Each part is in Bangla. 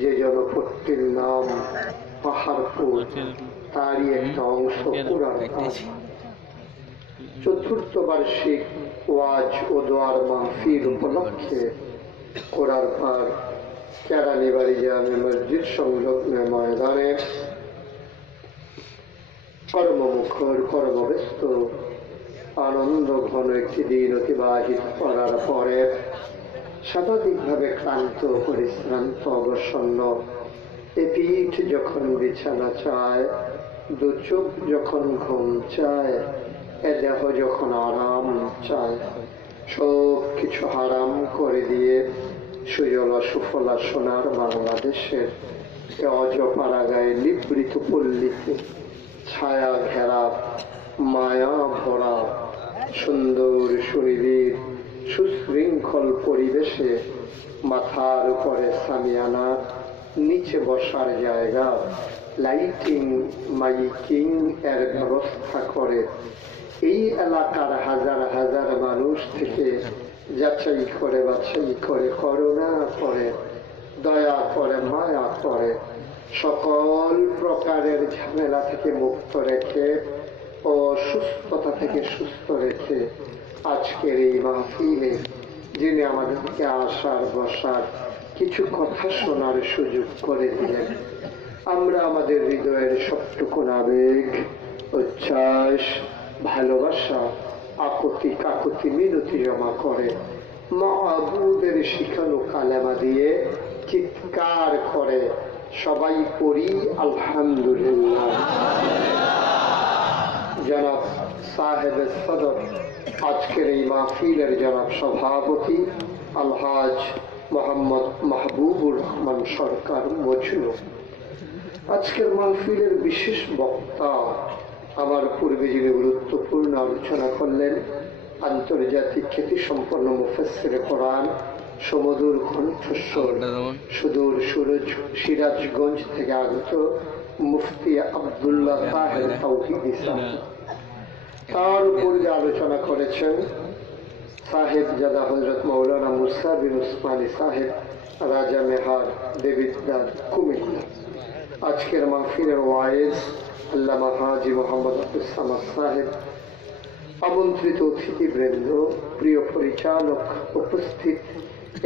যে জনপদটির নাম পাহাড়পুর, তারই একটা অংশ কোরআন পাঠ। চতুর্থ বার্ষিক ওয়াজ ও দোয়ার মাহফিল উপলক্ষে কোরআন পাঠ কেরানীবাড়ি জামে মসজিদ সংলগ্ন ময়দানে কর্মমুখর, কর্মব্যস্ত, আনন্দ ঘন একটি দিন অতিবাহিত করার পরে স্বাভাবিকভাবে ক্লান্ত, পরিশ্রান্ত, অবসন্ন এ পিঠ যখন বিছানা চায়, দু চোখ যখন ঘুম চায়, এ দেহ যখন আরাম চায়, সব কিছু হারাম করে দিয়ে সুজলা সুফলা সোনার বাংলাদেশের এ অজপাড়াগায় নিবৃত পল্লীতে ছায়া ঘেরা, মায়া ভরা, সুন্দর সুনিবিড় সুশৃঙ্খল পরিবেশে মাথার উপরে সামিয়ানা, নিচে বসার জায়গা, লাইটিং, মাইকিং এর ব্যবস্থা করে এই এলাকার হাজার হাজার মানুষ থেকে যাচাই করে, বাছাই করে, করুণা করে, দয়া করে, মায়া করে, সকল প্রকারের ঝামেলা থেকে মুক্ত রেখে ও সুস্থতা থেকে সুস্থ রেখে আজকের এই মাহফিলে যিনি আমাদেরকে আসার বসার কিছু কথা শোনার সুযোগ করে দিলেন, আমরা আমাদের হৃদয়ের সবটুকু আবেগ, উচ্ছ্বাস, ভালোবাসা, আকুতি কাকুতি মিনতি জমা করে মাহবুবের শিখানো কালেমা দিয়ে চিৎকার করে সবাই পড়ি আলহামদুলিল্লাহ। জনাব সাহেব সদর, আজকের এই মাহফিলের জনাব সভাপতি আলহাজ মোহাম্মদ মাহবুবুর রহমান সরকার মজনু, আজকের মাহফিলের বিশেষ বক্তা, আমার পূর্বে যিনি গুরুত্বপূর্ণ আলোচনা করলেন, আন্তর্জাতিক খ্যাতি সম্পন্ন মুফাসসিরে কোরআন, সমুদূর কণ্ঠস্বর, সুদূর সিরাজগঞ্জ থেকে আগত মুফতি আব্দুল্লাহ তাহের তাওহীদি সাহেব। তার উপর যে আলোচনা করেছেন সাহেব জাদা হযরত মাওলানা মুসা বিন উসমানী সাহেব, রাজা মেহার, দেবিদ্বার, কুমিল্লা। আজকের মাহফিলের ওয়াইজ আল্লামা হাজী মোহাম্মদ আব্দুস সামাদ সাহেব, আমন্ত্রিত অতিথিবৃন্দ, প্রিয় পরিচালক, উপস্থিত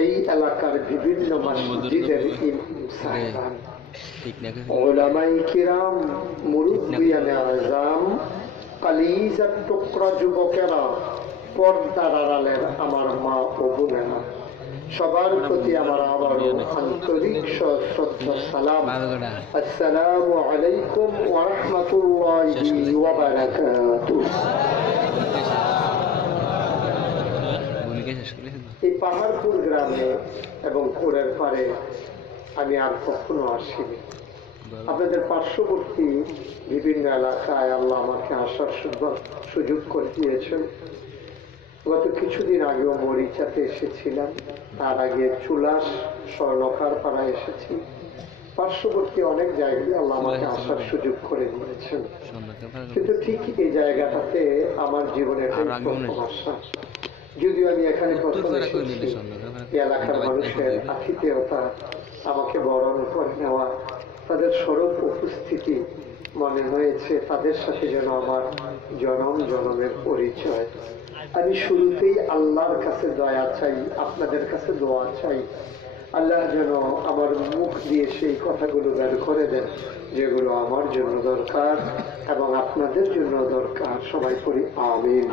এই এলাকার বিভিন্ন মসজিদের ইমাম সাহেবান, উলামায়ে কিরাম, মুরব্বিয়ানে আযম, কলিজার টুকরা যুবকেরা, পর্দার আড়ালের আমার মা ও বোনেরা, সবার প্রতি আমার আবার আন্তরিক শ্রদ্ধা সালাম। আসসালামু আলাইকুম ওয়া রাহমাতুল্লাহি ওয়া বারাকাতুহু। এই পাহাড়পুর গ্রামে এবং কোরের পারে আমি আর কখনো আসিনি। আপনাদের পার্শ্ববর্তী বিভিন্ন এলাকায় আল্লাহ আমাকে আসার সুযোগ করে দিয়েছেন। গত কিছুদিন আগেও মরিচাতে এসেছিলাম, তার আগে চুলাস, স্বর্ণকার পাড়া এসেছি। পার্শ্ববর্তী অনেক জায়গায় আল্লাহ আমাকে আসার সুযোগ করে দিয়েছেন, কিন্তু ঠিক এই জায়গাটাতে আমার জীবনের আসা। যদিও আমি এখানে প্রথম এসেছি, এই এলাকার মানুষের আতিথেয়তা, আমাকে বরণ করে নেওয়া, তাদের স্বরূপ উপস্থিতি, মনে হয়েছে তাদের সাথে যেন আমার জনম জনমের পরিচয়। আমি শুরুতেই আল্লাহর কাছে দয়া চাই, আপনাদের কাছে দোয়া চাই, আল্লাহ যেন আমার মুখ দিয়ে সেই কথাগুলো বের করে দেন যেগুলো আমার জন্য দরকার এবং আপনাদের জন্য দরকার। সবাই পড়ি আমিন।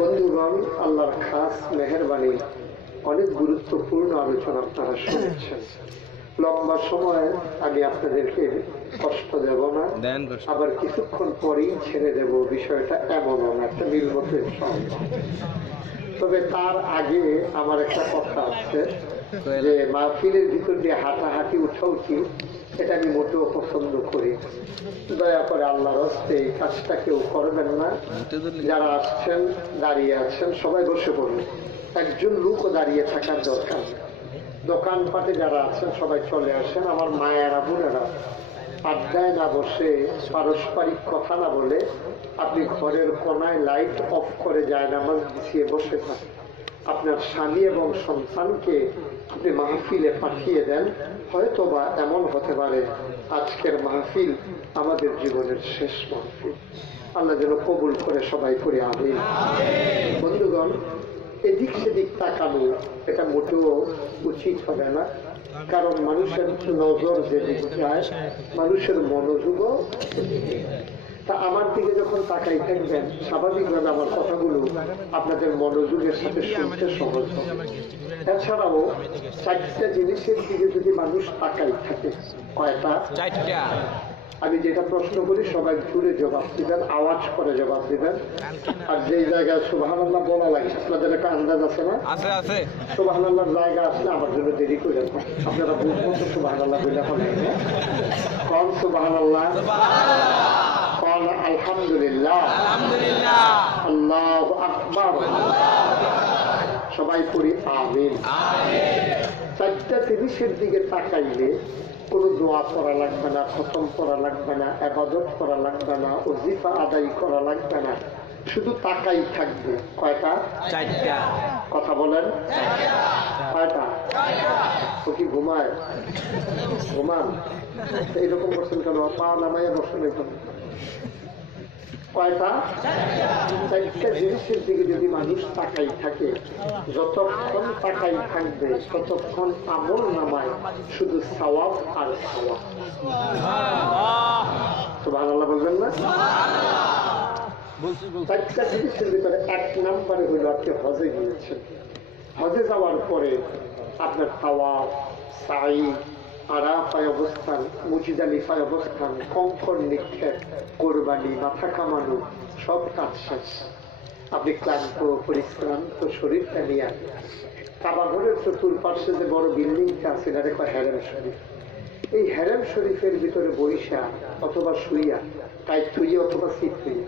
বন্ধুগণ, আল্লাহর খাস মেহেরবানি, অনেক গুরুত্বপূর্ণ আলোচনা আপনারা শুনেছেন। লম্বা সময় আমি আপনাদেরকে কষ্ট দেব না, আবার কিছুক্ষণ পরেই ছেড়ে দেব, বিষয়টা এমনও না, একটা মিলমতের সঙ্গে। তবে তার আগে আমার একটা কথা আছে যে মাহফিলের ভিতর দিয়ে হাঁটাহাঁটি উঠাউঠি, এটা আমি মোটেও পছন্দ করি। দয়া করে আল্লাহর হস্তে এই কাজটা কেউ করবেন না। যারা আসছেন, দাঁড়িয়ে আছেন, সবাই বসে পড়ুন। একজন লোকও দাঁড়িয়ে থাকার দরকার। দোকানপাটে যারা আছেন সবাই চলে আসেন। আমার মায়েরা, বোনেরা, আড্ডায় না বসে, পারস্পরিক কথা না বলে আপনি ঘরের কোনায় লাইট অফ করে জায়নামাজ বিছিয়ে বসে থাকেন। আপনার স্বামী এবং সন্তানকে আপনি মাহফিলে পাঠিয়ে দেন, হয়তোবা এমন হতে পারে আজকের মাহফিল আমাদের জীবনের শেষ মাহফিল। আল্লাহ যেন কবুল করে সবাই করে আমিন। বন্ধুগণ, এদিক সেদিক তাকানো এটা মোটেও উচিত হবে না, কারণ মানুষের নজর যেদিক যায় মানুষের মনোযোগও। তা আমার দিকে যখন তাকাই থাকবেন, স্বাভাবিকভাবে আমার কথাগুলো আপনাদের মনোযোগের সাথে শুনতে সহজ হবে। এছাড়াও চারটা জিনিসের দিকে যদি মানুষ তাকাই থাকে, কয়টা? আমি যেটা প্রশ্ন করি সবাই জুড়ে জবাব দিবেন, আওয়াজ করে জবাব দিবেন। আর যেই জায়গায় সুবহানাল্লাহ বলা লাগে, আপনাদের একটা আন্দাজ আছে না? সুবহানাল্লাহর জায়গা আসলে আমার জন্য দেরি করে আপনারা বুঝবো তো সুবহানাল্লাহ বলে হবে। কোন সুবহানাল্লাহ, কোন আলহামদুলিল্লাহ, আল্লাহু আকবার, সবাই পড়ি আমিন। চারটা জিনিসের দিকে তাকাইলে কোনো দোয়া করা লাগবে না, খতম করা লাগবে না, ইবাদত করা লাগবে না, ওজিফা আদায় করা লাগবে না, শুধু তাকাই থাকবে। কয়টা? চারটা। কথা বলেন, কয়টা? ও কি ঘুমায়? ঘুমান? এইরকম করছেন কেন? পা নামাইয়া বসেন এখন। কয়টা? চারটা জিনিসের দিকে যদি মানুষ তাকাই থাকে, যতক্ষণ তাকাই থাকবে ততক্ষণ আমল নামায় শুধু সওয়াব আর সওয়াব। সুবহানাল্লাহ বলবেন না? চারটা জিনিসের ভিতরে এক নম্বরে হলো আপনি হজে গিয়েছেন। হজে যাওয়ার পরে আপনার তাওয়াফ, সাই, আরাফায় অবস্থান, মুজদালিফায় অবস্থান, কঙ্কর নিক্ষেপ, কোরবানি, মাথা কামানো, সব কাজ শেষ। আপনি ক্লান্ত পরিশ্রান্ত শরীরটা নিয়ে কাবা ঘরের চতুর্পার্শ্বে যে বড় বিল্ডিংটা আছে এটা দেখো হেরেম শরীফ। এই হেরেম শরীফের ভিতরে বৈশা অথবা শুইয়া, তাই থুইয়া অথবা সিট হইয়া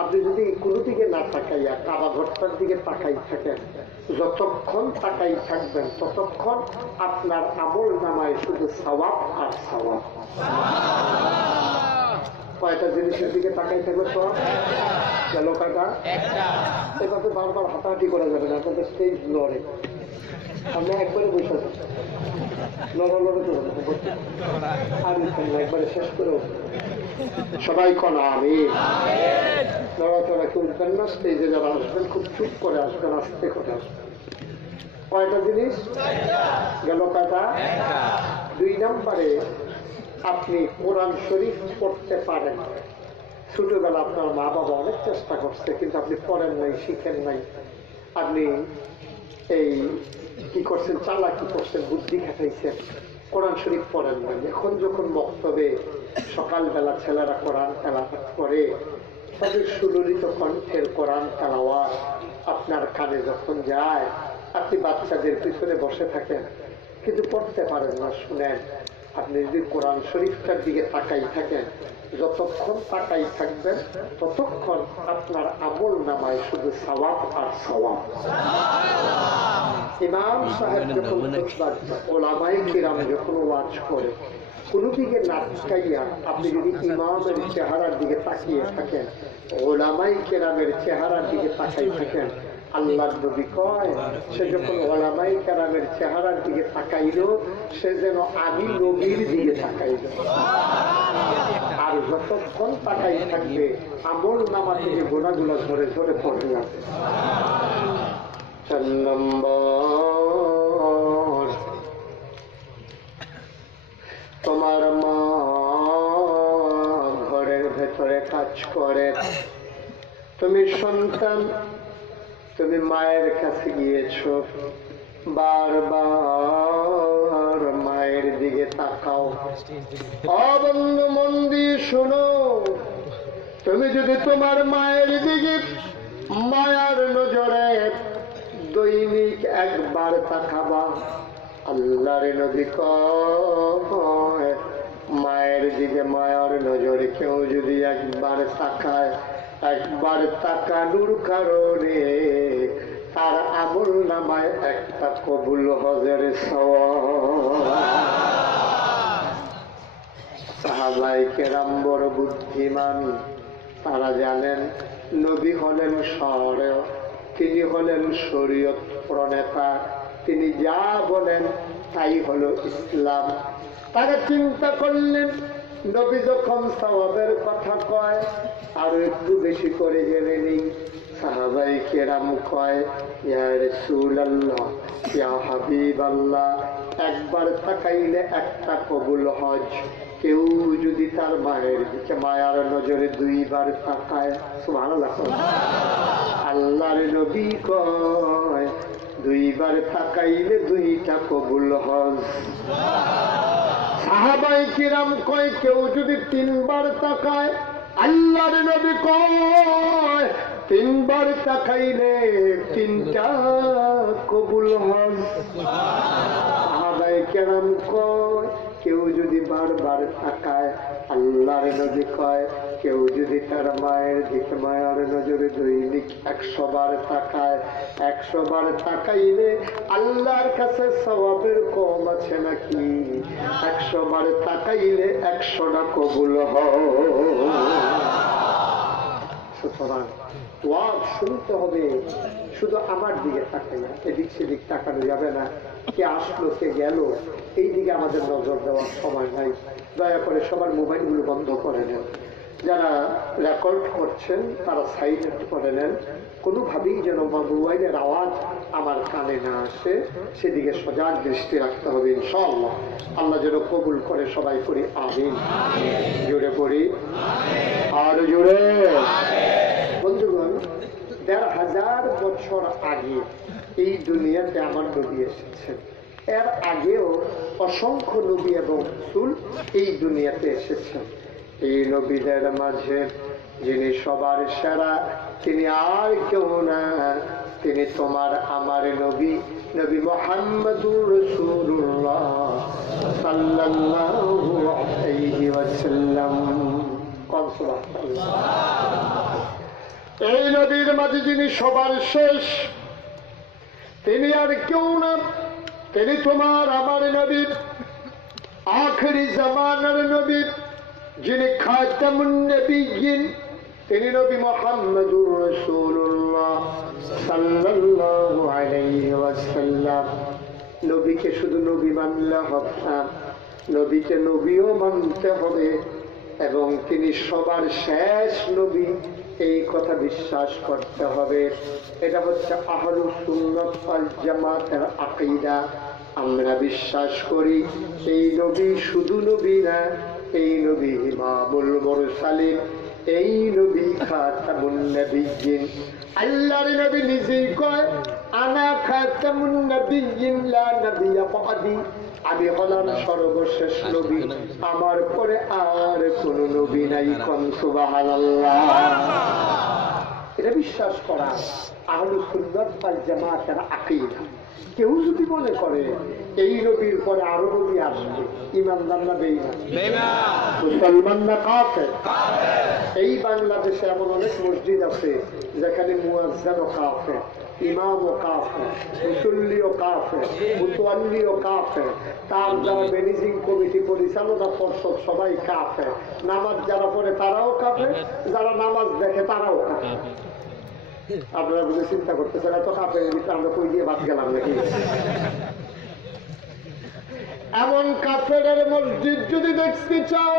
আপনি যদি কোনো দিকে না তাকাইয়া কাবা ঘরটার দিকে তাকাই থাকেন, যতক্ষণ তাকাই থাকবেন ততক্ষণ আপনার আমল নামায় শুধু সওয়াব আর সওয়াব। কয়টা জিনিসের দিকে তাকাই থাকবে? সব গেল কয়টা? এভাবে বারবার হাঁটাহাঁটি করা যাবে না, আপনাদের স্টেজ লড়ে। আমরা একবারে বসে আছি, লড়ে তো আর একবারে শেষ করে সবাই কোন আমিন। লড়াচড়া কেউ উঠবেন না, স্টেজে যারা আসবেন খুব চুপ করে আসবেন, আস্তে করে আসবেন। কয়টা জিনিস গেল? কয়টা? দুই নম্বরে আপনি কোরআন শরীফ পড়তে পারেন। ছোটবেলা আপনার মা বাবা অনেক চেষ্টা করছে, কিন্তু আপনি পড়েন নাই, শিখেন নাই। আপনি এই কি করছেন? চালাকি করছেন, বুদ্ধি খাটাইছেন, কোরআন শরীফ পড়েন নাই। এখন যখন বক্তব্যে সকালবেলা ছেলেরা কোরআন তেলাওয়াত করে, তাদের সুললিত কণ্ঠের কোরআন তেলাওয়াত আপনার কানে যখন যায়, আপনি বাচ্চাদের পিছনে বসে থাকেন কিন্তু পড়তে পারেন না। শুনেন, আপনি যদি কোরআন শরীফটার দিকে তাকাই থাকেন, যতক্ষণ তাকাই থাকবেন ততক্ষণ আপনার আমল নামায় শুধু সওয়াব আর সওয়াব। ইমাম সাহেব যখন ওলামায়ে কিরাম যখন ওয়াজ করে, কোন দিকে না তাকাইয়া আপনি যদি ইমামের চেহারার দিকে তাকিয়ে থাকেন, ওলামায়ে কেরামের চেহারার দিকে তাকাই থাকেন, আল্লাহর নবী কয় সে যখন ওলামায়ে কেরামের চেহারার দিকে তাকাইল, সে যেন আমি নবীর দিকে তাকাইল। আর যতক্ষণ তাকাই থাকবে আমল নামা থেকে গোনাগুলো ধরে ধরে পড়ে যাবে। 4 নম্বর, তোমার মা ঘরের ভেতরে কাজ করে, তুমি সন্তান, তুমি মায়ের কাছে গিয়েছো, বারবার মায়ের দিকে তাকাও। বন্ধু মন দিয়ে শোনো, তুমি যদি তোমার মায়ের দিকে মায়ার নজরে দৈনিক একবার তাকাবা, আল্লাহর নবী কয় মায়ের দিকে মায়ার নজরে কেউ যদি একবার তাকায়, একবার তাকানোর কারণে তার আমল নামায় একটা কবুল হজের সওয়াব। সাহাবায়ে কেরাম বড় বুদ্ধিমান, তারা জানেন নবী হলেন শরীয়ত, তিনি হলেন শরীয়ত প্রণেতা, তিনি যা বলেন তাই হলো ইসলাম। তারা চিন্তা করলেন নবী যখন সওয়াবের কথা কয় আরো একটু বেশি করে জেনে নেই। সাহাবায়ে কেরাম কয়, ইয়া রাসূলুল্লাহ, ইয়া হাবিবাল্লাহ, একবার তাকাইলে একটা কবুল হজ। কেউ যদি তার মায়ের দিকে মায়ার নজরে দুইবার তাকায়, সুবহানাল্লাহ, আল্লাহর নবী কয় দুইবার তাকাইলে দুইটা কবুল হজ। সাহাবায়ে কিরাম কয় কেউ যদি তিনবার তাকায়, আল্লাহর নবী কয় তিনবার তাকাইলে তিনটা কবুল হজ। সাহাবায়ে কেরাম কয় কেউ যদি বারবার তাকায়, আল্লাহর নবী কয় কেউ যদি তার মায়ের দিকে মায়ার নজরে দৈনিক 100 বার তাকায়, 100 বার তাকাইলে আল্লাহর কাছে সওয়াবের কম আছে নাকি? 100 বার তাকাইলে 100টা কবুল হয়। সুতরাং ওয়াজ শুনতে হবে, শুধু আমার দিকে তাকাই না, এদিক সেদিক তাকানো যাবে না। কে আসলো কে গেল এই দিকে আমাদের নজর দেওয়ার সময় নাই। দয়া করে সবার মোবাইলগুলো বন্ধ করে নেন। যারা রেকর্ড করছেন তারা সাইলেন্ট করে নেন। কোনোভাবেই যেন মোবাইলের আওয়াজ আমার কানে না আসে, সেদিকে সজাগ দৃষ্টি রাখতে হবে ইনশাআল্লাহ। আল্লাহ যেন কবুল করে, সবাই করি আমিন। জোরে পড়ি আর জোরে। বন্ধুগণ, ১৫০০ বছর আগে এই দুনিয়াতে আমার নবী এসেছেন। এর আগেও অসংখ্য নবী এবং রাসূল এই দুনিয়াতে এসেছেন। এই নবীদের মাঝে যিনি সবার সেরা তিনি আর কেউ না, তিনি তোমার আমার নবী, নবী মুহাম্মদুর রাসূলুল্লাহ সাল্লাল্লাহু আলাইহি ওয়াসাল্লাম। এই নবীর মাঝে যিনি সবার শেষ তিনি আর কেউ না, তিনি তোমার আমার নবী, আখেরি জামানার নবী, যিনি খাতামুন নবিয়্যিন, তিনি নবী মুহাম্মদুর রাসূলুল্লাহ সাল্লাল্লাহু আলাইহি ওয়াসাল্লাম। নবীকে শুধু নবী মানলে হবে না, নবীকে নবীও মানতে হবে এবং তিনি সবার শেষ নবী এই কথা বিশ্বাস করতে হবে। এটা হচ্ছে আহলুস সুন্নাত ওয়াল জামাতের আকীদা। আমরা বিশ্বাস করি এই নবী শুধু নবী না, এই নবী ইমামুল মুরসালিন, এই নবী খাতামুন নবিয়্যিন। আল্লাহর নবী নিজেই কয়, আনা খাতামুন নবিয়্যিন লা নবিয়্যা বাদি, আমি হলাম সর্বশেষ নবী, আমার পরে আর কোন নবী নাই। কোন সুবহানাল্লাহ। এটা বিশ্বাস করা আহলুস সুন্নাত ওয়াল জামাতের আকীদা। কেউ যদি মনে করে এই নবীর পরে আরো নবী আসবে, ইমানদার না বেঈমান? মুসলমান না কাফের? এই বাংলাদেশে এমন অনেক মসজিদ আছে যেখানে মুয়াজ্জিন ও কাফের, ইমাম ও কাফের, মুসল্লি ও কাফের, মুতাওয়াল্লি ও কাফের, তার যারা ম্যানেজিং কমিটি পরিচালনা পর্ষদ সবাই কাফের, নামাজ যারা পড়ে তারাও কাফের, যারা নামাজ দেখে তারাও কাফের। আপনারা বুঝে চিন্তা করতেছেন এত কাফের আমরা কই দিয়ে বাদ গেলাম নাকি? এমন কাফেরের মসজিদ যদি দেখতে চাও,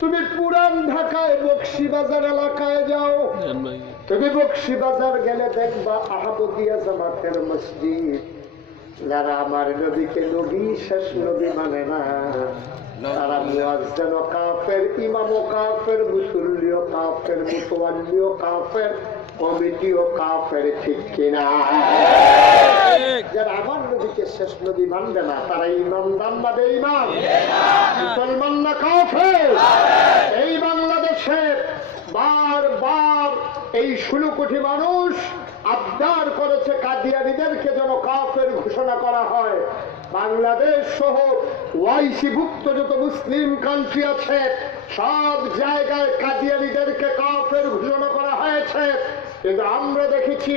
তুমি পুরান ঢাকায় বকশীবাজার এলাকায় যাও। তুমি বকশীবাজার গেলে দেখবা আহমদিয়া জামাতের মসজিদ। যারা আমার নবীকে নবী শেষ নবী মানে না, তারা মুয়াজ্জিন ও কাফের, ইমাম ও কাফের, মুসল্লি ও কাফের, মুতাওয়াল্লি ও কাফের, কমিটি ও কাফের। ঠিক কিনা? যারা আমার নবীকে শেষ নবী মানবে না তারা ইমানদার না বেঈমান? মুসলমান না কাফের? এই বাংলাদেশে বারবার এই 16 কোটি মানুষ আবদার করেছে কাদিয়ানীদেরকে যেন কাফের ঘোষণা করা হয়। বাংলাদেশ সহ ওয়াইসি ভুক্ত যত মুসলিম কান্ট্রি আছে সব জায়গায় কাদিয়ানীদেরকে কাফের ঘোষণা করা হয়েছে। কিন্তু আমরা দেখেছি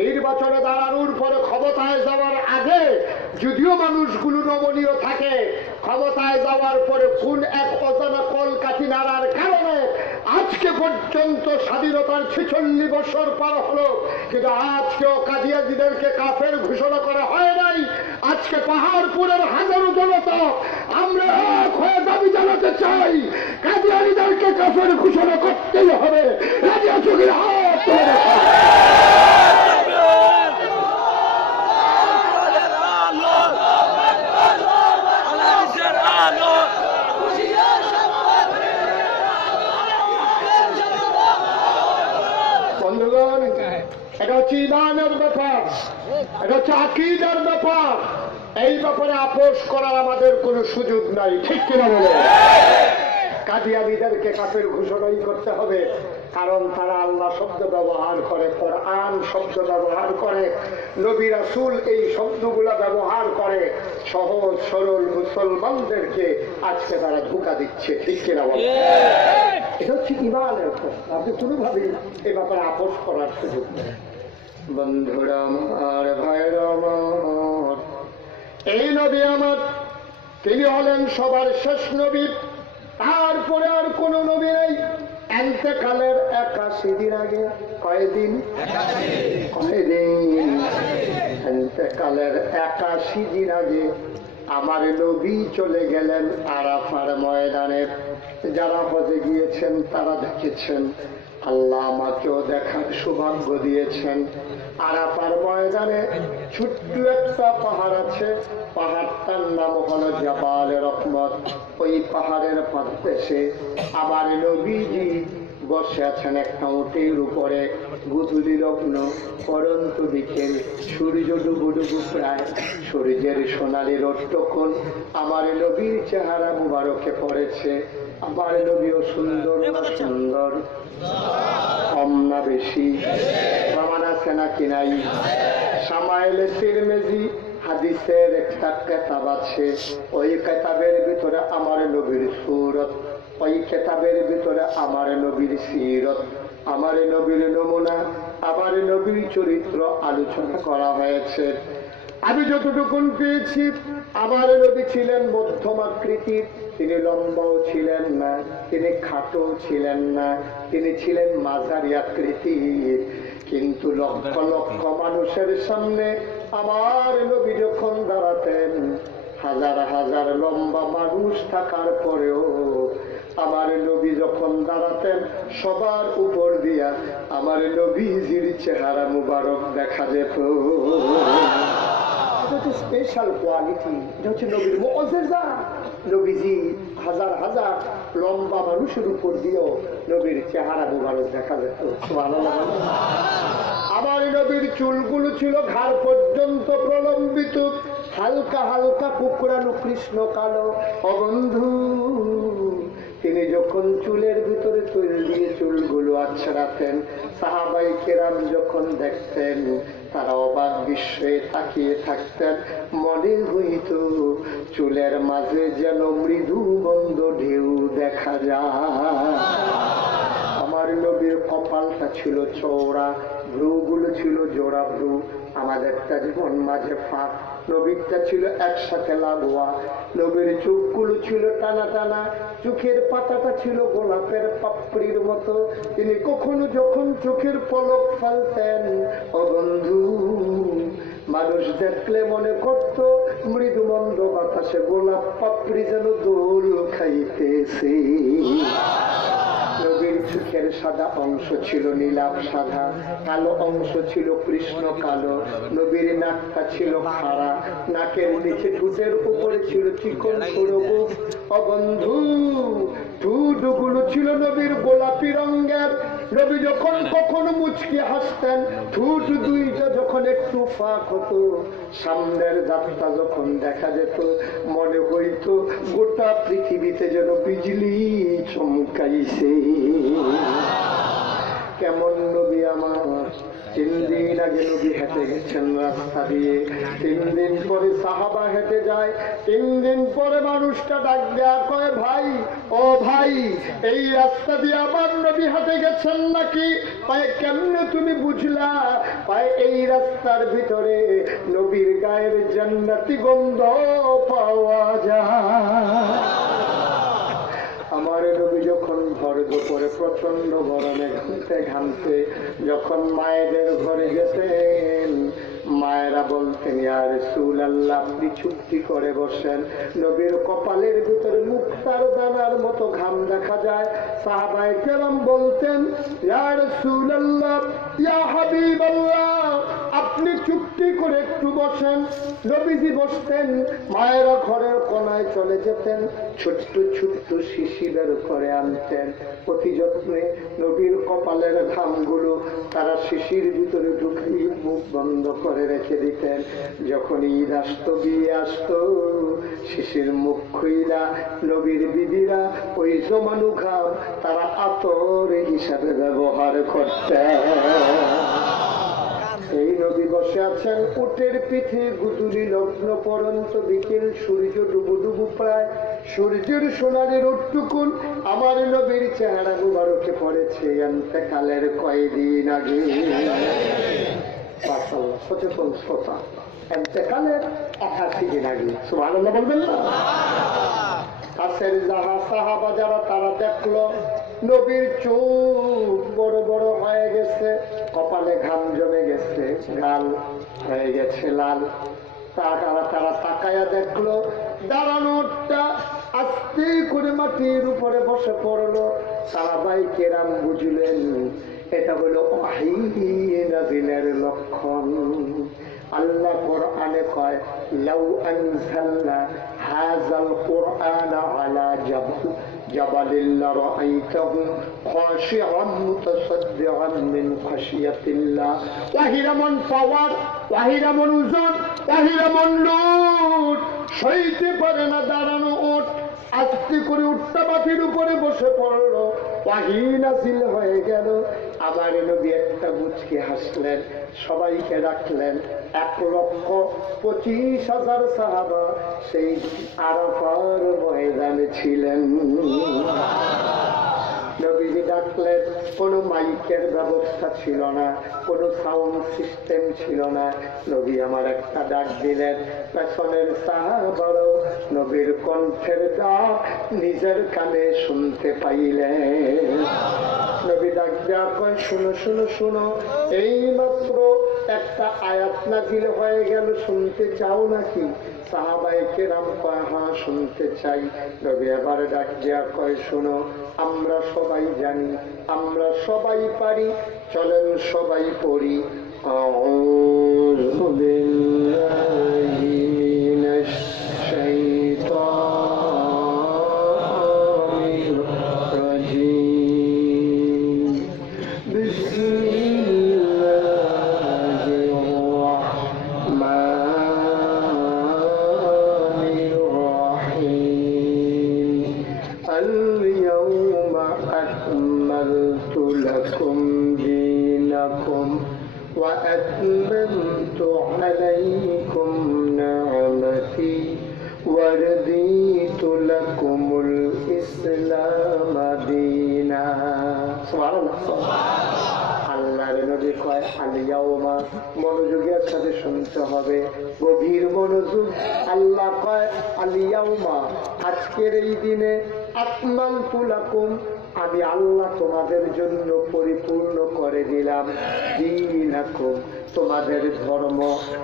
নির্বাচনে দাঁড়ানোর পরে ক্ষমতায় যাওয়ার আগে যদিও মানুষগুলো নমনীয় থাকে, ক্ষমতায় যাওয়ার পরে কোন এক অজানা কলকাঠি নাড়ার কারণে আজ আজকে পর্যন্ত স্বাধীনতার 46 বছর পার হলো, কিন্তু আজকেও কাদিয়ানীদেরকে কাফের ঘোষণা করা হয় নাই। আজকে পাহাড়পুরের হাজারো জনতা আমরা এক হয়ে দাবি জানাতে চাই, কাদিয়ানীদেরকে কাফের ঘোষণা করতেই হবে। রাজি আছো কি? হাত তুলে দেখা। বন্ধুগণ, এটা হচ্ছে ইমানের ব্যাপার, এটা হচ্ছে আকীদার ব্যাপার। এই ব্যাপারে আপোষ করার আমাদের কোনো সুযোগ নাই, ঠিক কিনা বলে? কাদিয়ানীদেরকে কাফের ঘোষণাই করতে হবে, কারণ তারা আল্লাহ শব্দ ব্যবহার করে, কোরআন শব্দ ব্যবহার করে, নবী রাসূল এই শব্দগুলা ব্যবহার করে। সহজ সরল মুসলমানদেরকে আজকে তারা ধোঁকা দিচ্ছে, ঠিক কিনা বলে? এটা হচ্ছে ইমানের কথা। আপনি কোনোভাবেই এ ব্যাপারে আপোষ করার সুযোগ নেই। বন্ধুরা আমার, ভাইরা আমার, এই নবী আমার, তিনি হলেন সবার শেষ নবী। তারপরে আর কোন নবী নেই। এন্তেকালের 81 দিন আগে, কয়দিন? কয়দিন? এন্তেকালের 81 দিন আগে আমার নবী চলে গেলেন আরাফার ময়দানে। যারা হজে গিয়েছেন তারা দেখেছেন, আল্লাহ আমাকেও দেখার সৌভাগ্য দিয়েছেন। আরাফার ময়দানে ছোট্ট একটা পাহাড় আছে, পাহাড়টার নাম হলো জাবালে রহমত। ওই পাহাড়ের পাদদেশে আমার নবীজি বসে আছেন একটা উটের উপরে। গুধুলি লগ্ন, পরন্ত বিকেল, সূর্য ডুবু ডুবু প্রায়, সূর্যের সোনালি রোদ্দুর আমার নবীর চেহারা মুবারকে পড়েছে। আমার নবীও সুন্দর সুন্দর, কম না বেশি? প্রমাণ আছে নাকি নাই? শামাইলে তিরমিজি হাদিসের একটা কিতাব আছে, ওই কিতাবের ভিতরে আমার নবীর সূরত, ওই কিতাবের ভিতরে আমার নবীর সিরত, আমার নবীর নমুনা, আমার নবীর চরিত্র আলোচনা করা হয়েছে। আমি যতটুকু পেয়েছি, আমার নবী ছিলেন মধ্যম আকৃতির। তিনি লম্বাও ছিলেন না, তিনি খাটো ছিলেন না, তিনি ছিলেন মাঝারি আকৃতির। কিন্তু লক্ষ লক্ষ মানুষের সামনে আমার নবী যখন দাঁড়াতেন, হাজার হাজার লম্বা মানুষ থাকার পরেও আমার নবী যখন দাঁড়াতেন, সবার উপর দিয়া আমার নবীজির চেহারা মুবারক দেখা যেত। স্পেশাল কোয়ালিটি, এটা হচ্ছে নবীর মুআজিজা। নবীজি হাজার হাজার লম্বা মানুষের উপর দিয়েও নবীর চেহারা মুবারক দেখা যেত। সুবহানাল্লাহ। আমার নবীর চুলগুলো ছিল ঘাড় পর্যন্ত প্রলম্বিত, হালকা হালকা কুকড়ানো কৃষ্ণ কালো। অবন্ধু, তিনি যখন চুলের ভিতরে তৈল দিয়ে চুলগুলো আছড়াতেন, সাহাবাই কেরাম যখন দেখতেন, তারা অবাক বিস্ময়ে তাকিয়ে থাকতেন। মনে হইত চুলের মাঝে যেন মৃদু মন্দ ঢেউ দেখা যায়। আমার নবীর কপালটা ছিল চওড়া, ভ্রুগুলো ছিল জোড়া ভ্রু। আমাদেরটা যেমন মাঝে ফাঁক, নবীরটা ছিল একসাথে লাগোয়া। নবীর চোখগুলো ছিল টানা টানা, চোখের পাতাটা ছিল গোলাপের পাপড়ির মতো। তিনি কখনো যখন চোখের পলক ফেলতেন, ও বন্ধু, মানুষ দেখলে মনে করত মৃদু মন্দ বাতাসে গোলাপ পাপড়ি যেন দোল খাইতেছে। নবীর চোখের সাদা অংশ ছিল নীলাভ সাদা, কালো অংশ ছিল কৃষ্ণ কালো। নবীর নাকটা ছিল খাড়া, নাকের নিচে ঠোঁটের উপরে ছিল চিকন সুরগ। অবন্ধু, ঠোঁটগুলো ছিল নবীর গোলাপি রঙের। নবী যখন কখনো মুচকি হাসতেন, ঠোঁট দুইটা যখন একটু ফাঁক হতো, সামনের দাঁতটা যখন দেখা যেত, মনে হইত গোটা পৃথিবীতে যেন বিজলি চমকাইছে। কেমন নবী আমার! 3 দিন আগে নবী হেঁটে গেছেন রাস্তা দিয়ে, 3 দিন পরে সাহাবা হেঁটে যায়, 3 দিন পরে মানুষটা ডাক দেয়া কয়, ভাই, ও ভাই, এই রাস্তা দিয়ে আমার নবী হেঁটে গেছেন নাকি? পায়ে কেমনে তুমি বুঝলা? পায়ে এই রাস্তার ভিতরে নবীর গায়ের জান্নাতি গন্ধ পাওয়া যায়। আমার নবী যখন ঘর দুপুরে প্রচন্ড গরমে ঘামতে ঘামতে যখন মায়েদের ঘরে যেতেন, মায়েরা বলতেন, ইয়া রাসূলুল্লাহ, আপনি চুপটি করে বসেন। নবীর কপালের ভিতরে মুক্তার দানার মতো ঘাম দেখা যায়। সাহাবায়ে কেরাম বলতেন, ইয়া রাসূলুল্লাহ, ইয়া হাবিবাল্লাহ, আপনি চুপটি করে একটু বসেন। নবীজি বসতেন, মায়েরা ঘরের কোনায় চলে যেতেন, ছোট্ট ছোট্ট শিশি বের করে আনতেন। অতি যত্নে নবীর কপালের ঘামগুলো তারা শিশির ভিতরে ঢুকিয়ে মুখ বন্ধ করে রেখে দিতেন। যখন ঈদ আসতো, বিয়ে আসতো, শিশির মুখ খুইলা নবীর বিবিরা ওই জমানো ঘাম তারা আতর হিসাবে ব্যবহার করতেন। এই নবী বসে আছেন উটের পিঠে, গুজুরি লগ্ন পর্যন্ত বিকেল, সূর্য ডুবু ডুবু প্রায়, সূর্যের সোনালি রোদটুকুন আমার নবীর চেহারা মুবারকে পড়েছে ইন্তেকালের কয়েকদিন আগে। মাশাআল্লাহ, সচেতন শ্রোতা, ইন্তেকালের 88 দিন আগে। সুবহানাল্লাহ বলবেন না? কাছের যারা সাহাবা যারা, তারা দেখলো নবীর চোখ বড় বড় হয়ে গেছে, কপালে ঘাম জমে গেছে, গাল হয়ে গেছে লাল। তারা তাকায়া দেখলো দাঁড়ানোটা আস্তে করে মাটির উপরে বসে পড়লো। সাহাবায়ে কেরাম বুঝলেন এটা হলো ওহী নাযিলের লক্ষণ। আল্লাহ কোরআনে কয়, লাউ আনজালনা হাযাল কুরআনা আলা জাবালিন লারাআইতাহু খাশিআন মুতাসাদ্দিআন মিন খাশিয়াতিল্লাহ। ওয়াহিরামন পাওয়ার, ওয়াহিরামন ওজন, ওয়াহিরামন লোড, সইতে পারে না দাঁড়ানো ওঠ। আস্তে করে উঠটা মাটির উপরে বসে পড়লো, ওয়াহী নাযিল হয়ে গেল। আবার নবী একটা মুচকি হাসলেন, সবাইকে ডাকলেন। 1,25,000 সাহাবা সেই আরাফার ময়দানে ছিলেন। নবীজি ডাকলেন, কোনো মাইকের ব্যবস্থা ছিল না, কোনো সাউন্ড সিস্টেম ছিল না। নবী আমার একটা ডাক দিলেন, পেছনের সাহাবারাও নবীর কণ্ঠের ডাক নিজের কানে শুনতে পাইলেন। নবী ডাক দেওয়ার পর, শুনো শুনো শুনো, এই মাত্র একটা আয়াত নাযিল হয়ে গেল, শুনতে চাও নাকি? সাহাবায়ে কেরাম কয়, হ্যাঁ শুনতে চাই। নবী আবার ডাক দেওয়া কয়, শুনো, আমরা সবাই জানি, আমরা সবাই পারি, চলেন সবাই পড়ি। আউযু বিল্লাহি মিনাশ শাইতানির রাজীম। বিসমিল্লাহির রাহমানির রাহিম। আল-ইয়াওমা আকমালতু লাকুম দীনাকুম ওয়া আতমামতু আলাইকুম নি'মাতি ওয়া রাদিতু লাকুমুল ইসলাম দীনা। সুবহানাল্লাহ। আল্লাহর নবী কয়, আল-ইয়াওমা, মনোযোগের সাথে শুনতে হবে, গভীর মনোযোগ। আল্লাহ কয়, আল-ইয়াওমা, আজকের এই দিনে, আকমালতু লাকুম, আমি আল্লাহ তোমাদের জন্য পরিপূর্ণ করে দিলাম, দীনাকুম, তোমাদের ধর্ম,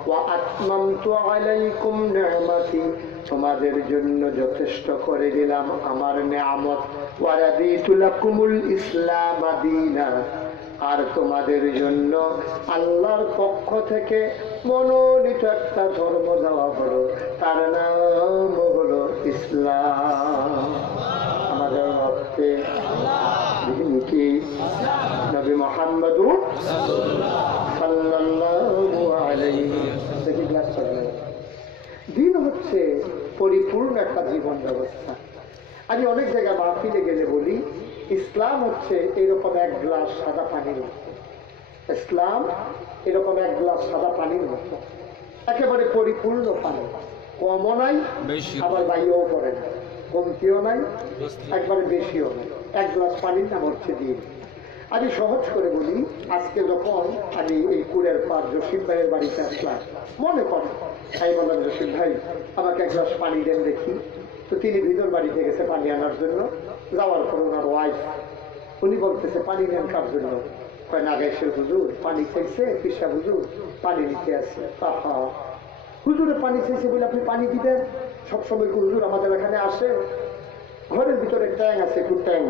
ওয়া আতমামতু আলাইকুম নি'মাতি, তোমাদের জন্য যথেষ্ট করে দিলাম আমার নেয়ামত, ওয়া রাদিতু লাকুমুল ইসলাম দীনা, আর তোমাদের জন্য আল্লাহর পক্ষ থেকে মনোনীত একটা ধর্ম দেওয়া হলো, তার নাম হলো ইসলাম। আমাদের রক্তে কি নবী মুহাম্মদ সাল্লাল্লাহু আলাইহি ওয়াসাল্লাম। দিন হচ্ছে পরিপূর্ণ একটা জীবন ব্যবস্থা। আমি অনেক জায়গায় মাহফিলে গেলে বলি, ইসলাম হচ্ছে এরকম এক গ্লাস সাদা পানির মতো। ইসলাম এরকম এক গ্লাস সাদা পানির মতো, একেবারে পরিপূর্ণ পানি, কমও নাই আবার বাইরেও পড়ে না, কমতিও নাই একবারে বেশিও নাই। এক গ্লাস পানির নাম হচ্ছে দিন। আমি সহজ করে বলি, আজকে যখন আমি এই কুড়ের পার জসিম ভাইয়ের বাড়িতে আসলাম, মনে পড়ে, আমি বললাম, জসিম ভাই আমাকে এক গ্লাস পানি দেন দেখি। তো তিনি ভিতর বাড়িতে গেছে পানি আনার জন্য। যাওয়ার পর ওনার ওয়াইফ উনি বলতেছে পানি নেন কার জন্য? কয় নাগেশে হুজুর পানি চাইছে, পিসা হুজুর পানি নিতে আসছে। তাহা হুজুরে পানি চাইছে বলে আপনি পানি দিবেন? সবসময় হুজুর আমাদের এখানে আসে, ঘরের ভিতরে ট্যাং আছে, একটু ট্যাং,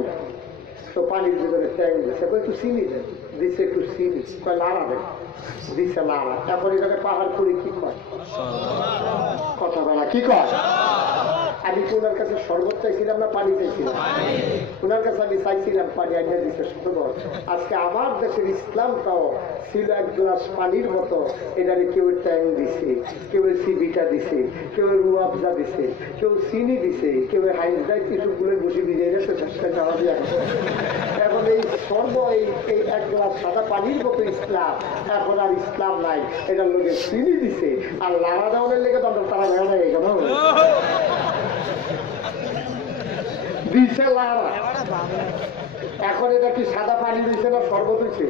তো পানির ভিতরে ট্যাং দিচ্ছে, একটু চিনি দেন, দিচ্ছে একটু চিনি, কয় লাড়া দেন, দিচ্ছে লাড়া। এখন এখানে পাহাড় করে কি কয়? কথা বলা কি কয়? আমি কি ওনার কাছে শরবত চাইছিলাম না পানি চাইছিলাম? ওনার কাছে আমি চাইছিলাম পানি, আনিয়ে দিচ্ছে শরবত। আজকে আমার দেশের ইসলামটাও ছিল এক গ্লাস পানির মতো, এটারে কেউ ট্যাং দিছে, কেউ সিবিটা দিছে, কেউ রুয়াবজা দিছে, কেউ চিনি দিছে, কেউ হাইজদাই কিছু গুলো বসে দিয়ে গেছে চেষ্টা যাওয়া দিয়ে। এখন এই সর্ব এই এক গ্লাস সাদা পানির মতো ইসলাম, এখন আর ইসলাম নাই, এটার লোকে চিনি দিছে আর লাড়া দেওয়ার লেগে তো তারা ভেড়া হয়ে গেল দিছে লাড়া। এখন এটা কি সাদা পানি দিচ্ছে না শরবত হচ্ছে?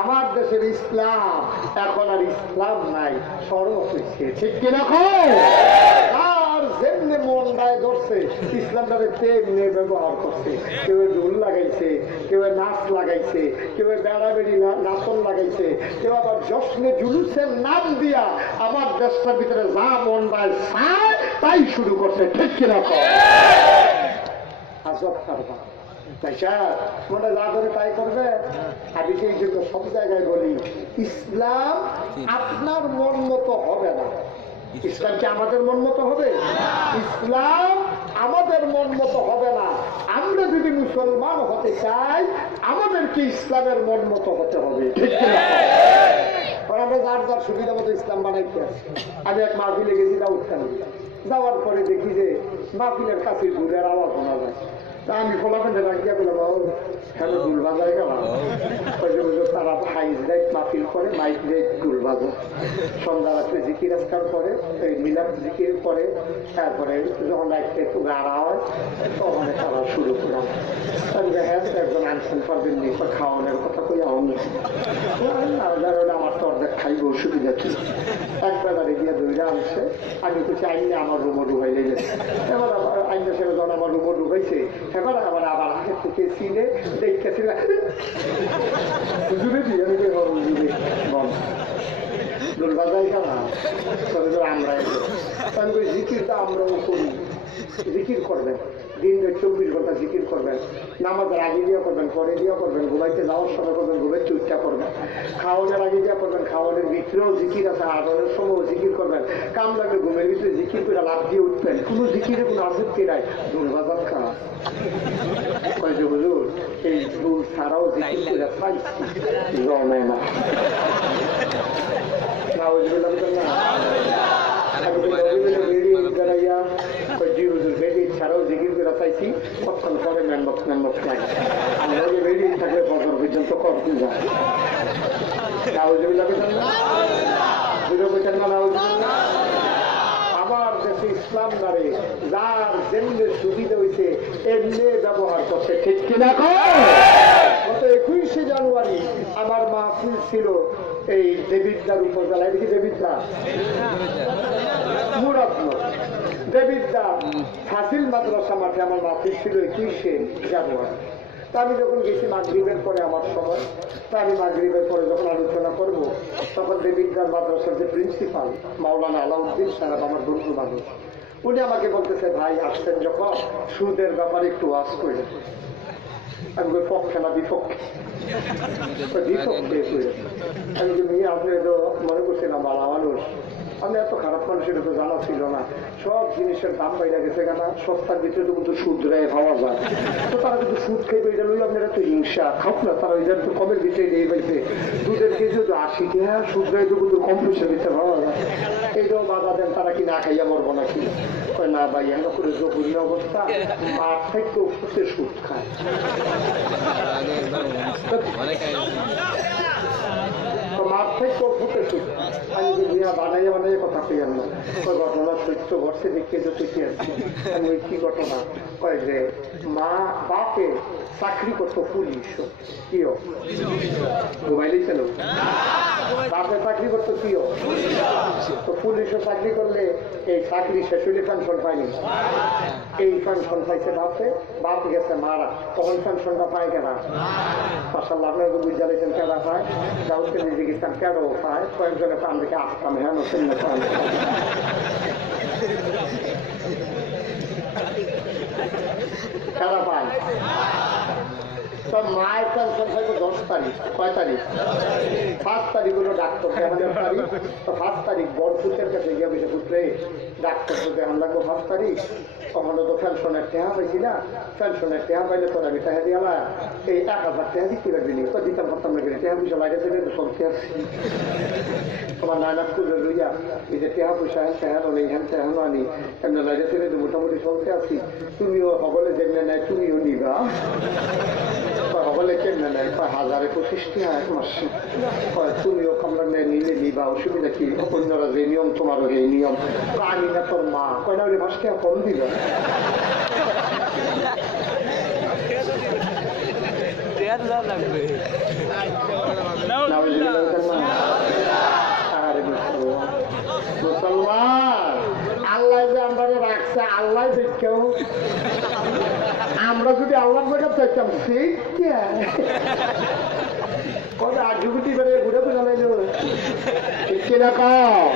আমার দেশের ইসলাম এখন আর ইসলাম নাই, শরবত হচ্ছে, ঠিক কিনা? আর যেমনি মন গায়ে ধরছে ইসলামটাকে তেমনি ব্যবহার করছে। কেউ ঢোল লাগাইছে, কেউ নাচ লাগাইছে, কেউ বেড়া বেড়ি নাচন লাগাইছে, কেউ আবার জশ্নে জুলুসের নাম দিয়া আমার দেশটার ভিতরে যা মন গায়ে চায় তাই শুরু করছে, ঠিক কিনা? আজব কারবার। মনে যা করে তাই করবে। আমি সেই জন্য সব জায়গায় বলি ইসলাম আপনার মন মতো হবে না। ইসলাম কি আমাদের মন মতো হবে? ইসলাম আমাদের মন মতো হবে না। আমরা যদি মুসলমান হতে চাই আমাদেরকে ইসলামের মন মতো হতে হবে, ঠিক কিনা? আমরা যার যার সুবিধা মতো ইসলাম বানাইতে আছি। আমি এক মাহফিলে গেছি দাউদখানে, যাওয়ার পরে দেখি যে মাহফিলের কাছে দূরের আওয়াজ শোনা যায়। তা আমি ফলাফেন্টে রাখিয়া বললাম হ্যালো দুল বাজায় গেলাম, তারা হাইজ লাইট মাহফিল করে, মাইক লাইট দুল বাজা, সন্ধ্যা রাত্রে জিকির আজকাল করে, মিলাদ জিকির করে, তারপরে যখন লাইটটা একটু গাড়া হয় তখন তারা শুরু করলাম। হ্যাঁ একজন আনসান পারবেন নি, খাওয়ানোর কথা কই আমার তো অর্ধেক খাইব, অসুবিধা কি? একবেলারে গিয়ে দইরা আনছে, আমি কিছু আইনে আমার রুমো ডুবাইলে গেছে। এবার আবার আইনের সাথে যখন আমার রুমো ডুবাইছে, এবার আবার আবার আগের থেকে চিনে দেখতেছিল হুজুরে দিয়ে আমি হুজুরে বল দোল বাজাই না আমরা জিকিরটা আমরাও করি। জিকির করবেন, দিন 24 ঘন্টা জিকির করবেন, নামাজের আগে দিয়ে করবেন, পরে দিয়ে করবেন, ঘুমাইতে যাওয়ার সময় করবেন, ঘুমাইতে উচ্চা করবেন, খাওয়ানোর আগে দিয়ে করবেন, খাওয়ানোর ভিতরেও জিকির আছে, আদরের সময় জিকির করবেন, কাম লাগলে ঘুমের ভিতরে জিকির করে লাভ দিয়ে উঠবেন। কোনো জিকিরে কোনো আসক্তি নাই। দুর্বাজার খারাপ কয় যে হুজুর এই দুল ছাড়াও জিকির করে পাইছি জমে না। ছাড়াও জিকির করে চাইছি, কতক্ষণ পরে মেম্বক্স লাগে আমরা বেরিয়ে থাকলে বছর পর্যন্ত করতে যায়। আমার দেশে ইসলাম দ্বারে যার যেমনি সুবিধা হয়েছে এমনি ব্যবহার করছে, ঠিক কিনা? গত 21শে জানুয়ারি আমার মাহফিল ছিল এই দেবিদ্দার উপজেলা, এটা কি দেবিদ্দা? মুরাদনগর দেবিদ্দা ফাসিল মাদ্রাসা মাঠে আমার মাহফিল ছিল 21শে জানুয়ারি। তা আমি যখন গেছি মাগরিবের পরে আমার সময়, তা আমি মাগরিবের পরে যখন আলোচনা করব তখন দেবিদ্দার মাদ্রাসার যে প্রিন্সিপাল মাওলানা আলাউদ্দিন সাহেব আমার বন্ধু মানুষ, উনি আমাকে বলতেছে ভাই আসছেন যখন সুদের ব্যাপারে একটু ওয়াজ করে। আমি পক্ষে না বিপক্ষে? বিপক্ষে। আমি আপনি তো মনে করছিলাম ভালো মানুষ, আমি এত খারাপ মানুষের তো জানা ছিল না। সব জিনিসের দাম বাইরে গেছে কেনা, সস্তার ভিতরে তো কিন্তু সুদ রেয় পাওয়া যায়, তো তারা কিন্তু সুদ খেয়ে এটা লই আপনারা তো হিংসা খাও না, তারা এদের তো কমের ভিতরে নিয়ে পাইছে। দুধের কেজি তো 80 টাকা, সুদ রেয় তো কিন্তু কম পয়সার ভিতরে পাওয়া যায়। এইটাও বাধা দেন, তারা কি না খাইয়া মরবো নাকি? না ভাই এমন করে জরুরি অবস্থা, মাঠ থেকে ফুটে সুদ খায়। মাঠ থেকে ফুটে সুদ আমি বানাইয়া বানাইয়া কথা কই না। ওই ঘটনা সত্য বর্ষে দেখতে যেতে কি আসছি আমি, ওই কি ঘটনা কয় যে মা বাপে চাকরি করতো পুলিশ, কিও মোবাইলেই ছিল, বাপে চাকরি করতো কিও, তো পুলিশও চাকরি করলে এই চাকরি শেষ হলে পেনশন পায়নি। এই পেনশন পাইছে বাপে, বাপ গেছে মারা, তখন পেনশনটা পায় কেনা? মাশাআল্লাহ, আপনারা তো বুঝে লেছেন কেনা পায়, দাউদকে জিজ্ঞেস কেডাও পায়, কয়েকজনে পান দেখে আসতাম, হ্যাঁ নতুন পান কেনা পায়। তো মায়ের পেনশন পাইব 10 তারিখ, কয় তারিখ? 5 তারিখ হলো ডাক্তার দেখানোর তারিখ। তো 5 তারিখ বড় পুত্রের কাছে গিয়ে বেশি পুত্রে ডাক্তার তো দেখান লাগবো 5 তারিখ। তখনও তো পেনশনের টেহা পাইছি না, পেনশনের টেহা পাইলে তোর আমি টেহা দিয়ে এই 1000 টেহা দিতে লাগবি, তো দিতাম পারতাম না, টেহা পয়সা লাগে ছিল তো চলতে আসছি। তোমার নায়নাথ করে লইয়া এই যে টেহা পয়সা টেহানো নেই, হ্যান টেহানো আনি, এমনি লাগে ছিল মোটামুটি চলতে আসছি। তুমিও সকলে যেমনি নেয় তুমিও নিবা, সকলে কেমনে নেয় 1025 টাকা এক মাসে, তুমিও কামলা নেয় নিলে নিবা, অসুবিধা কি? অন্যরা যে নিয়ম তোমারও এই নিয়ম। আমি না তোর মা কয় না, ওই 5 টাকা কম দিবা। মুসলমান আল্লাহ যে আমরা রাখছে, আল্লাহ দেখেও আমরা যদি আল্লাহ জায়গা চাইতাম সেই কবে আজুগুটি বেড়ে ঘুরে বোঝালাই কিরকম।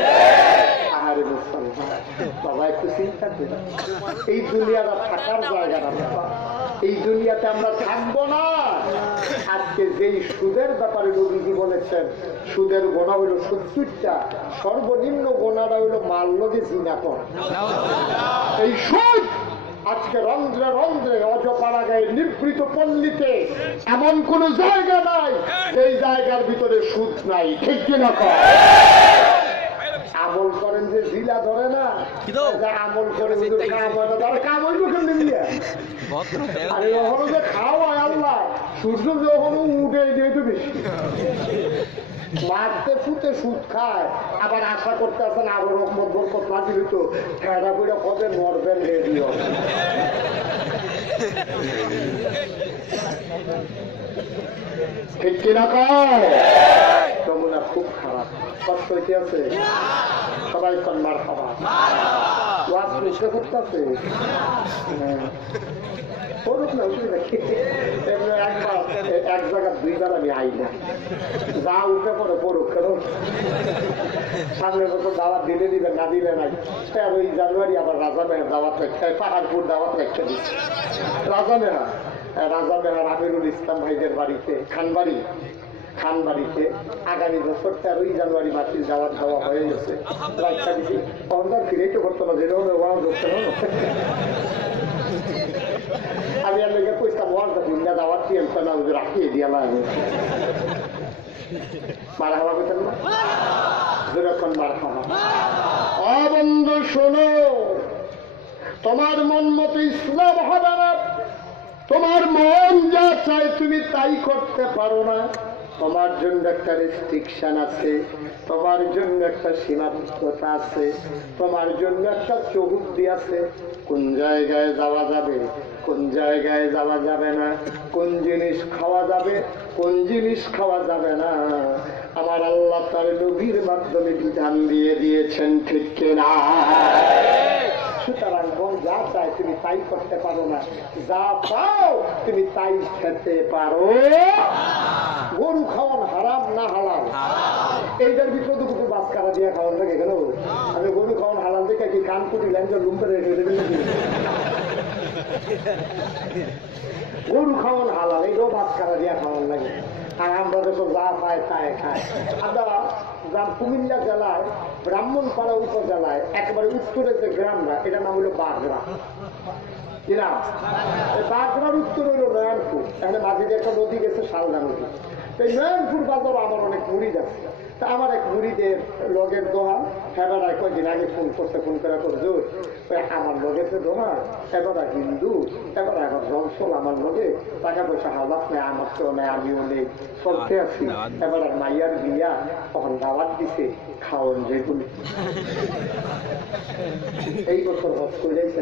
আরে মুসলমান বাবা একটু চিন্তা করি, এই দুনিয়াটা থাকার জায়গা না বাবা, এই দুনিয়াতে আমরা থাকবো না। আজকে যেই সুদের ব্যাপারে নবীজি বলেছেন সুদের গোনা হইল 70টা, সর্বনিম্ন গোনাটা হইল মাল্যকে জিনা করা। এই সুদ আজকে রন্ধ্রে রন্ধ্রে অজপাড়াগায় নিবৃত পল্লীতে এমন কোন জায়গা নাই যেই জায়গার ভিতরে সুদ নাই, ঠিক কিনা কর? আমল করেন যে জিলা ধরে না, আমল করে কাম হইব কেমনি দিয়া? আরে ওখানে যে খাওয়ায় আল্লাহ, সূর্য যখন উঠে দিয়ে তো বেশি মারতে ফুটে সুদ খায়, আবার আশা করতে আসেন আরো রকম বরকত নাজিল হইতো, খেলা করে কবে মরবেন রেডিও। ঠিক কিনা কয়? নমুনা খুব খারাপ, কষ্ট হইতে আছে, সবাই কন্যার খাবার ওয়াজ করতে করতে আছে পড়ুক না, অসুবিধা কি? একবার এক জায়গায় 2 বার আমি আই না, যা উঠে পড়ে পড়ুক, কারণ সামনের বছর দাওয়াত দিলে দিবেন, না দিলে নাই। 13ই জানুয়ারি আবার রাজা মেহার দাওয়াত রাখতে, পাহাড়পুর দাওয়াত রাখতে দিচ্ছে রাজা মেহার আমিরুল ইসলাম ভাইদের বাড়িতে খানবাড়িতে আগামী বছর 13ই জানুয়ারি মাসির দাওয়াত দেওয়া হয়ে গেছে। রাস্তা দিচ্ছি অন্ধার ফিরে তো করতো না, যেটা হলো ওয়াজ হচ্ছে না। আমি আর লোকে পয়সা ওয়াজটা দুনিয়া দাওয়াত দিয়ে না রাখিয়ে দিয়ালাম মারা হওয়া পেতেন না, যেরকম মার খাওয়া। অবন্ধু শোনো, তোমার মন মতো ইসলাম হবে না, তোমার মন যা চায় তুমি তাই করতে পারো না। তোমার জন্য একটা রেস্ট্রিকশন আছে, তোমার জন্য একটা সীমাবদ্ধতা আছে, তোমার জন্য একটা চৌহদ্দি আছে। কোন জায়গায় যাওয়া যাবে, কোন জায়গায় যাওয়া যাবে না, কোন জিনিস খাওয়া যাবে, কোন জিনিস খাওয়া যাবে না, আমার আল্লাহ তার নবীর মাধ্যমে বিধান দিয়ে দিয়েছেন, ঠিক কিনা? সুতরাং মন যা চায় তুমি তাই করতে পারো না, যা পাও তুমি তাই খেতে পারো। গরু খাওয়ান হারাম না হালাল? এইটার ভিতরে তো কিছু বাস কারা দিয়ে খাওয়ান থাকে কেন? আমি গরু খাওয়ান হালাল দেখে কি কান কুটি ল্যাঞ্জা লুম্পে রেখে দেবেন নাকি? গরু খাওয়ান হালাল, এইটাও বাস কারা দিয়ে খাওয়ান লাগে। আর আমরা তো যা পায় তাই খায়। আমরা কুমিল্লা জেলায় ব্রাহ্মণপাড়া উপজেলায় একেবারে উত্তরে যে গ্রামটা, এটার নাম হলো বাগড়া। কিরাম বাগড়ার উত্তর হইল নয়নপুর, এখানে মাঝে একটা নদী গেছে শালদা নদী। এই নয়নপুর বাজার আমার অনেক মুড়িদ আছে। তা আমার এক মুড়িদের লগের দোহান, হেবারায় কয়েকদিন আগে ফোন করে করছো আমার লগে তো দোহান, এবারা হিন্দু, এবার এখন জনসল আমার লগে টাকা পয়সা হালাত নেই, আমার তো নেই, আমিও নেই, চলতে আছি। এবার মাইয়ার বিয়া তখন দাওয়াত দিছে, খাওয়ান যেগুলি এই বছর হজ করে যাইছে,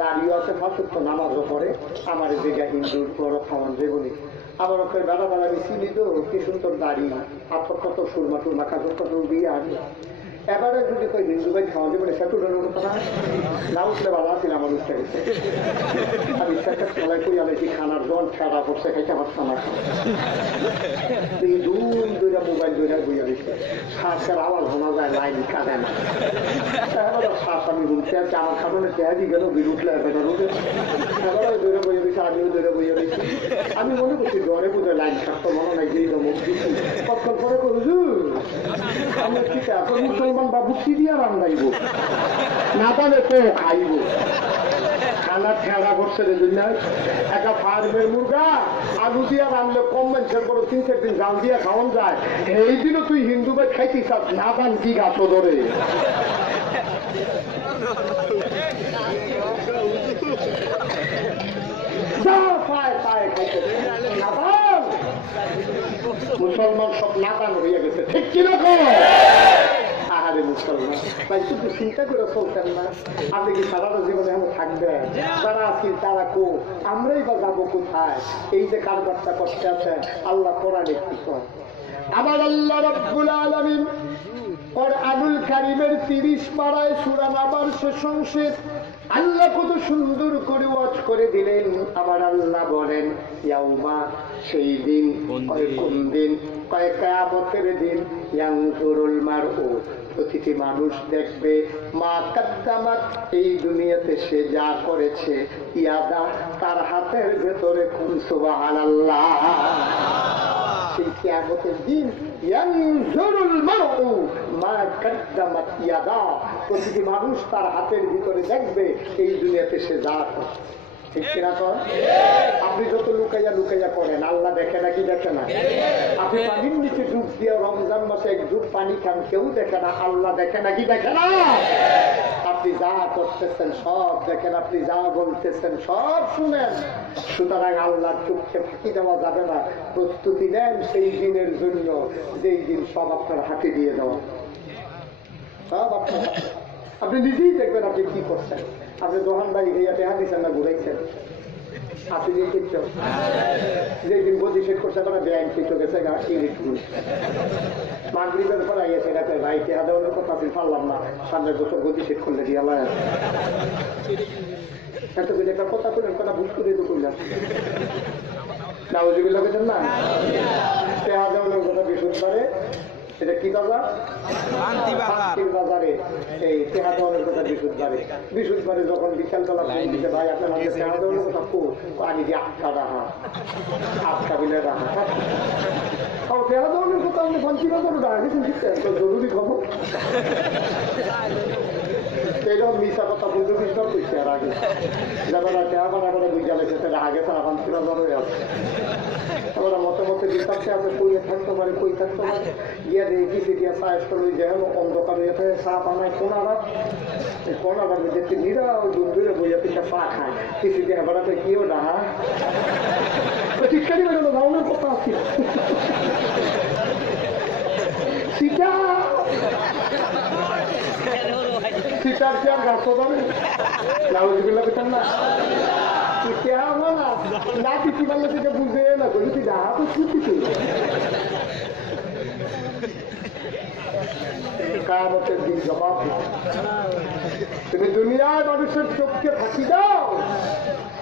দাঁড়িয়ে আছে ফাঁসত্ব নামাজও পরে আমার জায়গা হিন্দুর বড় খাওয়ান যেগুলি। আবার ওকে বেলা বেলা আমি চিনি তো কি সুন্দর দাড়ি, আপনার কত সুরমা টুরমা কাজল কত বিয়ে আনি। এবারে যদি কই হিন্দু ভাই খাওয়া যাবে সেটা উঠানোর কথা না উঠলে ভালো আছিল আমার উঠতে গেছে আমি সেটা খেলায় করি আমি খানার জন খেলা করছে খাইতে পারতাম না দুই মোবাইল দুইটা বইয়া দিচ্ছে শ্বাসের আওয়াজ শোনা যায় লাইন কাটে না শ্বাস আমি উঠতে আসছি আমার খাবারে চেহারি গেল বিল উঠলে এবারে দৈরা বইয়া দিচ্ছে আমিও দৈরা বইয়া দিচ্ছি আমি মনে করছি জ্বরে বোধহয় লাইন কাটতো মনে নাই যে মুখ দিচ্ছি কতক্ষণ পরে করছু আমরা ঠিক এখন মুসলমান বাবু কি দিয়া রান্নাইব না পারে তো খাইব খানা ঠেলা করছে রে দুনিয়ায় একটা ফার্মের মুরগা আলু দিয়া রান্নলে কম মানুষের পরে 3-4 দিন জাল দিয়া খাওয়ান যায় এই দিনও তুই হিন্দু ভাই খাইতে চাস না পান কি গাছ ধরে মুসলমান সব নাকান হইয়া গেছে ঠিক কিনা আহারে মুসলমান ভাই শুধু চিন্তা করে চলতেন না আপনি কি সারা জীবনে এমন থাকবেন যারা আছি তারা কো আমরাই বা যাবো কোথায় এই যে কারবারটা করতে আছে আল্লাহ কোরআনে কি কয় আমার আল্লাহ রাব্বুল আলামিন কোরআনুল কারীমের 30 পারায় সূরা নাবার শেষ অংশে আল্লাহ কত সুন্দর করে ওয়াজ করে দিলেন আমার আল্লাহ বলেন ইয়াউমা সেই দিন কোন দিন কয় কিয়ামতের দিন ইয়ানজুরুল মারউ প্রতিটি মানুষ দেখবে মা কাদ্দামাত এই দুনিয়াতে সে যা করেছে ইয়াদা তার হাতের ভেতরে কোন সুবহানাল্লাহ সেই কিয়ামতের দিন ইয়ানজুরুল মারউ মা কাদ্দামাত ইয়াদা প্রতিটি মানুষ তার হাতের ভিতরে দেখবে এই দুনিয়াতে সে যা করে ঠিক কিনা কর আপনি যত লুকাইয়া লুকাইয়া করেন আল্লাহ দেখে নাকি দেখে না আপনি পানির নিচে ডুব দিয়ে রমজান মাসে এক ডুব পানি খান কেউ দেখে না আল্লাহ দেখে নাকি দেখে না আপনি যা করতেছেন সব দেখেন আপনি যা বলতেছেন সব শুনেন সুতরাং আল্লাহর চোখে ফাঁকি দেওয়া যাবে না প্রস্তুতি নেন সেই দিনের জন্য যেই দিন সব আপনার হাতে দিয়ে দেওয়া সব আপনার আপনি নিজেই দেখবেন আপনি কি করছেন আপনি দোকান বাড়ি গিয়ে টেহা দিচ্ছেন না ঘুরাইছেন আপনি যে কিচ্ছু যেদিন গতি শেষ করছে তারা ব্যাংক কিছু গেছে মাগরিবের পর আইয়াছে গেছে ভাই টেহা দেওয়ার কথা আপনি পারলাম না সামনের বছর গতি শেষ করলে দিয়ে এত কিছু একটা কথা করলেন কথা ভুল করে তো করলাম নাউজুবিল্লাহ বলছেন না টেহা দেওয়ার কথা বৃহস্পতিবারে এটা কি বাজার বাজারে এই টেহা দেওয়ার কথা বৃহস্পতিবারে যখন বিশালতলা দিতে ভাই আপনার হাতে টেহা দেওয়ার কথা আগে দিয়ে আটকা বিলে রাখা টেহা দেওয়ার কথা আপনি পঞ্চি বাজার জরুরি খবর এইরকম মিশা কথা বলতে বিশ্বাস করছি আর আগে যারা টেহা বানা করে বুঝা লেগেছে তারা আগে তারা পঞ্চি বাজার হয়ে আছে আমরা মতো মতো বিশ্বাসে আছে কই থাকতে পারে কই থাকতে পারে গিয়া দেখি সেটিয়া সাহায্য করে যেন অন্ধকার হয়েছে চা বানায় কোনাবার দেখতে নিরা দূরে বইয়া পিঠা চা খায় কিছু দিয়ে বেড়াতে কিও না শিক্ষারী বেরোলো ধারণার কথা আছে সীতার চেয়ার গাছ লাউজগুলো পেতাম না না পিঠি বাংলা থেকে বুঝবে না তুই ডাহা তো ছুটি কায়ামতের দিন জবাব তুমি দুনিয়ার মানুষের চোখকে ফাঁকি দাও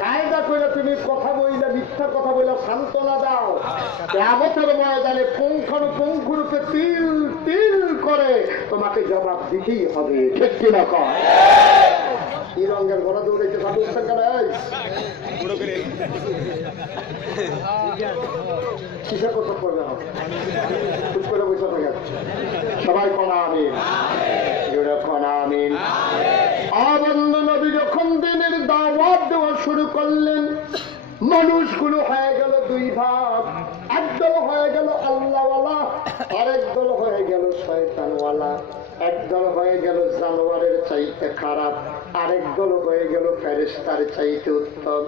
কায়দা করে তুমি কথা বইলা মিথ্যা কথা বইলা সান্ত্বনা দাও কিয়ামতের ময়দানে পুঙ্খানুপুঙ্খরূপে তিল তিল করে তোমাকে জবাব দিতেই হবে ঠিক কিনা কয় কি রঙের ঘোড়া দৌড়েছে সাধু কিসের কথা করবে না খুব করে বসে থাকে সবাই কনা আমিন কনা আমিন আনন্দ নবী যখন দিনের দাওয়াত দেওয়া শুরু করলেন মানুষগুলো হয়ে গেল দুই ভাগ একদল হয়ে গেল আল্লাহওয়ালা আরেক দল হয়ে গেল শয়তানওয়ালা একদল হয়ে গেল জানোয়ারের চাইতে খারাপ আরেক দল হয়ে গেল ফেরেশতার চাইতে উত্তম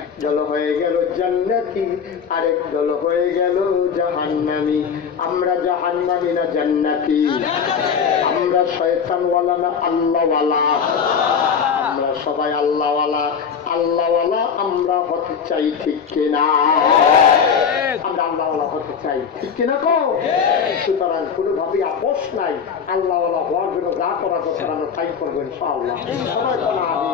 একদল হয়ে গেল জান্নাতি আরেক দল হয়ে গেল জাহান্নামী আমরা জাহান্নামী না জান্নাতি আমরা শয়তানওয়ালা না আল্লাহওয়ালা আমরা সবাই আল্লাহওয়ালা আল্লাহওয়ালা আমরা হতে চাই ঠিক কিনা আমরা আল্লাহওয়ালা হতে চাই, ঠিক কিনা কো? সুতরাং কোনোভাবেই আপোষ নাই, আল্লাহওয়ালা হওয়ার জন্য যা করা দরকার আমরা তাই করবো ইনশাআল্লাহ। সবাই বলা আমি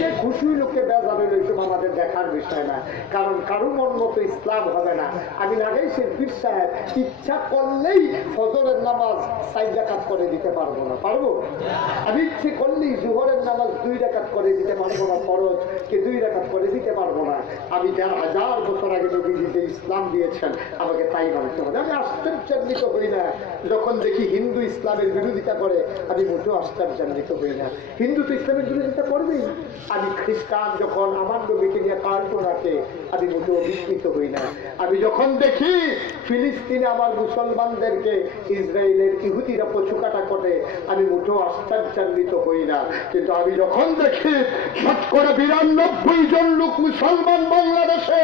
যে খুশি লোককে বেজাবে এইসব আমাদের দেখার বিষয় না, কারণ কারো মন মতো ইসলাম হবে না। আমি আগেই সে পীর সাহেব ইচ্ছা করলেই ফজরের নামাজ 4 রাকাত করে দিতে পারবো না, পারবো? আমি ইচ্ছে করলেই জোহরের নামাজ 2 রাকাত করে দিতে পারবো না, ফরজ কে 2 রাকাত করে দিতে পারবো না। আমি 1000 বছর আগে নবীজি যে ইসলাম দিয়েছেন আমাকে তাই মানতে হবে। আমি আশ্চর্যান্বিত হই না যখন দেখি হিন্দু ইসলামের বিরোধিতা করে, আমি মোটেও আশ্চর্যান্বিত হই না। হিন্দু তো ইসলামের বিরোধিতা করবেই। আমি খ্রিস্টান যখন আমার নবীকে নিয়ে কার্টুন আঁকে আমি মোটেও বিস্মিত হই না। আমি যখন দেখি ফিলিস্তিনে আমার মুসলমানদেরকে ইসরায়েলের ইহুদিরা পছুকাটা করে আমি মোটেও আশ্চর্যান্বিত হই না। কিন্তু আমি যখন দেখি শতকরা 92 জন লোক মুসলমান বাংলাদেশে,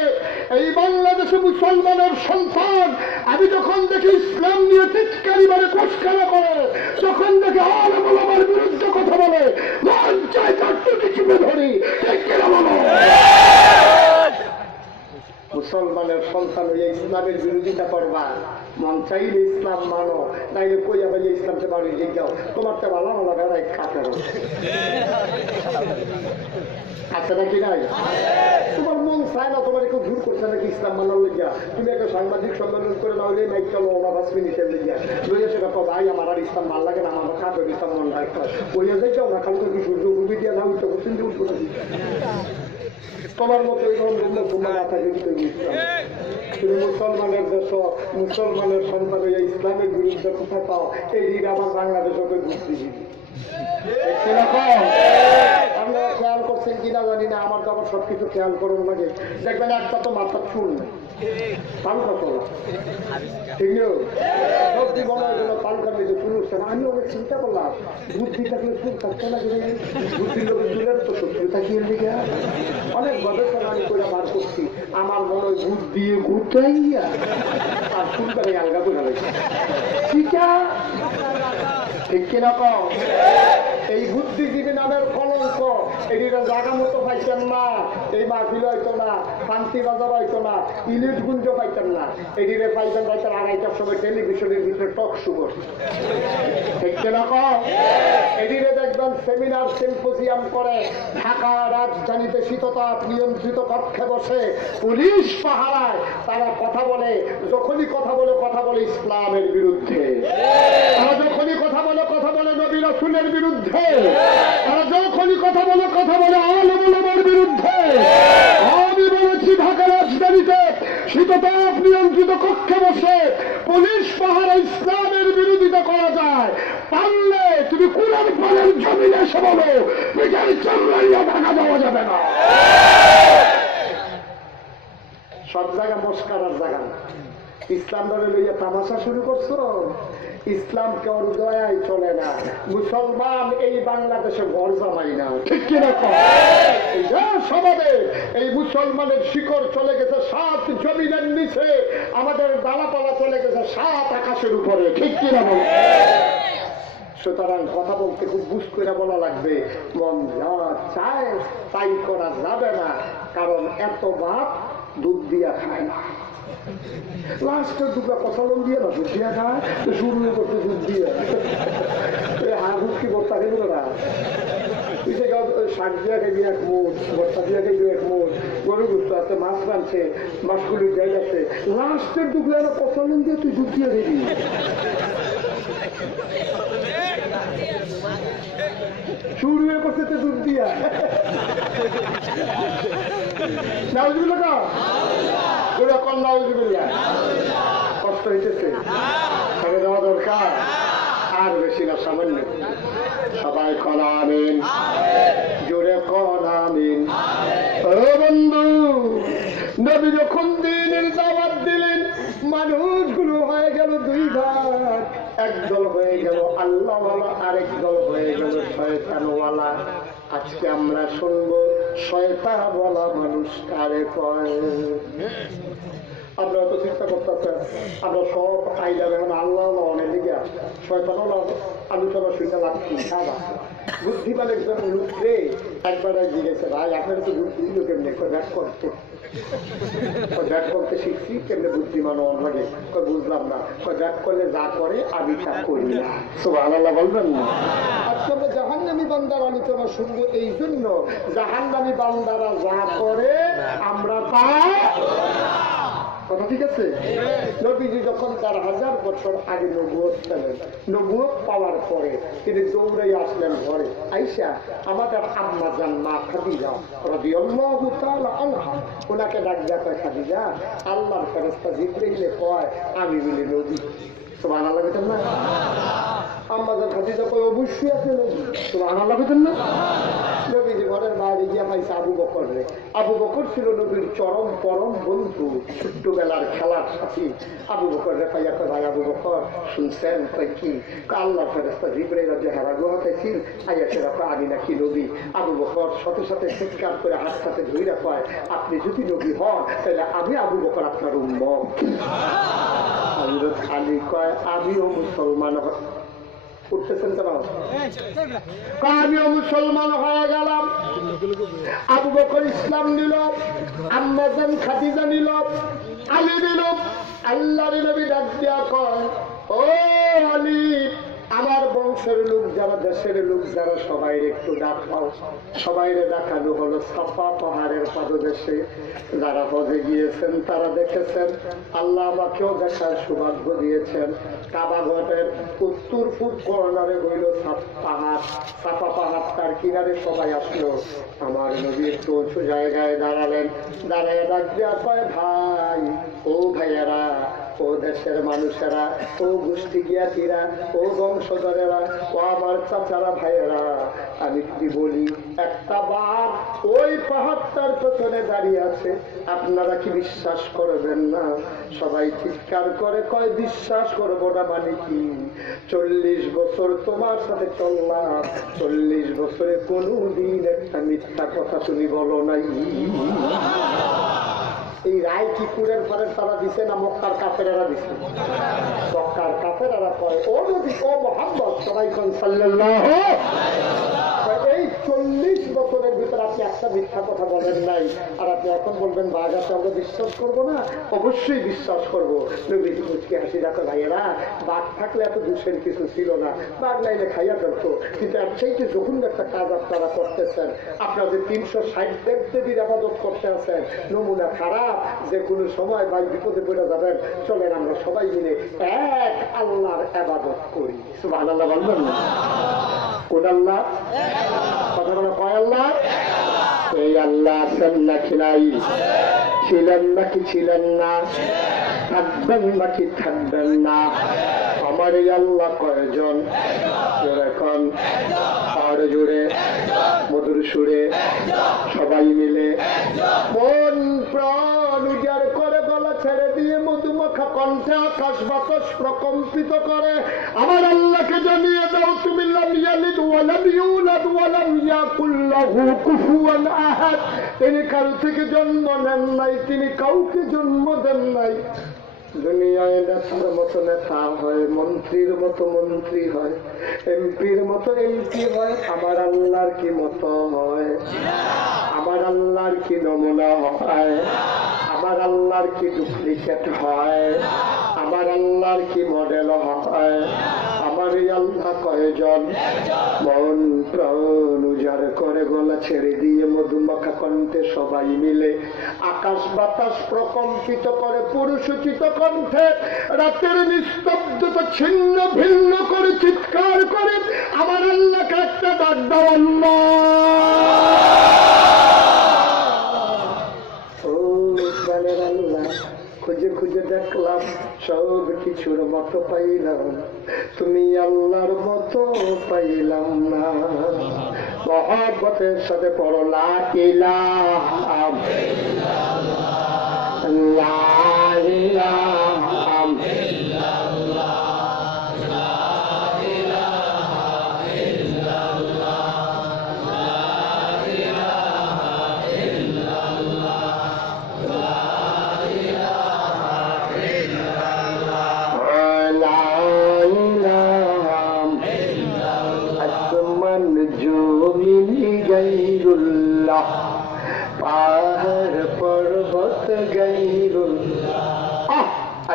এই বাংলাদেশে মুসলমানের সন্তান, আমি যখন দেখি ইসলাম নিয়ে চিৎকারি মানে কোষকারা করে, যখন দেখি আলেমার বিরুদ্ধে কথা বলে, লজ্জায় চারটুটি চিপে ধরি, বলো মুসলমানের সন্তান হইয়া ইসলামের বিরোধিতা করবা, মন চাইলে ইসলাম মানো, নাইলে কইয়া ভাইয়া ইসলামকে বাড়ি দিয়ে যাও, তোমার তো ভালো ভালো বেড়াই খাতে আছে নাকি নাই? তোমার মন চায় না, তোমার কেউ ভুল করছে নাকি ইসলাম মানার লেগিয়া, তুমি একটা সাংবাদিক সম্মেলন করে নাও, মাইক চলো ওনা 5 মিনিটের লেগিয়া লইয়া সেটা তো ভাই আমার আর ইসলাম ভাল লাগে না, আমার খাতে ইসলাম মন রাখতে হয়, ওইয়া যাই যাও না, খালি কি সূর্য উঠে দিয়া না উঠতে করছেন যে উঠবো তোমার মতো এরকম তোমার না থাকে কি তুমি মুসলমানের দেশ, মুসলমানের সন্তান হইয়া ইসলামের বিরুদ্ধে কোথায় পাও? এই দিন আমার বাংলাদেশে বুঝতেছি আমরা খেয়াল করছেন কিনা জানি না, আমার তো আবার সবকিছু খেয়াল করুন লাগে। দেখবেন একটা তো মাথার চুল নেই, পালকা তোলা ঠিক সব জীবনের জন্য পালকার নিতে চুল উঠছে না। আমি অনেক চিন্তা করলাম, বুদ্ধি থাকলে চুল থাকতে না, বুদ্ধির লোকের চুলের তো শত্রু থাকিয়ে দিকে অনেক গবেষণা আমি করে বার করছি। আমার মনে হয় বুধ দিয়ে ঘুরতেইয়া আর চুলটাকে আলগা করে লাগছে, ঠিক কিনা কম? এই বুদ্ধিজীবী নামের কলঙ্ক এটিরা জায়গা মতো পাইতেন না, এই মাহফিল হইতো না, শান্তি বাজার হইতো না, ইলিট গুঞ্জ পাইতেন না, এটিরে পাইতেন রাইতের 2:30টার সময় টেলিভিশনের ভিতরে টক শো করছে, ঠিক কিনা কম? এটিরে দেখবেন সেমিনার সিম্পোজিয়াম করে ঢাকা রাজধানীতে শীততাপ নিয়ন্ত্রিত কক্ষে বসে পুলিশ পাহারায় তারা কথা বলে, যখনই কথা বলে ইসলামের বিরুদ্ধে, তারা যখনই কথা বলে নবী রাসূলের বিরুদ্ধে, তারা যখনই কথা বলে আলেম ওলামার বিরুদ্ধে। আমি বলেছি ঢাকা রাজধানীতে শীততাপ নিয়ন্ত্রিত কক্ষে বসে পুলিশ পাহারা ইসলামের বিরোধিতা করা যায়, পারলে তুমি কোরআন পালের জমিনে এসে বলো পিঠের চামড়াইয়া ঢাকা যাওয়া যাবে না। সব জায়গা মস্কারার জায়গা, ইসলাম ধরে লইয়া তামাশা শুরু করছো। ইসলাম কেউ দয়ায় চলে না, মুসলমান এই বাংলাদেশে ঘর জামাই না, ঠিক কিনা? সমাজে এই মুসলমানের শিকড় চলে গেছে 7 জমিনের নিচে, আমাদের ডালাপালা চলে গেছে 7 আকাশের উপরে, ঠিক কিনা বল? সুতরাং কথা বলতে খুব বুঝ করে বলা লাগবে, মন যা চায় তাই করা যাবে না, কারণ এত বাপ দুধ দিয়া খায় না। লাস্টের দুটো কচলন দিয়ে না দুধ দিয়া খায়, শুরু করতে দুধ দিয়ে হাঁস কি বর্তা খেলো না, শাক দিয়া খাইবি 1 মুঠ, বর্তা দিয়া খাইবি 1 মুঠ, গরু গুস্ত আছে, মাছ রানছে, মাছগুলি যাই আছে, লাস্টের দুটো কচলন দিয়ে তুই দুধ দিয়ে দিবি। শুরু করছে তো দুধ দিয়া নাউজুবিল্লাহ, কষ্ট হইতেছে, ছেড়ে দেওয়া দরকার, আর বেশি না, সামান্য। সবাই কন আমিন, জোরে কন আমিন। ও বন্ধু, নবী যখন দ্বীনের দাওয়াত দিলেন, মানুষগুলো হয়ে গেল 2 ভাগ, একদল হয়ে গেল আল্লাহওয়ালা, আরেক দল হয়ে গেল শয়তানওয়ালা। আজকে আমরা শুনবো শয়তান বলা মানুষ কারে কয়। আপনারা তো চিন্তা করতেছেন, আমরা সব আইলাম এখন আল্লাহ অনেক দিকে শয়তান আলোচনা শুনতে লাগছি। বুদ্ধিমান একজন লোকরে একবার জিজ্ঞেসে ভাই আপনারা তো বুদ্ধি ছিল কেমনি ব্যাট করতে ব্যাট করতে শিখছি কেমনি বুদ্ধিমান হওয়ার লাগে বুঝলাম না ব্যাট করলে যা করে আমি তা করি না। সুবহানাল্লাহ বলবেন না? আজকে আমরা জাহান্নামী বান্দার আলোচনা শুনবো এই জন্য জাহান্নামী বান্দারা যা করে আমরা তা কথা ঠিক আছে। নবীজি যখন ৪,০০০ বছর আগে নবুয়ত পেলেন, নবুয়ত পাওয়ার পরে তিনি দৌড়াই আসলেন ঘরে। আইসা আমাদের আম্মা জান মা খাদিজা রাদিয়াল্লাহু তাআলা আনহা ওনাকে ডাক দেয়া কয়, খাদিজা আল্লাহর ফেরেশতা জিবরাইলে কয় আমি বলি নবী। সুবহানাল্লাহ বলেন না? আম্মা জান খাদিজা কয় অবশ্যই আপনি নবী। সুবহানাল্লাহ বলেন না? নবীজি ঘরের বাইরে গিয়া পাইছে আবু বকর রে। আবু বকর ছিল নবীর চরম পরম বন্ধু, ছোট্টবেলার খেলার সাথী। আবু বকর রে পাইয়া কয়, ভাই আবু বকর শুনছেন? কয় কি? আল্লাহর ফেরেশতা জিবরাইল যে হারা গুহাতেছিল আইয়া সেরা আমি নাকি নবী। আবু বকর সাথে সাথে চিৎকার করে হাত সাথে ধইরা কয়, আপনি যদি নবী হন তাহলে আমি আবু বকর আপনার উম্মত। হযরত আলী কয় আমিও মুসলমান উঠতেছেন কেন? আমিও মুসলমান হয়ে গেলাম। আবু বকর ইসলাম নিল, আম্মা জান খাদিজা নিল, আলী নিল। আল্লাহর নবী ডাক দিয়া কয়, ও আলী আমার বংশের লোক যারা, দেশের লোক যারা, সবাই একটু ডাকাও। সবাইরে ডাকানো হলো সাফা পাহাড়ের পাদদেশে। যারা হজে গিয়েছেন তারা দেখেছেন, আল্লাহ আমাকেও দেখার সৌভাগ্য দিয়েছেন। কাবা ঘাটের উত্তর পূর্ব কর্নারে হইল পাহাড়, সাফা পাহাড়, তার কিনারে সবাই আসলো। আমার নবী একটু উঁচু জায়গায় দাঁড়ালেন, দাঁড়ায় ডাক দিয়া কয়, ভাই ও ভাইয়ারা, ও দেশের মানুষেরা, ও গোষ্ঠী জ্ঞাতিরা, ও বংশধরেরা, ও আমার চাচারা ভাইয়েরা, আমি যদি বলি একটা বার ওই পাহাড়টার পেছনে দাঁড়িয়ে আছে, আপনারা কি বিশ্বাস করবেন না? সবাই চিৎকার করে কয় বিশ্বাস করবো না মানে কি? 40 বছর তোমার সাথে চললাম, 40 বছরে কোনদিন একটা মিথ্যা কথা তুমি বলো নাই। এই রায় কি কুরের ঘরের তারা দিছে না মক্কার কাফেরেরা দিছে? মক্কার কাফেরেরা কয়, ও নবী, ও মুহাম্মদ, সবাই কোন সাল্লাল্লাহু। এই 40 বছরের ভিতরে আপনি একটা মিথ্যা কথা বলেন নাই, আর আপনি এখন বলবেন বাঘ আছে আমরা বিশ্বাস করবো না? অবশ্যই বিশ্বাস করবো। নবীজি মুচকি হাসি রাখো, ভাইয়েরা বাঘ থাকলে এত দোষের কিছু ছিল না, বাঘ নাইলে খাইয়া ফেলতো। কিন্তু এর চাইতে যখন একটা কাজ আপনারা করতেছেন, আপনাদের 360 দেবদেবীর আবাদত করতে আছেন, নমুনা খারাপ, যে কোনো সময় ভাই বিপদে পড়ে যাবেন। চলেন আমরা সবাই মিলে এক আল্লাহর আবাদত করি। সুবহানাল্লাহ বলবেন না? কোন আল্লাহ? কথা বলো, কয় আল্লাহ? এই আল্লাহ আছেন নাকি নাই? ছিলেন নাকি ছিলেন না? থাকবেন নাকি থাকবেন না? আমার এই আল্লাহ কয়জন? এখন আর জুড়ে মধুর সুরে সবাই মিলে মন প্রাণ উজাড় করে গলা ছেড়ে দিয়ে মধুমাখা কণ্ঠে আকাশ বাতাস প্রকম্পিত করে আমার আল্লাহকে জানিয়ে দাও, তুমি লাম ইয়ালিদ ওয়া লাম ইউলাদ ওয়া লাম ইয়াকুল লাহু কুফুয়ান আহাদ। তিনি কারো থেকে জন্ম নেন নাই, তিনি কাউকে জন্ম দেন নাই। দুনিয়ায় নেতার মতো নেতা হয়, মন্ত্রীর মতো মন্ত্রী হয়, এমপির মতো এমপি হয়। আমার আল্লাহর কি মতো হয়? আমার আল্লাহর কি নমুনা হয়? আমার আল্লাহর কি ডুপ্লিকেট হয়? আমার আল্লাহর কি মডেল হয়? আমার এই আল্লাহ কয়জন? মন প্রাণ উজাড় করে গলা ছেড়ে দিয়ে মধুমাখা কণ্ঠে সবাই মিলে আকাশ বাতাস প্রকম্পিত করে পুরুষোচিত কণ্ঠে রাতের নিস্তব্ধতা ছিন্ন ভিন্ন করে চিৎকার করে আমার আল্লাহকে একটা ডাক দাও, আল্লাহ। ও প্রাণের আল্লাহ, খুঁজে খুঁজে দেখলাম সব কিছুর মতো পাইলাম, তুমি আল্লাহর মতো পাইলাম না। মহব্বতের সাথে পড়ো লা ইলাহা ইল্লাল্লাহ, লা ইলাহা ইল্লাল্লাহ, লা ইলাহা ইল্লাল্লাহ, লা ইলাহা ইল্লাল্লাহ, লা ইলাহা ইল্লাল্লাহ, লা ইলাহা ইল্লাল্লাহ। আসমান জমিন গায়রুল পাহাড় পর্বত গায়রুল্লাহ,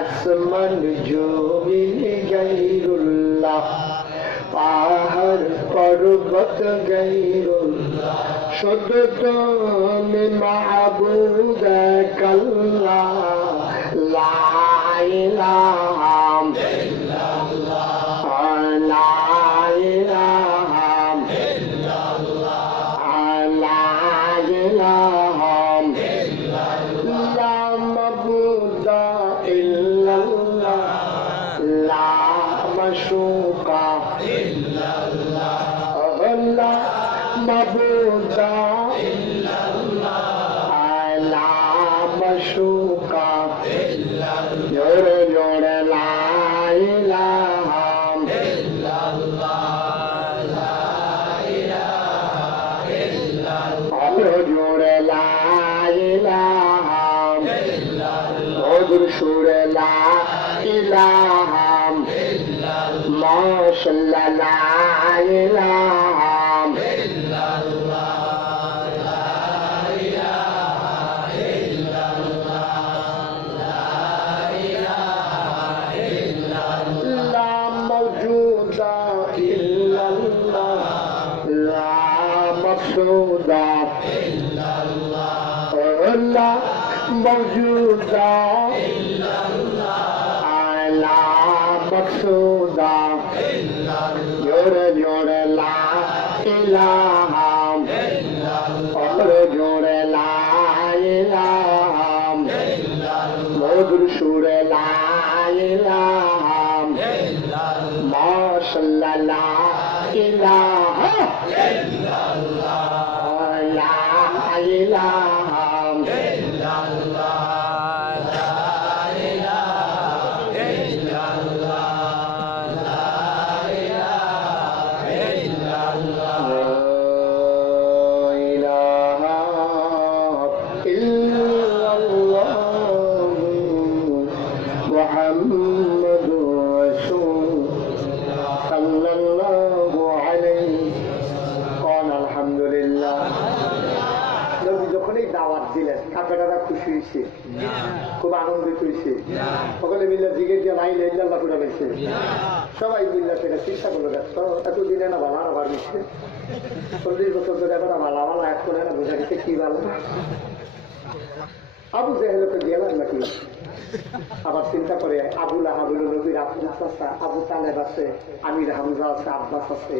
আসমান জমিন গায়রুল্লাহ, পাহাড় পর্বত গায়রুল্লাহ, শুধু তুমি মাবুদ আল্লাহ, লা ইলাহা ইল্লাল্লাহ, লা ইলাহা ইল্লাল্লাহ, লা ইলাহা ইল্লাল্লাহ, লা মাবুদা ইল্লাল্লাহ, লা মাশুকা ইল্লাল্লাহ, লা মাবুদা ইল্লাল্লাহ, লা মাশুকা ইল্লাল্লাহ, জোরে জোরে লা ইলাহা ইল্লাল্লাহ, লা ইলাহা ইল্লাল্লাহ, জোরে লা ইলাহা ইল্লাল্লাহ, মধুর সুরে লা ইলাহা ইল্লাল্লাহ, মাশাআল্লাহ লা ইলাহা مقصودا إلا الله، لا موجودا إلا الله، لا مقصودا إلا الله، جور جور لا إله إلا الله، جور لا إله إلا الله، مدر شور لا إله إلا الله، ما شاء الله لا إله إلا الله، لا إله إلا الله، لا إله إلا الله، لا إله إلا الله، لا إله إلا الله، محمد رسول صلى الله عليه قال الحمد لله। নবী যখন এই দাওয়াত দিলেন কাকারা খুশি হয়েছে, খুব আনন্দিত হয়েছে, সকলে মিল্লা জিগে দিয়ে লা ইলাহা ইল্লাল্লাহ করে গেছে, সবাই মিল্লা সেটা চিন্তা করে দেখতো এতদিনে না বাবা আবার মিশছে 40 বছর ধরে এখন আমার লাভা এক করে না বোঝা গেছে কি ভালো। আবু জেহেলকে গেলাম নাকি আবার চিন্তা করে আবু লাহাব নবীর আব্দুল চাচা, আবু তালেব আছে, আমির হামজা আছে, আব্বাস আছে,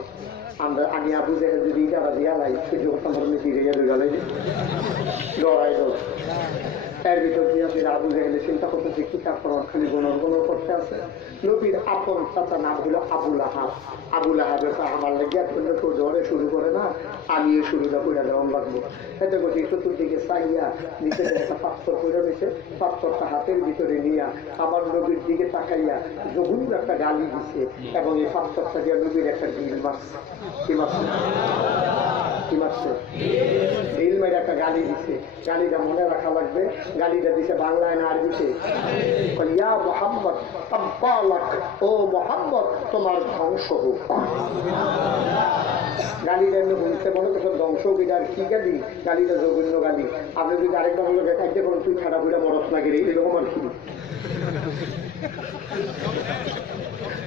আমি আবু জেহেল যদি ইটারা দিয়া লাই সুযোগ আমার মেশি রেগে গেলে লড়াই দল এর ভিতর দিয়ে আবু জেহেলে চিন্তা করতেছে কি তারপর খালি গণ করতে আছে। নবীর আপন চাচা নাম হলো আবু লাহাব। আবু লাহাবের আমার লাগিয়া করলে তো জ্বরে শুরু করে না, আমিও শুরুটা করে দেওয়ান লাগবো। এতে করছি চতুর্দিকে চাইয়া নিচে একটা পাথর করে রয়েছে, পাথরটা হাতের ভিতরে নিয়ে আমার নবীর দিকে তাকাইয়া জঘন্য একটা গালি দিছে এবং এই পাথরটা দিয়ে নবীর একটা ঢিল মারছে। কি মারছে? কি মারছে? ঢিল মেরে একটা গালি দিছে। গালিটা মনে রাখা লাগবে। গালিটা দিছে বাংলায় না আরবিতে? ইয়া মুহাম্মদ তাব্বালাক, ও মুহাম্মদ তোমার ধ্বংস হোক। গালিটা এমনি বলতে মনে করছো ধ্বংস বিদার কি গালি? গালিটা জঘন্য গালি। আপনি যদি আরেকবার হলো দেখাইতে পারেন তুই খারাপ হইলে মরস না গেলে এরকম আর কি।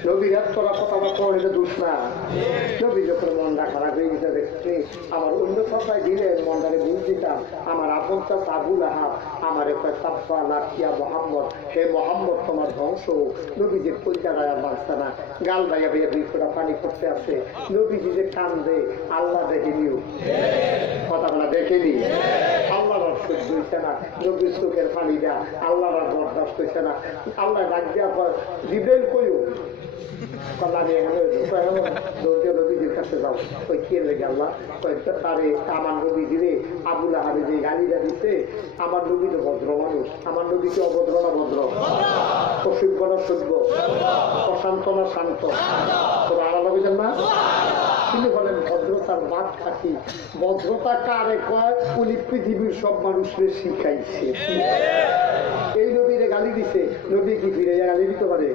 নবীর তোরা কথাবার্তা এটা দোষ না। নবী যখন মনটা খারাপ হয়ে গেছে দেখছি আমার অন্য কথায় দিলে মনটারে বুঝ দিতাম। আমার আপন চাচা আবু লাহাব আমার একটা তাব্বা লাকিয়া মোহাম্মদ, হে মোহাম্মদ তোমার ধ্বংস। নবীজি কলকাতায় আর বাঁচতে না, গাল বাইয়া বাইয়া 2 ফোঁটা পানি করতে আছে। নবীজি যে কান্দে আল্লাহ দেখেনিও, কথাগুলা দেখেনি। আল্লাহর সহ্য হইছে না, নবীর চোখের পানিটা আল্লাহর বরদাস্ত হইছে না। আল্লাহ ডাক দিয়া জিবরাইল কইও নবীজির কাছে যাও। ওই কে লেগে আল্লাহ তারে আমার নবীজিরে আবু লাহাবে যে গালিটা দিতে, আমার নবী তো ভদ্র মানুষ, আমার নবী কি অভদ্র না ভদ্র? অসভ্য না সভ্য? অশান্ত না শান্ত? তবে আলাদা বুঝেন না? তিনি বলেন ভদ্রতার বাদ কাটি। ভদ্রতা কারে কয়? উনি পৃথিবীর সব মানুষের শিখাইছে। এই নবীরে গালি দিছে, নবী কি ফিরে গালি দিতে পারে?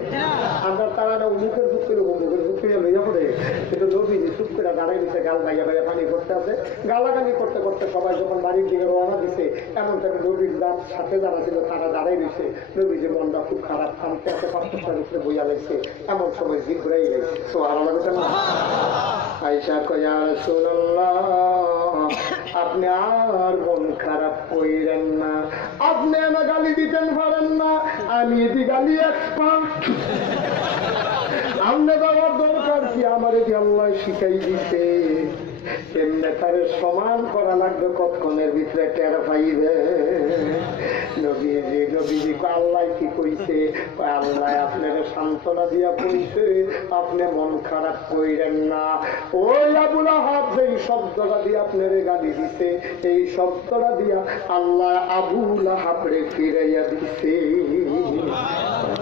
আমরা তারা না উমুকের বুক করে অমুকের বুক করে লইয়া পড়ে, কিন্তু নবী যে চুপ করে দাঁড়াই দিছে, গাল বাইয়া বাইয়া পানি করতে আছে। গালাগালি করতে করতে সবাই যখন বাড়ির দিকে রওনা দিছে, এমন টাইমে নবীর সাথে যারা ছিল তারা দাঁড়াই রয়েছে, নবী যে মনটা খুব খারাপ, কানতে এত পাথরটার উপরে বইয়া লাগছে, এমন সময় জিব্রাইল গেছে। সুবহানাল্লাহ বলেন না? আয়েশা কয় ইয়া রাসূলুল্লাহ, আপনি আর মন খারাপ কইরেন না, আপনি আমার গালি দিতেন পারেন না, আমি এটি গালি এক্সপার্ট, আপনি দেওয়ার দরকার কি, আমার এটি আল্লাহ শিখাই দিতে, এমনি তারে সমান করা লাগবে, কতক্ষণের ভিতরে টের পাইবে। নবীজি আল্লাহ কি কইছে, আল্লাহ আপনার সান্ত্বনা দিয়া কইছে আপনি মন খারাপ কইরেন না। ওই আবুল আহাব যেই শব্দটা দিয়ে আপনার গালি দিছে, এই শব্দটা দিয়া আল্লাহ আবুল আহাবরে ফিরাইয়া দিছে।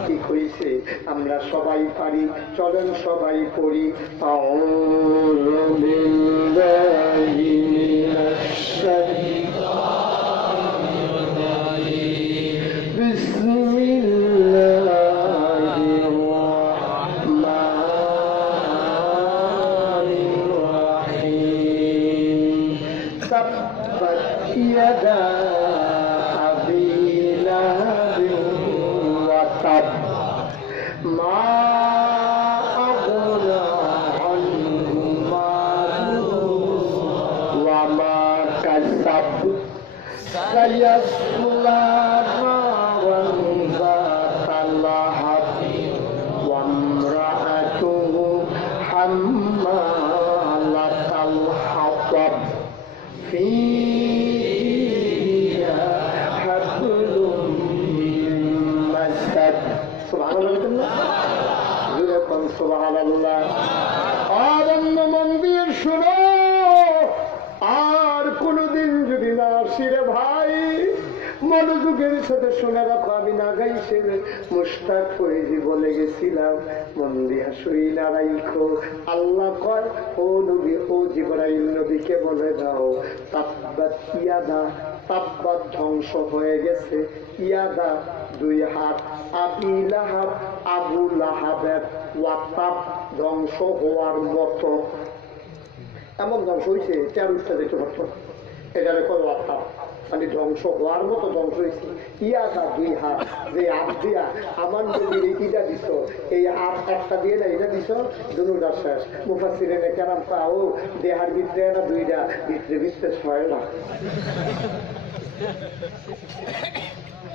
কি কইছে আমরা সবাই পারি, চলেন সবাই পড়ি। আউযু বিল্লাহি মিনাশ শাইতানির রাজিম, বিসমিল্লাহির রাহমানির রাহিম। তাব্বাত ইয়াদা আবি লাহাবিন ওয়া তাব, মা আগনা আনহু মালুহু ওয়া মা কাসাব, সায়াসলা নারান যাতা লাহাব ওয়া ইমরাআতুহু হাম্মালাতাল হাতাব, ফি জিদিহা হাবলুম মিন মাসাদ। সুবহানাল্লাহ, সুবহানাল্লাহ। আনন্দ মন দিয়ে শুনো, আর কোনদিন যদি না আসি রে ভাই, মনোযোগের সাথে শুনে রাখো। আমি না গাইছে মুশতাক ফৈজি বলে গেছিলাম, মন দিয়া শুই না রাইখো। আল্লাহ কয়, ও নবী, ও জিবরাইল নবীকে বলে দাও, তাব্বাত ইয়াদা, তাব্বাত ধ্বংস হয়ে গেছে, ইয়াদা দুই হাত, আবি লাহাব আবু লাহাবের, ওয়াতাব ধ্বংস হওয়ার মতো। এমন ধ্বংস হয়েছে 13টা দেখতে পাচ্ছ, এটারে কয় ওয়াতাব, মানে ধ্বংস হওয়ার মতো ধ্বংস হয়েছে। ইয়াদা দুই হাত, যে হাত দিয়া আমার নবীর ইটা দিছ, এই হাত একটা দিয়ে না এটা দিছ, দুটা শেষ। মুফাসসিরিনে কেরাম পাও দেহার ভিতরে না দুইটা, ভিতরে ভিতরে 6টা।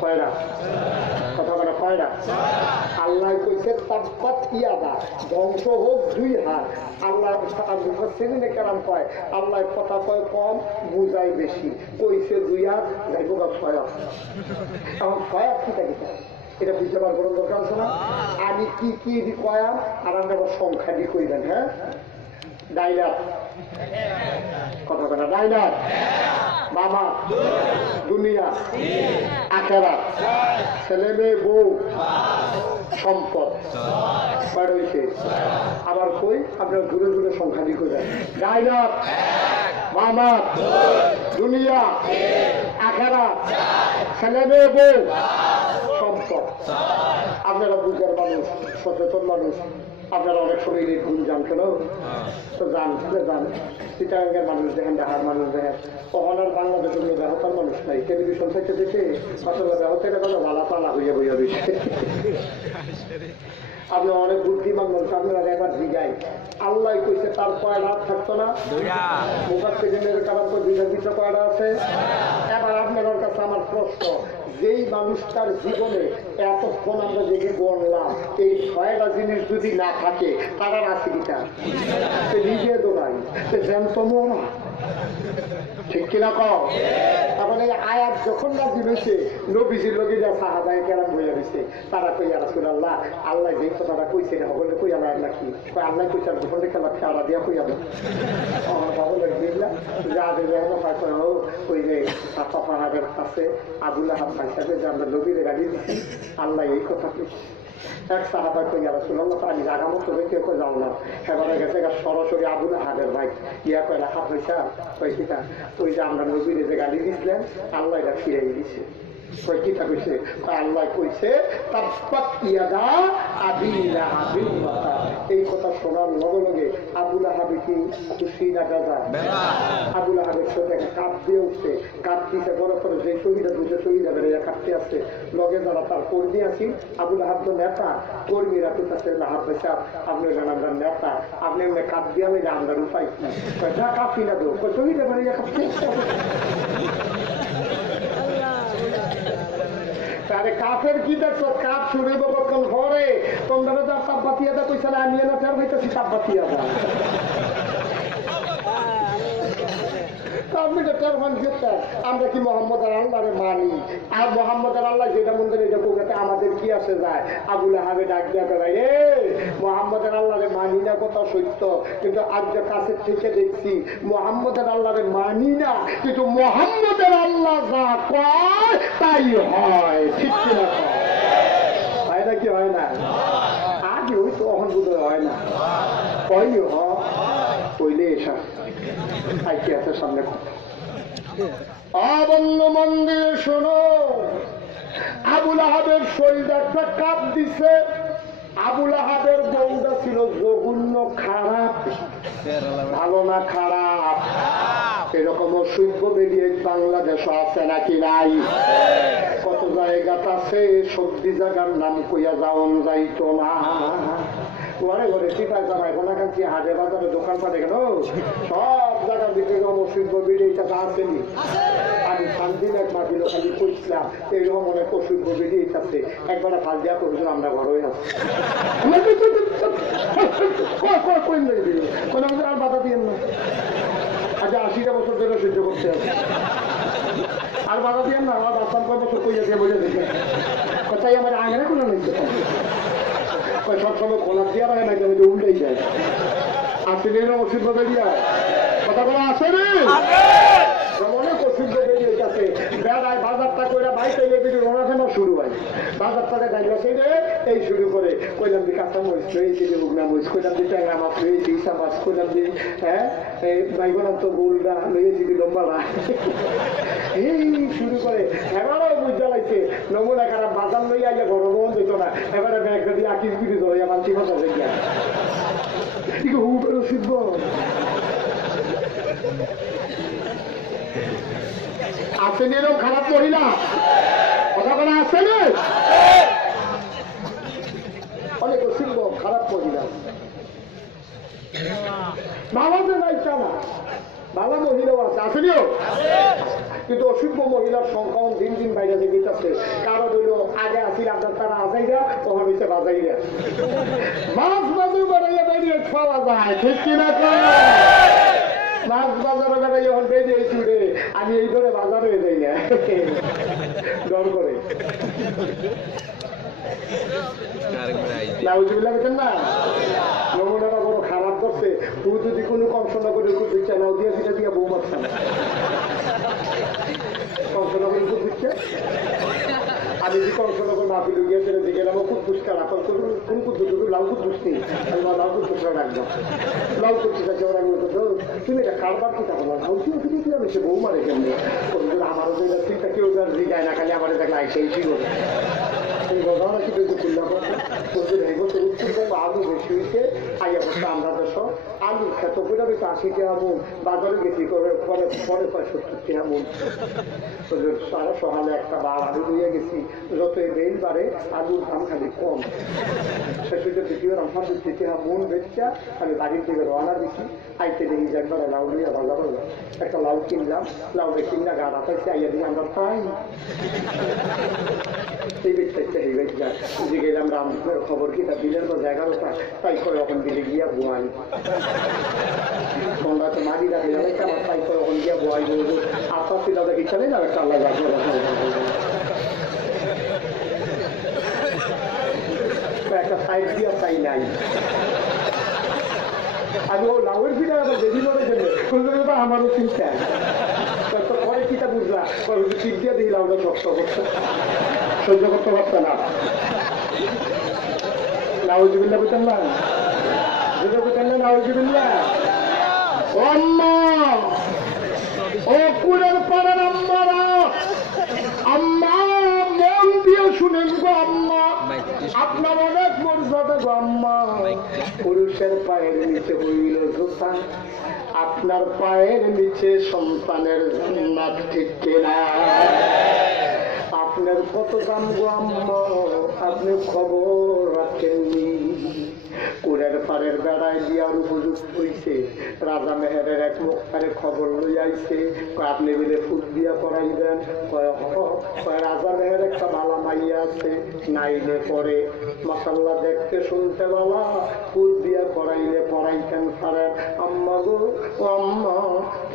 কয়টা কথা বলা, কয়টা? আল্লাহ কইছে তাব্বাত ইয়াদা, ধ্বংস হোক দুই হাত। আল্লাহ মুফাসসিরিনে কেরাম কয়, আল্লাহ কথা কয় কম, বুঝাই বেশি, কইছে দুই হাত, যাইব 6 হাত। এখন 6 হাত কি থাকে এটা বুঝতে পারবো দরকার আছে না? আমি কি কি কয়াম আর আমরা সংখ্যা দিয়ে কইবেন। হ্যাঁ, ডাইলার কথা কথা, ডাইলার মামা, দুনিয়া, আখেরাত, ছেলে মেয়ে, বউ, সম্পদ, কয়টা হয়েছে? আবার কই আপনার দূরে দূরে সংখ্যা দিয়ে কইবেন। ডাইলার মামা, দুনিয়া, আখেরাত, ছেলে মেয়ে, বউ, সম্পদ। আপনারা বুঝার মানুষ, সচেতন মানুষ, আপনারা অনেক সময় গুণ জানতেন, তো জানতে জান চিটাগাঙ্গের মানুষ দেখেন, ঢাকার মানুষ দেখেন, ওখানের বাংলাদেশের কোনো ব্যাহতার মানুষ নাই, টেলিভিশন থেকে দেখে আসলে ব্যাহতের কথা ভালা পালা হইয়া বইয়া দিচ্ছে। আপনার অনেক বুদ্ধিমান মানুষ, আপনারা এবার জিগাই আল্লাহ কইছে তার কয়টা হাত থাকতো না, মুফাসসিরিনের কারণ দুইটার ভিতরে কয়টা আছে। এবার আপনার কাছে আমার প্রশ্ন, যেই মানুষটার জীবনে এতক্ষণ আমরা যেটি বললাম, এই 6টা জিনিস যদি না থাকে, তারা রাশিটা সে নিজে দোড়াই, সে জ্যান্ত মরা, ঠিক কিনা কও? তারপরে এই আয়াত যখন নাজি হয়েছে, নবীজির লোকে যা সাহাবায়ে কেরাম বইয়া দিছে, তারা কই ইয়া রাসূলুল্লাহ, আল্লাহ যেই কথাটা কইছে না বলে কই আমরা নাকি কই আল্লাহ কইছে আর গোপনে খেলা খেলা দিয়া কই আমরা আমার বাবু লাগবিলা যা দেবে না পায় ওই যে সাফাহাবের কাছে আবুল আহাব সাথে যে আমরা নবীর গাড়ি দিছি, আল্লাহ এই কথা কইছে। এক সাহাবা কই ইয়া রাসূলুল্লাহ, আমি জায়গা মতো কেউ কেউ যাও না, এবারে গেছে সরাসরি আবুল আহাবের ভাই ইয়া কয় হাত হইসা কই কিনা, ওই যে আমরা নবীর যে গাড়ি দিছিলেন, আল্লাহ এটা ফিরাই দিছে। কিতা কইছে? আল্লাহ কইছে তাব্বাত ইয়াদা আবি লাহাবিন ওয়া তাব। এই কথা শোনার লগে লগে আবু লাহাব কি খুশি না গাজা? আবু লাহাবের সাথে একটা কাপ দিয়ে উঠছে, কাপ দিতে বড় করে যে শহীদা দুটো শহীদা বেড়ে কাঁপতে আসছে। লগে যারা তার কর্মী আছি, আবু লাহাব তো নেতা, কর্মীরা তো তাছে লাহাব বেচা আপনি আমরা নেতা, আপনি এমনি কাপ দিয়ে আমি আমরা উপায় কি যা কাপি না দো শহীদা বেড়ে কাঁপতে তারে কাপের কি দেখছো? কাপ শুরু কখন ঘরে তোমরা যা তাপবাতিয়া দা কইছা না আমি এলা ফের হইতেছি তাপবাতিয়া দা আমরা কি মোহাম্মদ আল্লাহরে মানি? আর মোহাম্মদ আল্লাহ যেটা মন্দির এটা কোকাতে আমাদের কি আসে যায়? আবু লাহাবে ডাক দিয়া ভাই রে মোহাম্মদ আল্লাহরে মানি না কথা সত্য, কিন্তু আজ যে কাছের থেকে দেখছি মোহাম্মদ আল্লাহরে মানি না, কিন্তু মোহাম্মদের আল্লাহ যা কয় তাই হয়। ঠিক কিনা? হয় না কি হয় না? আগে ওই তো অহন বোধ হয় না, কই হইলে এসা আইকে আছে সামনে। অবন্য মন্দির শোনো, আবুল আহাবের শরীর একটা কাপ দিছে। আবুল আহাবের বউটা ছিল জঘন্য খারাপ, ভালো না খারাপ? এরকম অসভ্য বেরিয়ে বাংলাদেশ আছে নাকি নাই? কত জায়গাতে আছে, সবজি জায়গার নাম কইয়া যাওন যাইতো না। ঘরে ঘরে চিপায় যাবাই কোনাকান্তি হাটে বাজারে দোকান পাটে গেল সব জায়গার দিকে অসভ্য বেরিয়ে আসেনি। আমি শান্তির এক মাটিল খালি করছিলাম এইরকম অনেক অসভ্য বেরিয়ে আছে। একবার ফাল দিয়া করছিল আমরা ঘরে আছি, আর বাধা দিয়েন না। আচ্ছা 80টা বছর ধরে সহ্য করতে হবে, আর বাধা দিয়েন না। আমার বাচ্চার কয় বছর কইয়া দিয়ে বলে দেখে কথাই আমার আঙেরা কোনো নিতে সবসময় খোলা দিয়া রাখে না, উল্টাই যায়। আসলে অসুবিধা বেরিয়ে কথা বলা আসে রে, অনেক অসুবিধা বেরিয়ে গেছে। বেড়ায় বাজারটা করে বাইক রোনা শুরু হয়, বাজারটাকে দাঁড়িয়ে সেই এই শুরু করে কইলাম দি কাঁচা মরিচ রয়েছে, বুগনা মরিচ কইলাম দি ট্যাংরা মাছ রয়েছে, ইসা মাছ কইলাম দি হ্যাঁ বাইগনান্ত গোলটা লইয়েছি লম্বাটা এই শুরু করে। এবারও বুঝতে লাগছে নমুনা খারাপ বাজার লইয়া আইয়া ঘর মন দিত না। এবারে ব্যাগটা দিয়ে আকিস বিড়ি ধরে মানছি ভাষা হয়ে গিয়া হুবেরও শিখব। আসেনি এরকম খারাপ মহিলা? কথা বলা আসেনি? অনেক অসিদ্ধ খারাপ মহিলা, ভালো যে যাইছে না, ভালো মহিলাও আছে, আসেনিও। কিন্তু অসুস্থ মহিলার সংখ্যা দিন দিন বাইরে যেতেছে। কারণ হইল আগে আসিল আপনার তারা আজাইরা, তখন হইছে বাজাইরা মাছ বাজার বাড়াইয়া বাইরে পাওয়া যায়। ঠিক কিনা? মাছ বাজারে বেড়াই যখন বেরিয়ে চুড়ে আমি এই ধরে বাজার হয়ে যাই না, ডর করে না। নমুনাটা বড় খারাপ করছে। তুই যদি কোনো কংসনা করে দিচ্ছে নাও দিয়ে ফিরে দিয়ে বউ মারছে না, কংসনা করে দিচ্ছে। আমি যদি কংসনা করে না ফিরে গিয়ে ফিরে দিকে আমার কুদ্দুস কারা কোন কুদ্দুস লাউ কুদ্দুস নেই, আমি লাউ কুদ্দুসরা রাখলাম। লাউ কুদ্দুস আছে ওরা তুমি এটা কারবার কি থাকো না লাউ কিনে ফিরে দিয়ে আমি সে বউ মারে কেমনি। আমারও যে চিন্তা কেউ জিগায় না, খালি আমার দেখলে সেই ছিল আলু বেশি হয়েছে। আইয়া বসে আমরা দেশ আলু খেত করে 80 টাকা মন, বাজারে গেছি করে পরে 75 টাকা মন। সারা সকালে একটা বার আলু লইয়া গেছি, যত বেল বাড়ে আলুর দাম খালি কম। শেষে দ্বিতীয় রান্না 50 টাকা মন বেচা আমি বাড়ির থেকে রওনা দিচ্ছি। আইতে দেখি যে একবার লাউ লইয়া ভাজা করলো, একটা লাউ কিনলাম, লাউটা কিনলা গাড়া পাইছে। আইয়া দিয়ে আমরা পাই এই বেচতে যে গেলাম রামপুরের খবর কি তা দিলেন তো 11টা, তাই করে ওখান দিলে গিয়া বোয়াই তোমরা তো মারি রাখে যাবে আমার, তাই করে ওখান গিয়া বোয়াই বলবো আপনার পিতা দেখি চলে যাবে একটা আল্লাহ একটা সাইড দিয়া তাই নাই। আমি ও লাউয়ের পিঠা আবার বেশি মনে জন্য আমারও চিন্তা পরে কিটা বুঝলা চিপ দিয়ে দিই লাউটা শক্ত করছে, সহ্য করতে পারছে না। নাউজুবিল্লাহ বুঝতেন না, বুঝতেন না নাউজুবিল্লাহ। ও আম্মা, ও কুড়ের পাড়ার আম্মারা, আম্মা আপনার অনেক মর্যাদা গো আম্মা। পুরুষের পায়ের নিচে হইল জুতা, আপনার পায়ের নিচে সন্তানের জান্নাত, ঠিক কিনা? আপনার কত দাম গো আম্মা, আপনি খবর রাখেননি। কুড়ের পাড়ের বেড়ায় দিয়ার উপযুক্ত হইছে, রাজা মেহেরের এক মুখটারে খবর লই আইছে, আপনি মিলে ফুট দিয়া করাইবেন। রাজা মেহের একটা ভালা মাইয়া আছে, নাইলে পরে মাসাল্লাহ দেখতে শুনতে বালা, ফুট দিয়া করাইলে পড়াইতেন পারেন। আম্মা গো ও আম্মা,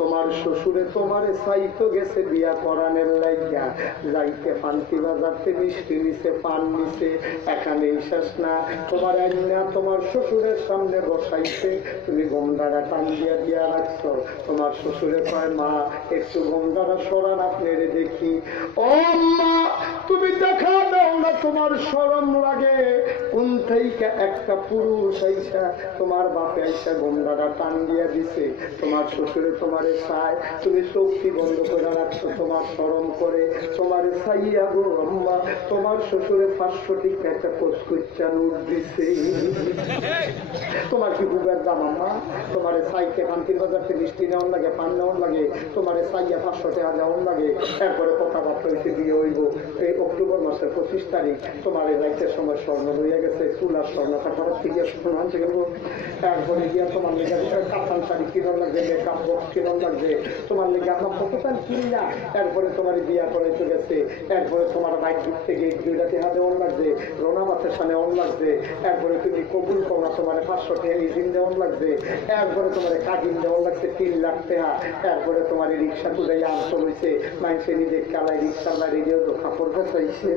তোমার শ্বশুরে তোমারে চাইতো গেছে বিয়া করানের লাইগা, যাইতে পান্তি বাজারতে মিষ্টি নিছে, পান নিছে, এখানেই শেষ না, তোমার আইনা তোমার শ্বশুরের সামনে বসাইছে, তুমি গমদারা টান দিয়া দিয়া রাখছো। তোমার শ্বশুরে কয় মা একটু গমদারা সরান আপনারে দেখি। ও মা, তুমি দেখা দাও না, তোমার শরম লাগে। কোন থেকে একটা পুরুষ আইসা তোমার বাপে আইসা গমদারা টান দিয়া দিছে, তোমার শ্বশুরে তোমারে চায়, তুমি চোখটি বন্ধ করে রাখছো, তোমার শরম করে তোমারে চাইয়া গো আম্মা, তোমার শ্বশুরে 500 টাকা একটা কোচকুচ্চা নোট দিছে। তোমার কি বুবের দাম আম্মা? তোমার সাইকে কান্তির বাজারতে মিষ্টি নেওয়ার লাগে, পান নেওয়ার লাগে, তোমার সাইয়া 500 টাকা নেওয়ার লাগে। এরপরে কথাবার্তা হইতে দিয়ে হইব এই অক্টোবর মাসের 25 তারিখ তোমার যাইতে সময় স্বর্ণ হইয়া গেছে, চুলার স্বর্ণটা খরচ থেকে স্বর্ণ আনতে গেল। এরপরে গিয়া তোমার লেগে কাতান শাড়ি কিনন লাগবে, মেকআপ বক্স কিনন লাগবে, তোমার লেগে আপনার কতটা কিনি না। এরপরে তোমার বিয়া করাইতে গেছে, এরপরে তোমার বাইক দিক থেকে 2 টাকা দেওয়ার লাগবে, রোনা মাছের সামনে অন লাগবে, এরপরে তুমি কবুল করো তোমার 500 টাকা ইজিন দেওয়ার লাগবে, এরপরে তোমার কাজিন দেওয়ার লাগছে 3 লাখ টাকা, এরপরে তোমার রিক্সা তুলে আনতে হয়েছে, মানুষের নিজে কালাই রিক্সা বাড়িয়ে তো কাপড় চাইছে।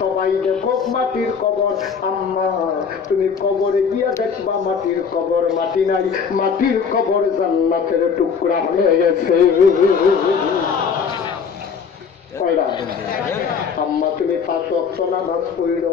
সবাই দেখো মাটির কবর, আম্মা তুমি কবরে গিয়া দেখবা মাটির কবর, মাটি নাই, মাটির কবর জান্নাতের টুকরা হয়ে গেছে। আম্মা তুমি 5 ওয়াক্ত নামাজ পড়িল,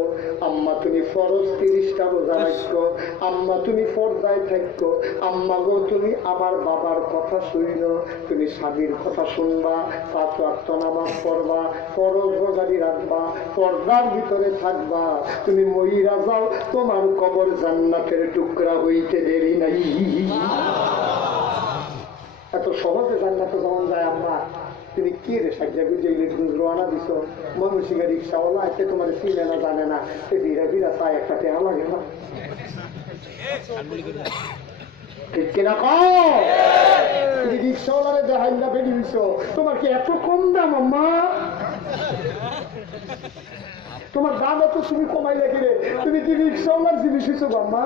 আম্মা তুমি ফরজ 30টা রোজা রাখো, আম্মা তুমি পর্দায় থাকো, আম্মা গো তুমি আমার বাবার কথা শুইল, তুমি স্বামীর কথা শুনবা, 5 ওয়াক্ত নামাজ পড়বা, ফরজ রোজারি রাখবা, পর্দার ভিতরে থাকবা, তুমি মহিরা যাও, তোমার কবর জান্নাতের টুকরা হইতে দেরি নাই। এত সহজে জান্নাতে যেমন যায় আম্মা, তুমি কি রে সাজ্জা গুজে রোয়ানা দিছ, মনুষিকা রিক্সাওয়ালা আছে তোমার চিনে না জানে না, সে ধীরে ধীরে চায় একটা টেহা লাগে না, ঠিক কিনা? তুমি রিক্সাওয়ালারে দেখাই না বেরিয়ে দিছ, তোমার কি এত কম দাম আম্মা? তোমার দাম এত তুমি কমাই লাগে রে, তুমি কি রিক্সাওয়ালার জিনিস হিসো আম্মা?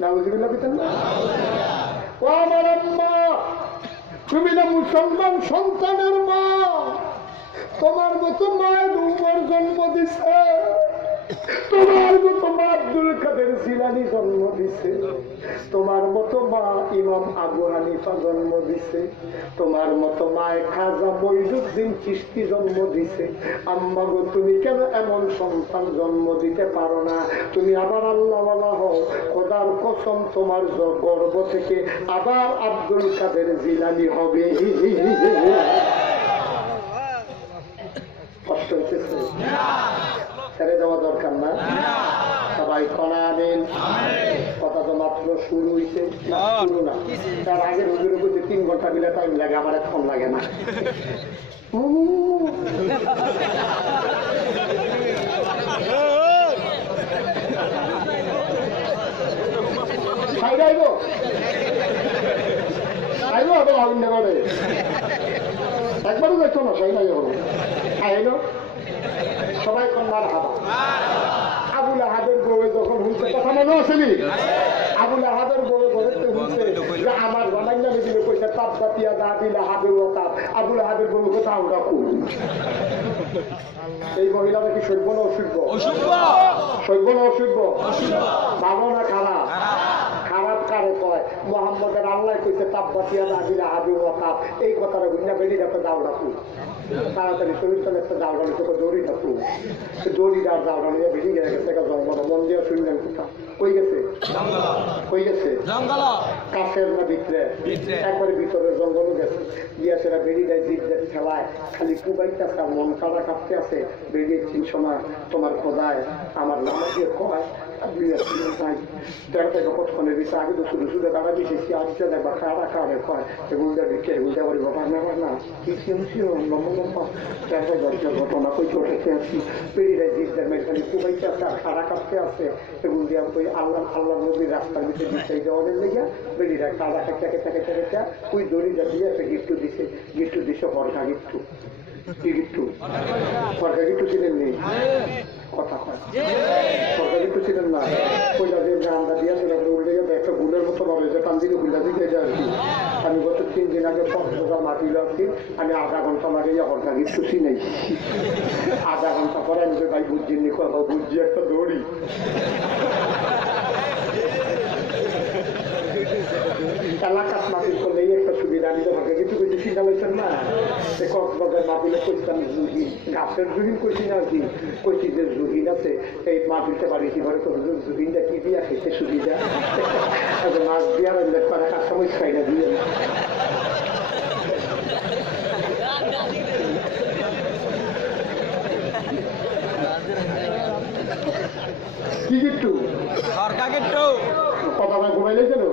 না বুঝবিল্লা পেতেন না? ও আমার আম্মা, তুমি না মুসলমান সন্তানের মা, তোমার মতো মায়ের উমর জন্ম দিছে, তোমার মতো মা আব্দুল কাদের জিলানী জন্ম দিছে, তোমার মতো মা ইমাম আবু হানিফা জন্ম দিছে, তোমার মতো মায়ে খাজা মঈনুদ্দিন চিশতি জন্ম দিছে। আম্মা গো তুমি কেন এমন সন্তান জন্ম দিতে পারো না? তুমি আবার আল্লাহওয়ালা হও, খোদার কসম তোমার গর্ভ থেকে আবার আব্দুল কাদের জিলানী হবে। কষ্ট হইতেছে? ছেড়ে দেওয়া দরকার না? সবাই কনা আনেন। কথা তো মাত্র শুরু হইছে, শুরু না, তার আগে হুজুরের মধ্যে 3 ঘন্টা মিলে টাইম লাগে, আমার এখন লাগে না। একবারও দেখতো না, সেই নাই আইলো সবাই কন্যার হাবা। আবুল আহাদের বউয়ে যখন হইছে, কথা মনে আসেনি? আবুল আহাদের বউয়ে বলতে হইছে যে আমার বানাই নামে দিলে কইছে তাপবাতিয়া দা দিলে হাবের ও তাপ, আবুল আহাদের বউ কোথাও রাখুন। এই মহিলাটা কি সভ্য না অসভ্য? সভ্য না অসভ্য? ভালো না খারাপ? খারাপ কারে কয়? মোহাম্মদের আল্লাহ কইছে তাপবাতিয়া দা দিলে হাবের ও তাপ, এই কথাটা গুন্না বেরিয়ে যাতে দাও রাখুন। তাড়াতাড়ি শরীর চলে একটা দাওড়ানি তোকে দড়ি রাখুন, দড়িদার দাওড়ানি বেরিয়ে গেছে, মন দিয়ে শুনলেন কোথাও কই গেছে, কই গেছে কাছের না ভিতরে, একবারে ভিতরে জঙ্গলও গেছে, গিয়েছে বেরিয়ে জিজ্ঞেস খেলায় খালি কুবাইতে আছে, মন কাদা কাঁপতে আছে। বেরিয়ে সময় তোমার খোদায় আমার নামা দিয়ে কয় কতক্ষণের বিষয় আগে তো শুধু শুধু কাটা দিয়েছি, আজকে দেখবা কারা কারে কয় এগুলো দিচ্ছে এগুলো বলি বাবা না কি ঘটনা কই চোখে আছি। বেরিয়ে জিজ্ঞাসা মেয়ে কুবাইতে আছে আর সারা কাঁপতে আছে। এগুলো দিয়ে ওই আল্লাহ আল্লাহ নদীর রাস্তার ভিতরে দিচ্ছে দেওয়ানের লেগে বেরিয়ে কাদা খেতে ওই দড়িটা দিয়ে একটা গিফট দিছে। গিফট দিছে হরকা গিফটু। কি গিফটু? হরকা গিফটু ছিলেন নেই কথা কয় সরকার গিফটু ছিলেন না। ওইটা যে আমরা দিয়েছে উল্টে যাবে একটা গুলের মতো হবে যে টান দিকে গুলা দিকে যায় আর কি। আমি গত 3 দিন আগে 50,000 মাটি লাগছি, আমি আধা ঘন্টা মারে হরকা গিফটু চিনাই। আধা ঘন্টা পরে আমি ভাই বুঝিনি কথা বুঝছি একটা দড়ি। এলাকাত মাপিল করলে এই একটা সুবিধা। আমি তোমাকে কিছু কিছু চিন্তা লইছেন না, কক্সবাজার মাপিলে কইতাম জুহিন, গাছের জুহিন কইছি না কি কইছি যে জুহিন আছে এই মাপিলতে বাড়িছি ঘরে তো জুহিনটা কি দিয়া খেতে সুবিধা। মাছ দিয়া করে কার সময় খাই না দিয়ে কি গিট্টু কথা ঘুমাইলে কেন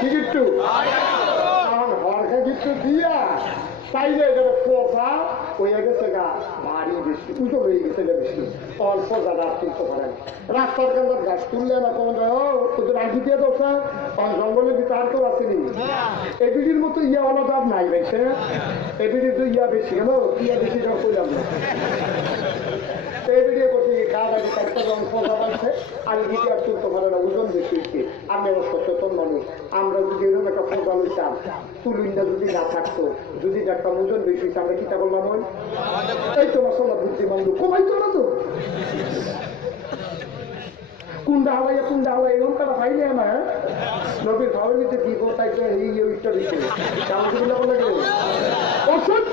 কি গিট্টু হরকা গিট্টু দিয়া চাইলে পোকা হয়ে গেছে গা ভারী বেশি উঁচু হয়ে গেছে বেশি অল্প জায়গা তুলতে পারেন। রাস্তার কাছে গাছ তুললে না কোন তোদের আঁকি দিয়ে দোষা জঙ্গলের ভিতরে আর কেউ আসেনি। এবিডির মতো ইয়া আলাদা নাই বেশে, এবিডির তো ইয়া বেশি কেন ইয়া বেশি সব করলাম না। এবিডিয়ে করছি গাছ আগে একটা রং পোকা পাচ্ছে আর গিয়ে আর তুলতে পারে না, ওজন বেশি হচ্ছে। আমরা সচেতন মানুষ, আমরা যদি এরকম একটা পোকা লইতাম তুলুইনটা যদি না থাকতো, যদি একটা ওজন বেশি হচ্ছে আমরা কিতা বললাম ওই এই তো মশলা বুদ্ধিমান লোক কমাইতো না তো কুন্ডা হাওয়াই এরকম তারা পাইলে না নবীর খাওয়ার নিতে দিব তাই এই ওইটা দিচ্ছে কামগুলো বলে গেল অসভ্য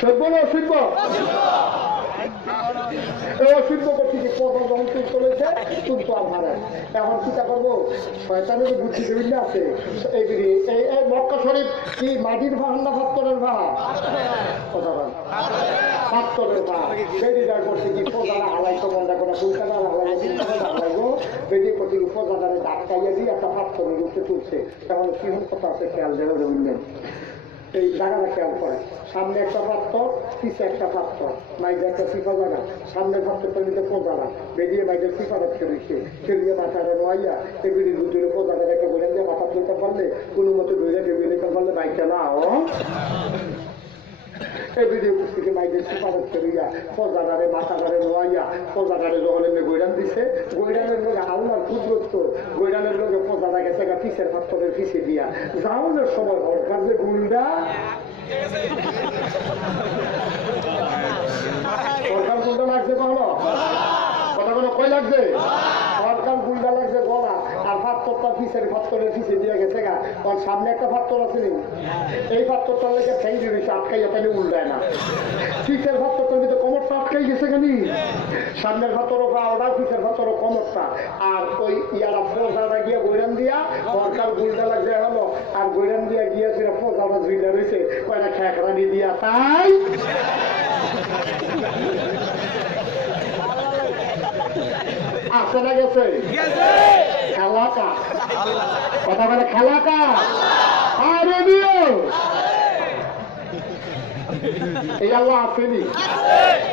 সভ্য না অসভ্য অসভ্য করছি যে পথা যখন তুল চলেছে তুলতো আমার এখন চিন্তা করবো শয়তানের বুদ্ধি বিভিন্ন আছে। এই মক্কা শরীফ কি মাটির ভান্ডা পাত্তরের ভাড়া কথা বল পাত্তরের ভাড়া বেরিয়ে করছে কি পোজারা হালাইতো মন্দা করে ফুলকাটা হালাইবো বেরিয়ে করছে কি পোজাটারে ডাক্তাইয়া দিয়ে একটা পাত্তরের উঠে তুলছে। এখন কিরকম কথা আছে খেয়াল দেবে রবীন্দ্র এই জায়গাটা খেয়াল করে সামনে একটা পাত্র পিছে একটা পাত্র মাইজে একটা সিফা জায়গা সামনের পাত্রটা নিতে পোজারা বেরিয়ে মাইজের সিফাটা খেলছে খেলিয়ে মাথাটা নোয়াইয়া এগুলি দুধের পোজাটা একটা বলে দিয়ে মাথা তুলতে পারলে কোনো মতো ধরে টেবিলে নিতে পারলে বাইকটা না এই ভিডিও থেকে মাইজের সিফাটা খেলিয়া পোজাটারে মাথাটারে নোয়াইয়া পোজাটারে যখন এমনি গৈরান দিছে গৈরানের লোক আউনার ক্ষুদ্রত্ব গৈরানের লোকে পোজাটা গেছে পিছের পাত্রের পিছিয়ে দিয়া যাওয়ানোর সময় হরকার যে গুলটা সরকার গুলটা লাগছে কখনো কথা কোনো কই লাগছে সরকার গুলটা লাগছে গলা আর পাত্রটা পিছের পাত্রের পিছিয়ে দিয়ে গেছে গা তখন সামনে একটা পাত্র আছে নি এই পাত্রটা লেগে ঠেঙ্গি দিয়েছে আটকাইয়া তাহলে উল্টায় না পিছের পাত্রটা কিন্তু কোমরটা আটকাই গেছে কেন সামনের পাত্র ওটা পিছের পাত্র কোমরটা আর ওই ইয়ারা পোজাটা গিয়ে গৈরান দিয়া সরকার গুলটা লাগছে হলো আর গৈরান দিয়া গিয়েছিল পোজাটা ধুইলে রয়েছে কয়টা খেকড়ানি দিয়া তাই আসে না গেছে খেলাকা কথা বলে খেলাকা আরে দিও এই আল্লাহ আসেনি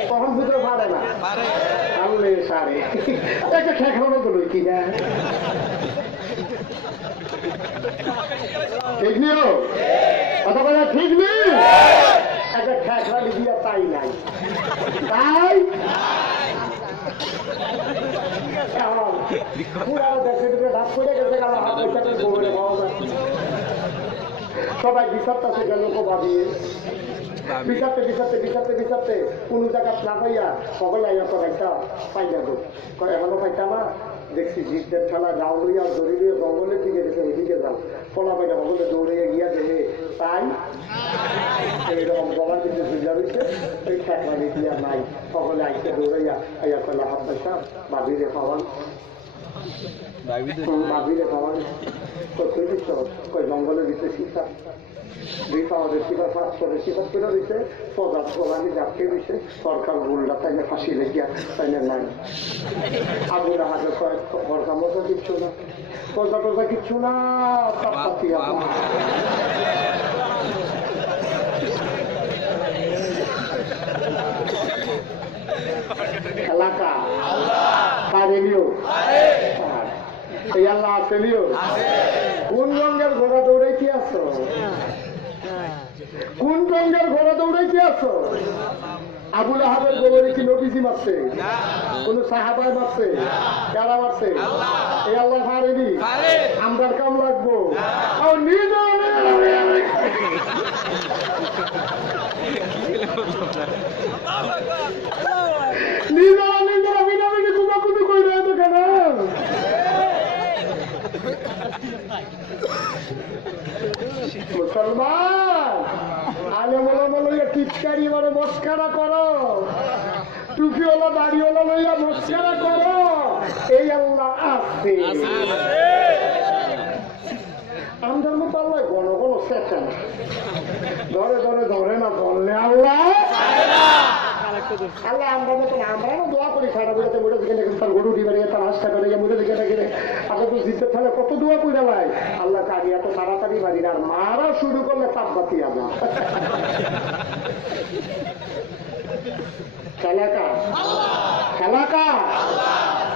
তখন বুঝতে পারে না আল্লে সারে একটা খেকড়ানো তো লই কি না ঠিক নিও কথা বলে ঠিক নেই একটা খেকড়ানি দিয়া তাই নাই তাই সবাই বিচারটা থেকে লোক ভাবিয়ে বিচারতে কোন জায়গা না পাইয়া সকলে একটা পাই যাবো এখনো পাইতা না দেখছি জিজ্ঞের খেলা যাও লইয়া দড়ি লইয়া জঙ্গলের দিকে দেখে ওইদিকে যাও ফলা পাইটা সকলে দৌড়ে গিয়া দেখে তাই এইরকম গলার কিন্তু ঝুলিয়া রয়েছে এই খেকলা দিয়া নাই সকলে আইসে দৌড়াইয়া আইয়া কলা হাত পয়সা ভাবিরে পাওয়ান ভাবিরে খাওয়া জঙ্গলের ভিতরে সীতা দুই পাওয়াদের সীতা ফাঁস করে সীতা করে দিচ্ছে পদার্থ আমি যাকে দিচ্ছে সরকার গুল্লা তাইলে ফাঁসি লেগিয়া তাইলে নাই আগুন হাতে কয়েক সরকার মতো কিচ্ছু না পর্দা টর্দা কিচ্ছু না এলাকা পারেনিও এই আল্লাহ আসেনিও কোন রঙের ঘোড়া দৌড়াইতে আছো কোন রঙের ঘোড়া দৌড়াইতে আছো আবুল আহাবের গোবরে কি নবীজি মারছে কোন সাহাবায় মারছে কারা মারছে এই আল্লাহ পারেনি আমরার কাম লাগবো নিজেরা নিজেরা বিনামিনি কুমাকুমি করে তো কেন মুসলমান আলেমা লইয়া টিটকারি বড় মস্কারা করো টুপিওয়ালা দাড়িওয়ালা লইয়া মস্কারা করো এই আল্লাহ আছে আমাদের মতো আল্লাহ ঘন ঘন সেটা না ধরে ধরে ধরে না ধরলে আল্লাহ আল্লাহ আমরা মতন আমরা না দোয়া করি সারা বেড়াতে মরে দিকে দেখেন তার গরু দিবে তার হাঁসটা বেড়ে মরে দিকে দেখে আপনার তো জিতে ফেলে কত দোয়া করে লাই আল্লাহ কারি এত তাড়াতাড়ি মারি আর মারা শুরু করলে তাপবাতি আবার খেলাকা খেলাকা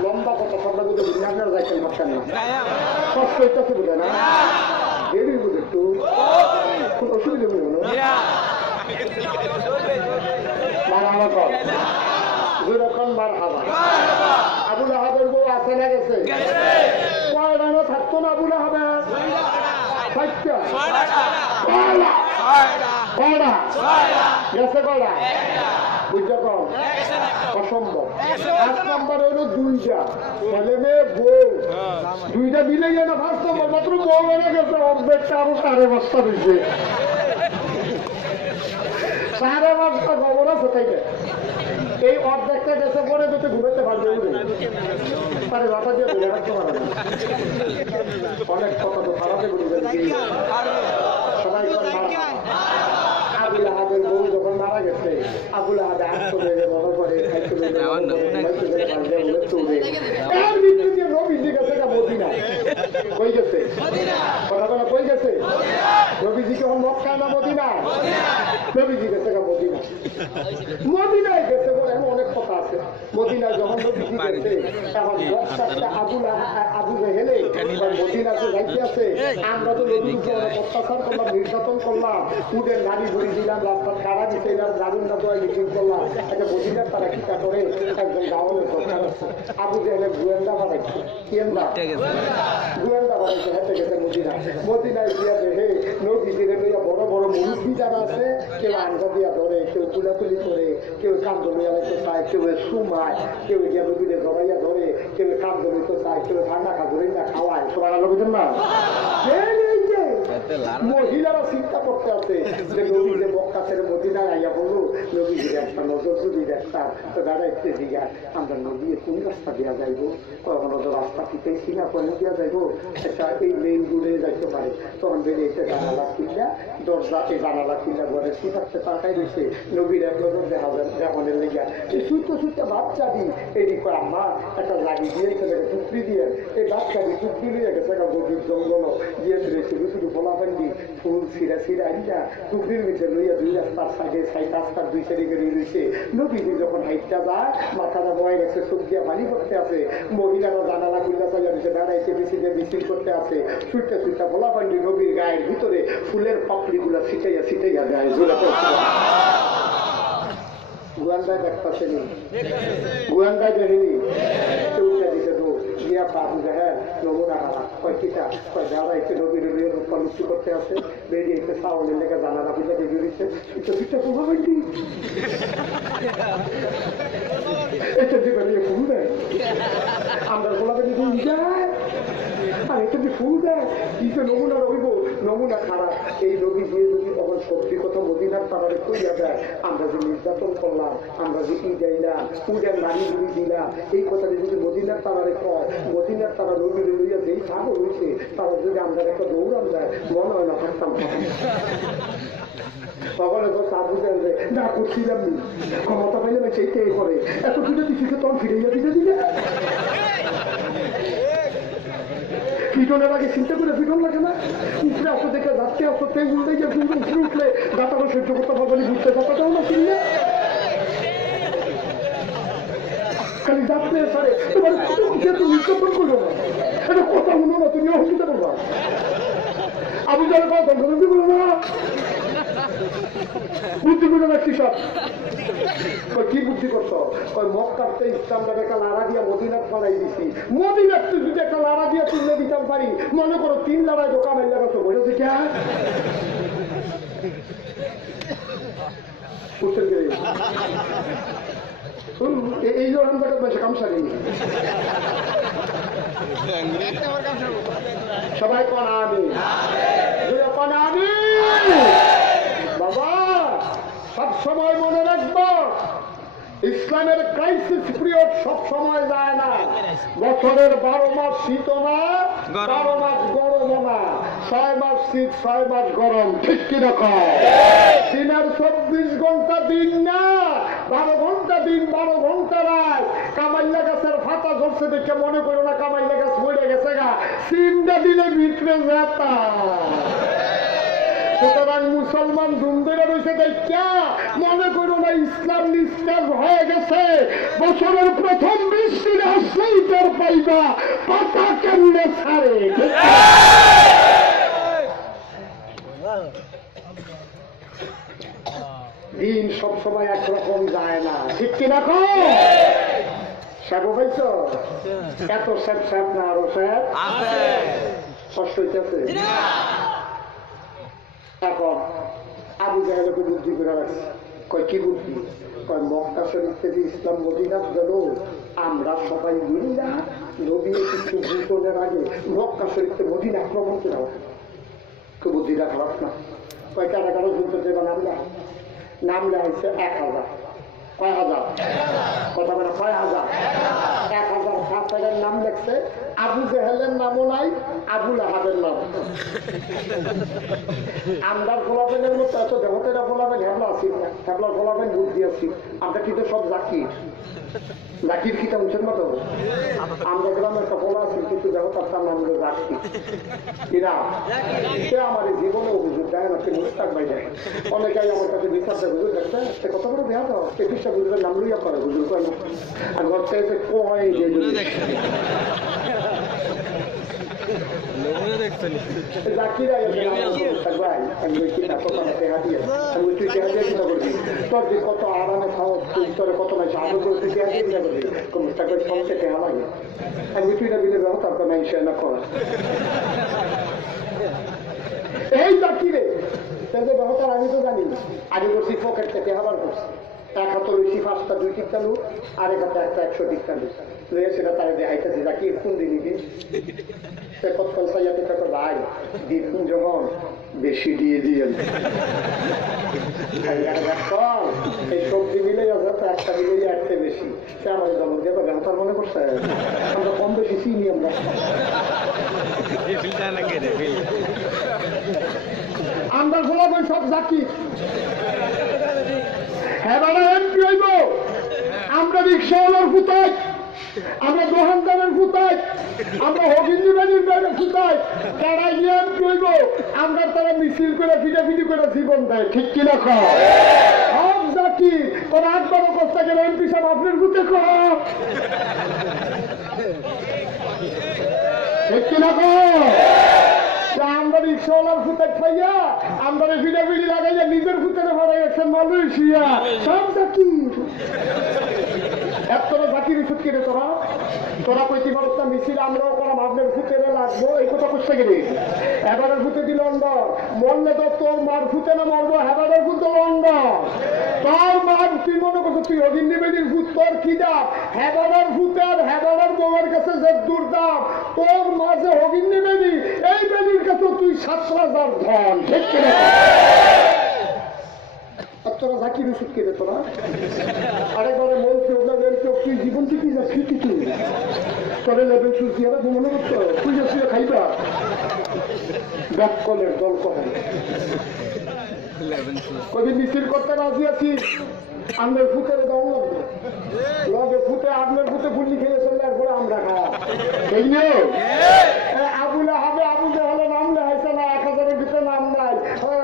লম্বা কথা সন্ধ্যা বুঝে বুঝে আপনারা যাইছেন পারছেন না কষ্ট হইতেছে বুঝে না দেরি বুঝে একটু খুব অসুবিধা বুঝে না আবুল আহাবের বউ আছে না গেছে কয়ডানো থাকতো না আবুল আহাবের কয়ডা গেছে কয়ডা বুঝতে কম অসম্ভব 5 নম্বর হলো 2টা ছেলে মেয়ে বউ 2টা মিলে যায় না 5 নম্বর মাত্র বউ হয়ে গেছে অর্ধেকটা আরো 5.5 হয়েছে 5.5 খবর আছে তাই এই অর্ধেকটা গেছে পরে যদি ঘুমাতে পারবে তাহলে রাতা দিয়ে ঘুরে রাখতে পারবে না অনেক কথা তো খারাপে বলি সবাই আবুল আহাবের বউ যখন মারা গেছে আবুল আহাবে আত্ম বেড়ে বড় করে নবীজি গেছে মদিনা কই গেছে কথা বলা কই গেছে নবীজি কেমন মক্কা না মদিনা নবীজি গেছে মদিনা মদিনায় গেছে বলে এমন অনেক কথা আছে মদিনায় যখন নবীজি গেছে এখন বক্সাটা আবু হেলে মদিনাতে যাইতে আছে আমরা তো নবীজি অত্যাচার করলাম নির্যাতন করলাম উডের গাড়ি ঘুরি দিলাম রাস্তার কারা দিতে এলাম রাগুন্ডা দোয়া মিটিং করলাম একটা মদিনার তারা কিটা করে একজন গাওয়ালের দরকার আছে আবু হেলে গোয়েন্দা বাড়াইছে গোয়েন্দা বাড়াইছে হেঁটে গেছে মদিনা মদিনায় গিয়া দেখে নবীজিরে লইয়া বড় বড় মুরব্বী যারা আছে কেউ আঞ্জা দিয়া ধরে কেউ তুলাতুলি করে কেউ কান্দ লইয়া লাগতে চায় কেউ সুমায় কেউ গিয়া নবীরে জড়াইয়া ধরে কেউ কান্দ লইতে চায় কেউ ঠান্ডা খাজুরে না খাওয়ায় সবাই আলো বুঝেন না মহিলারা চিন্তা করতে আছে যে নবী যে বক্কা ছেড়ে মদিনায় আইয়া বললো নবীজির একটা নজর যদি দেখতাম তো দাঁড়াইতে দিঘা আমরা নদী কোন রাস্তা দেওয়া যাইবো কখনো তো রাস্তা পিটাইছি না কোন দেওয়া যাইবো একটা এই মেইন রোডে যাইতে পারে তখন বেরিয়েছে জানালা কিনলা দরজা এই জানালা কিনলা ঘরে কি থাকতে তাকাই রয়েছে নবীর এক নজর দেখা দেখানোর লেগা এই সুতো সুতো বাচ্চা দিই এই করে আমার একটা লাগি দিয়েছে টুকরি দিয়ে এই বাচ্চা দিয়ে টুকরি নিয়ে গেছে গভীর জঙ্গল দিয়ে রয়েছে শুধু বলা পান্ডি ফুল ছিঁড়া ছিঁড়া আইনা টুকরির ভিতরে লইয়া 2 রাস্তার সাইডে রাস্তার 2 সাইডে গড়িয়ে রয়েছে নবীজি যখন হাইটটা যায় মাথাটা বয়ে গেছে চোখ দিয়ে পানি করতে আছে মহিলারা জানালা খুললা চাইয়া দিচ্ছে দাঁড়াইছে মিছিল করতে আছে ছুটতে ছুটতে বলা পান্ডি নবীর গায়ের ভিতরে ফুলের পাপড়ি গুলা ছিটাইয়া যায় জোরে গোয়ান্দায় দেখতেছে নি গোয়ান্দায় দেখেনি চৌটা দিতে তো গিয়া পাবু হ্যাঁ নমুনা হারা কয়টা কয় যারা এসে নবীর লুচি করতে আছে বেরিয়ে এসে চাউলের লেগে জানালা পুজা দিয়ে দিচ্ছে এটা পিঠা পোভা পাইনি এটা যে বেরিয়ে ফুল দেয় আমরা গোলাপে যদি যায় আর এটা যে ফুল দেয় কি যে নমুনা রইব নমুনা খারাপ এই নবী দিয়ে যদি তখন সত্যি কথা মদিনার তারা কইয়া দেয় আমরা যে নির্যাতন করলাম, আমরা যে ইজাইলাম, উজার নারী গুলি দিলাম, এই কথাটা যদি মদিনার তারারে কয়, মদিনার তারা নবী লইয়া যেই পাগল হয়েছে তারা যদি আমরা একটা দৌড়ান যায় মনে হয় না থাকতাম। সকলে তো তা বুঝেন যে না করছিলাম নি, ক্ষমতা পাইলে না সেইটাই করে, এত কিছু দিচ্ছে তখন ফিরে দিতে দিলে পিটনের আগে চিন্তা করে পিটন লাগে না? উপরে আসো দেখে যাচ্ছে আসো উঠলে গিয়ে উপরে উঠলে দাঁতারও সহ্য করতে পারবো না, ঘুরতে কথাটাও না চিনলে খালি যাচ্ছে সারে তোমার তুমি নির্যাতন করবে না, এটা কথা শুনো না, তুমি অসুবিধা করবা। আমি যারা কথা বুদ্ধি করো না, বুদ্ধি করে রাখছি সব। কি বুদ্ধি করতো? মক্কাতে ইসলামটা একটা লাড়া দিয়া মদিনার পাড়াই দিছি, মদিনার যদি একটা লাড়া দিয়া তুলে দিতাম পারি, মনে করো 3 লড়াই দোকান এর লাগাতো বলেছে কে এই জন্য কামসারি সবাই কনা আমি বাবা সব সময় মনে রাখবো ইসলামের ক্রাইসিস পিরিয়ড সব সময় যায় না। বছরের 12 মাস শীত না, 12 মাস গরম না, 6 মাস শীত 6 মাস গরম, ঠিক কিনা কয়? দিনের 24 ঘন্টা দিন না, 12 ঘন্টা দিন 12 ঘন্টা রাত। কামাইয়া গাছের ফাতা ঝরছে দেখে মনে করো না কামাইয়া গাছ মরে গেছে গা, চিন্তা দিলে ভিতরে যেতা। সুতরাং মুসলমান ধুম ধরে রয়েছে দেখা মনে করো না ইসলাম নিস্তার হয়ে গেছে। বছরের প্রথম 20 দিন আসলেই টের পাইবা পাতা কেমনে ছাড়ে। দিন সবসময় একরকম যায় না, ঠিক কিনা সাবু ভাইছ? এত স্যাপ স্যাপ না আরো স্যাপ কষ্ট হইতেছে। এখন আবু জাহেলকে বুদ্ধি করে রাখছে, কয় কি বুদ্ধি? কয় মক্কা শরীফ থেকে ইসলাম মদিনাত গেল, আমরা সবাই মিলিয়া নবী কিছু ভূতনের আগে মক্কা শরীফে মদিনা আক্রমণ করে হবে। তো বুদ্ধিটা খারাপ না। কয় কারা কারো যুদ্ধ দেবা নামলে হয়েছে 1000। কয় হাজার? কথা বলে কয় হাজার? 1000 কাফেরের নাম লেখছে, আবু জেহেলের নামও নাই, আবুল আহাবের নাম। আমরার ফলাফেনের মতো এত দেবতেরা ফলাফেন হেবলা আছি না, হেবলার ফলাফেন বুদ্ধি আছি। আমরা কিন্তু সব জাকির জাকির কি উঠছেন মতো আমরা গ্রামে একটা ফলা আছি, কিন্তু দেবতার তার নাম হলো জাকির। এরা সে আমার জীবনে অভিযোগ দেয় না, সে মুস্তাক ভাই দেয়। অনেকেই আমার কাছে বিচার দেয়, হুজুর দেখছেন সে কত বড় দেওয়া দাও, সে বিশ্বা হুজুরের নাম লইয়া করে হুজুর কয় না। আর ঘর থেকে কয় যে কত আরামে খাও তোরে কত নাই আগে করবি সবচেয়ে টেহা লাগে। আমি তুই না বিলে ব্যবহার নাই সে না করা এই জাকিরে ব্যবহার আমি তো জানি না। আগে করছি পকেট থেকে আবার করছি 1 হাতে বেশি 5টা 2 টিকা লু, আর 1 হাতে একটা 100 টিকা লু, সেটা তাই দেখাইতেছে জাকি কোন দিনই দিন সে কতক্ষণ সাইয়াতে থাকো ভাই দিন যখন বেশি দিয়ে দিয়ে এই সবজি মিলে যাচ্ছে, একটা মিলে একটা বেশি। সে আমার জন্ম দিয়ে ব্যবহার মনে করছে আমরা কম বেশি চিনি। আমরা আমরা গোলাপের সব জাকি এমপি হইব, আমরা রিক্সাওয়ালার ফুতাই, আমরা দোকানদারের ফুতাই, আমরা হবিন্দিবাড়ির ফুতাই, তারা গিয়ে এমপি হইব। আমরা তারা মিছিল করে ফিটাফিটি করে জীবন দেয়, ঠিক কিনা কম জাকি তোর 8-12 কষ্টা গেলে এমপি সাহেব আপনার ফুতে কম, ঠিক কিনা কম। আমরা রিক্সাওয়ালার ফুটে খাইয়া আমরা ফিটাফিটি লাগাইয়া নিজের ফুটে ভাড়াই একশন মালয়েশিয়া সব জাকি। তোরা জাকির ফুট কিনে তোরা কইতে পারছ না মিছিল আমরাও করাম, আপনার ফুটে লাগবো এই কথা করতে গেলে এবারের ফুটে দিল মরলে তো তোর মার ফুটে না মারবো, হেবারের ফুট তোর মার তুই মনে করছো তুই অগিন্দি বেদির ফুট তোর কি দাম, হেবারের ফুটের হেবারের বউয়ের কাছে যে দূর দাম, তোর মাঝে অগিন্দি বেদি এই বেদির কাছে তুই 7,000 ধন, ঠিক কিনা? জাকির ওষুধ কেটে তোরা আরেকবারে বলছে ওটা তুই জীবন থেকে যাচ্ছি তুই তোরে লেবেল তুই দিয়ে মনে করতো তুই যাচ্ছি খাইবা ব্যাক কলের দল কখন কদিন মিছিল করতে রাজি আছি আমনের ফুটের দল লাগবে লগে ফুটে আপনার ফুটে ফুলি খেয়ে চললে এরপরে আমরা খাওয়া এই নিয়ে আবুলে হবে আবুলে হলে নাম লেখাইছে না 1000-এর ভিতরে নাম নাই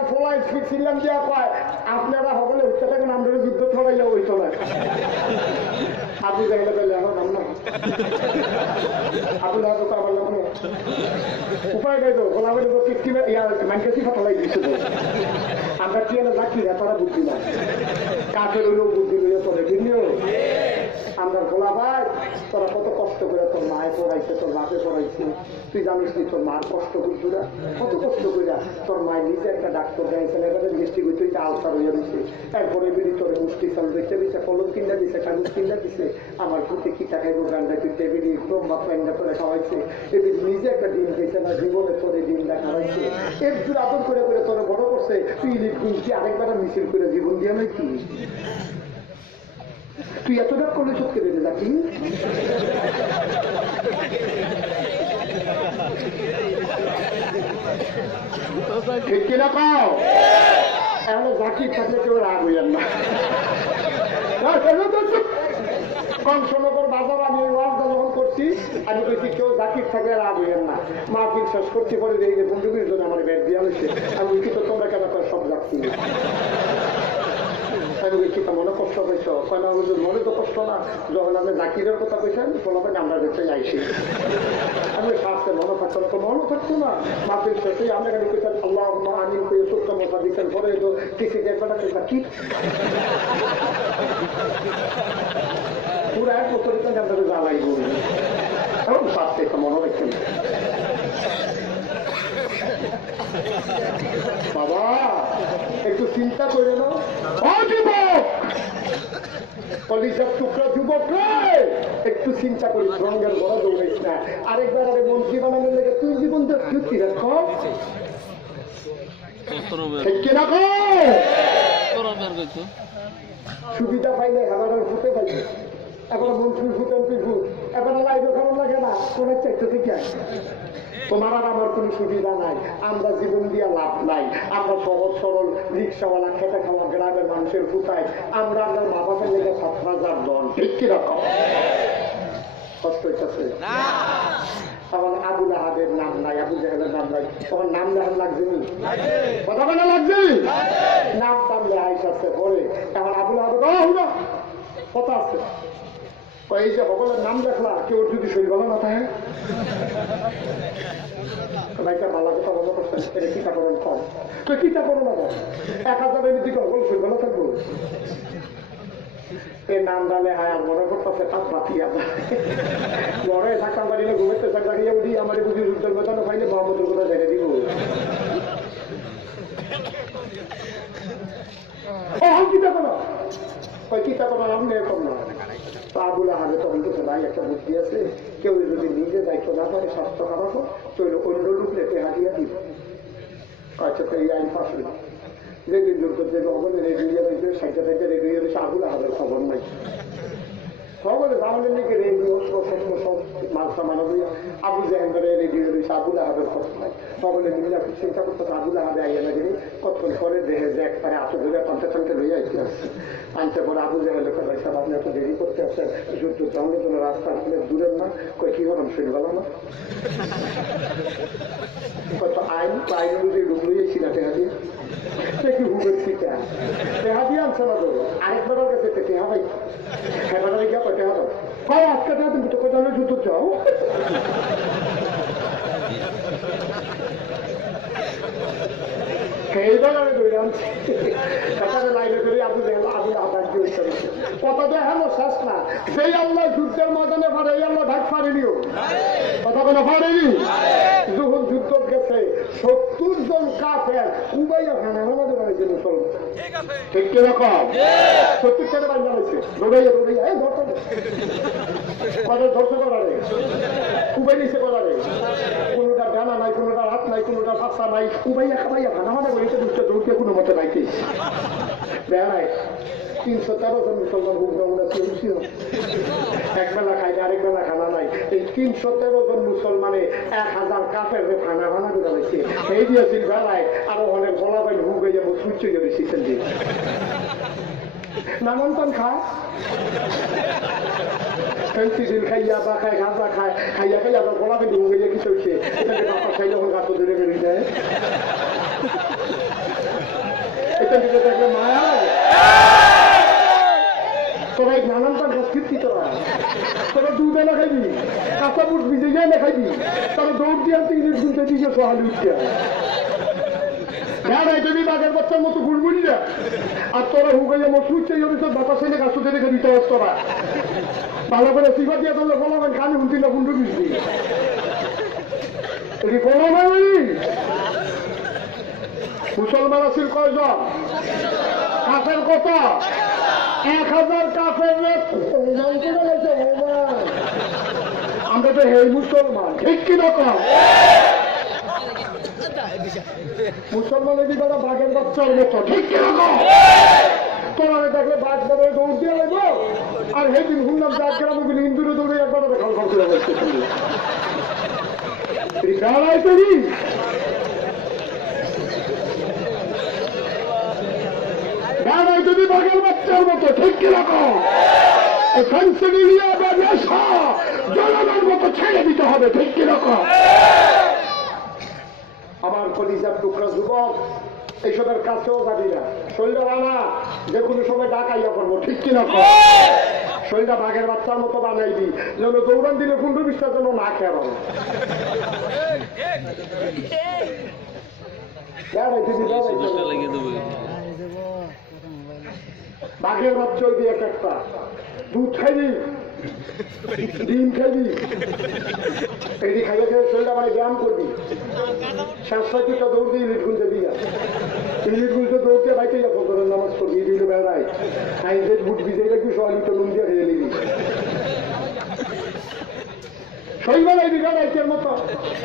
ফলাই ছিলাম দিয়া কয় আপনারা হবলে হচ্ছে থাকেন আমরা যুদ্ধ ছড়াইলে ওই তো না আবু জাহেলে পেলে এখন নাম না আবুলে হবে তো আমার নাম উপায় নেই তো গোলামের মানকাছি ফলাই দিচ্ছে তো আমরা কি এনে রাখি না তারা বুদ্ধি না কাঠের হইলেও বুদ্ধি লইয়া তোরে ভিন্ন আমরা ভোলা ভাই তোরা কত কষ্ট করে তোর মায়ে পড়াইছে তোর বাপে পড়াইছে তুই জানিস নি তোর মার কষ্ট করছো না কত কষ্ট করে তোর মায়ের নিজে একটা ডাক্তার দেখাইছে এবারে মিষ্টি করতে আলসার হইয়া দিচ্ছে এরপরে বেরি তোর মুষ্টি চাল দিচ্ছে দিচ্ছে কলম কিনা দিচ্ছে কাগজ কিনা দিচ্ছে আমার পুঁতে কি টাকাইবো গান্ডা তুইতে বেরি একদম মাথা তোরে খাওয়াইছে এবার নিজে একটা ডিম খেয়েছে না জীবনে তোরে ডিম দেখা হয়েছে এর দূর আদর করে করে তোরে বড় করছে তুই কি আরেকবার মিছিল করে জীবন দিয়ে নাই কি তুই এতটা করলে চোখকে বেঁধে যাচ্ছি ঠিক কিনা পাও এমন জাকির থাকলে কেউ রাগ হইলেন না কংসনগর বাজার আমি ওয়াজটা যখন করছি আমি বলছি কেউ জাকির থাকলে রাগ হইলেন না মাহফিল শেষ করতে পরে দেখি বন্ধুদের জন্য আমার ব্যাগ দিয়ে আনছে আমি বলছি তো তোমরা কেন সব যাচ্ছি মনে কষ্ট পাইছ মনে তো কষ্ট না যখন আপনি জাকিরের কথা কইছেন তোমাকে আমরা দেখতে যাইছি আমি স্বাস্থ্যের মনে থাকতো না তো মনে থাকতো না মাফিল শেষে আমি গাড়ি কইতেন আল্লাহ আমিন করে সত্য মতা দিচ্ছেন পরে কিছু দেখবেন জাকির পুরো 1 বছর আপনাদের জ্বালাই বলি এখন স্বাস্থ্য একটা মনে রাখছেন বাবা একটু চিন্তা করে নাও যুবক কলিজার টুকরা যুবক একটু চিন্তা করি রঙের বড় দৌড়াইস না আরেকবার আরে মন্ত্রী বানানোর লেগে তুই জীবন যুক্তি রাখ সুবিধা পাইলে এবার ফুটে পাইছে এবার মন্ত্রী ফুট এমপি ফুট এবার লাইভে খারাপ লাগে না কোন চাইতে থেকে তোমার আর আমার কোন সুবিধা নাই আমরা জীবন দিয়ে লাভ নাই আমরা সহজ সরল রিক্সাওয়ালা খেতে খাওয়া গ্রামের মানুষের ফুটাই আমরা আপনার মা বাপের লেগে 7,000 জন ঠিক কিরকম কষ্ট হইতেছে তখন আবু লাহাবের নাম নাই আবু জাহেলের নাম নাই তখন নাম লেখার লাগছে নি কথা বলা লাগছে নাম টাম লেহাইস আছে পরে এখন আবু লাহাবের কথা আছে এই যে ভগবানের নাম লেখলা কেউ যদি শরীর ভালো না থাকে ভালো কথা বলো করছেন এটা কিতা করেন কম তো কিতা করো না 1000-এর দিকে সকল শরীর ভালো থাকবো এই নাম ডালে হায় মনে করতেছে কাজ বাতিয়া বড় থাকতাম পারিলে ঘুমেতে চাকরিয়া উঠি আমার বুঝি যুদ্ধের বেতন পাইলে মোহাম্মদের কথা দেখে দিব কিতা করো ওই কিতা করো আপনি এরকম না আবুল আহাবে তখন তো ভাই একটা বুদ্ধি আছে কেউ যদি নিজে দায়িত্ব না পারে স্বাস্থ্য খারাপ হোক তো অন্য লোকলে টেহা দিয়া দিব আচ্ছা তো এই আইন পাশ হইল যেদিন যুদ্ধ যে অবলে রেডিও রয়েছে সাইডে সাইডে রেডিও রয়েছে আবুল আহাবের খবর নাই সকলে আমাদের দিকে রেডিও সব মালসা মানব আবু জাহেন্দ্রের রেডিও রয়েছে আবুল আহাবের খবর নাই সকলে মিলে চিন্তা করতে আবুল আহাবে আইয়া না গেলে কতক্ষণ পরে দেহে যে একবারে আতো ধরে পান্তে লইয়া আইতে আসছে আনতে পরে আবু জাহেলের কথা সব আপনি এত দেরি করতে আসছেন যুদ্ধ জঙ্গলের জন্য রাস্তা আসলে দূরের না কই কি হলাম শরীর ভালো না কত আইন অনুযায়ী রুম লইয়াছি না টেহা দিয়ে কি হুবের শিখা টেহা দিয়ে আনছে না ধরো আরেকবার গেছে টেহা ভাই খেলাটা গিয়া কয় টেহা দাও কয় আজকে টেহা তুমি তো কোথাও যুদ্ধ চাও কথা তো হেন শেষ না সেই আল্লাহ যুদ্ধের ময়দানে পারে এই আল্লাহ ভাগ পারেনিও কথা কোনো পারেনি যখন যুদ্ধ গেছে 70 জন কাফের উবাইয়া খানা আমাদের বাড়িতে মুসলমান ঠিক কিরকম 70 টাকা বাড়ি জানাইছে দৌড়াইয়া এই ধরতে ধরছে করারে উবাই নিছে করারে কোনোটা ডানা নাই কোনোটা হাত নাই কোনোটা ভাষা নাই উবাইয়া খাবাইয়া খানা আমাদের বাড়িতে দুটো দৌড়তে কোনো মতে নাইতে বেড়ায় 313 জন মুসলমান হুকদামুনা চলছিল, এক বেলা খাই আরেক বেলা খানা নাই। এই 313 জন মুসলমানে 1000 কাফের খানা খানা করে রয়েছে। এই দিয়েছিল বেড়ায় আরো অনেক বলা পাই হুক হয়ে যাবো সুইচ হয়ে যাবে সিস্টেম দিয়ে নানান টান খায় ফেন্সিডিল খাইয়া বা খায় গাঁজা খায় খাইয়া খাইয়া আবার বলা পাই হুক হয়ে কি চলছে এটাকে বাপা খাই যখন গাছ ধরে বেরিয়ে দেয় এটা দিকে দেখলে মায়া লাগে। তোরা নানান টান গাছ কীর্তি তোরা দুবেলা খাইবি কাঁচা বুট ভিজে যায় না খাইবি তারা দৌড় দিয়ে আসতে ইংরেজ গুনতে দিকে সহালি উঠছে তুমি বাঘের বাচ্চার মতো ঘুরবুড়ি না আর তোরা হুকাইয়া মসুদ চাই বাতাস এনে গাছ রেখে দিতে হবে তোরা ভালো করে সিফা দিয়ে তোলে বলাবেন খানি হুন্তি না হুন্ডু দিচ্ছি এটি বলা নাই মুসলমান আছিল কয়জন কাফের কত 1000 কাফের আমরা তো হে মুসলমান ঠিক কি রকম মুসলমান এদিকে বাঘের বাচ্চার মতো ঠিক কি রকম তোরা দেখলে বাঘ ধরে দৌড় দিয়ে লাগবো আর সেদিন শুনলাম যার গ্রামগুলি হিন্দুরে দৌড়ে একবার দেখাল ঘর করে বসতে যদি বাঘের বাচ্চার মতো ঠিক কিরকম জনগণের মতো ছেড়ে দিতে হবে ঠিক কিরকম আমার কলিজার টুকরা যুবক এইসবের কাছেও যাবি না শরীরটা বানা যে কোনো সময় ডাকাইয়া করবো ঠিক কিনা শরীরটা বাঘের বাচ্চার মতো বানাইবি যেন দৌড়ান দিলে 15-20টার জন্য না খেয়ে পাবো বাঘের বাচ্চা ওই দিয়ে একটা দুধ খাইবি ডিম খাইবি এটি খাইয়ে খেয়ে শরীরটা মানে ব্যায়াম করবি 7-8টা দৌড় দিয়ে ইলিট গুনতে দিই ইলিট গুনতে দৌড়তে বাইতে যাবো করে নামাজ করবি ইলিট বেড়ায় আইনের বুট ভিজে রাখবি সকালিটা নুন দিয়ে খেয়ে নিবি শৈবালাই বিঘাইতের মতো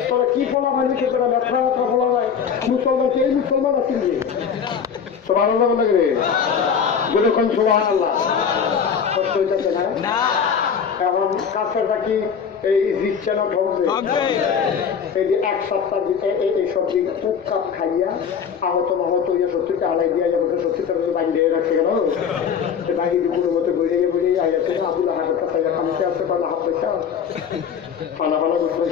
তোরা কি ফলা মানিকে তোরা ব্যথা ব্যথা ফলা নাই মুসলমান এই মুসলমান আছেন যে সব আনন্দ লাগে যতক্ষণ সোহা আল্লাহ কষ্ট হইতেছে না এখন কাছের নাকি এই দিচ্ছে না ঠকবে এই যে 1 সপ্তাহ এই সবজি খুব কাপ খাইয়া আহত মাহত ইয়ে সত্যিটা আলাই দিয়া যাবো সত্যিটা বাগিয়ে রাখছে কেন বাগিয়ে কোনো মতো বেরিয়ে বেরিয়ে আইয়াছে আবুল হাটের কাছে কামতে আসতে পারলে হাত পয়সা পালা পালা করতে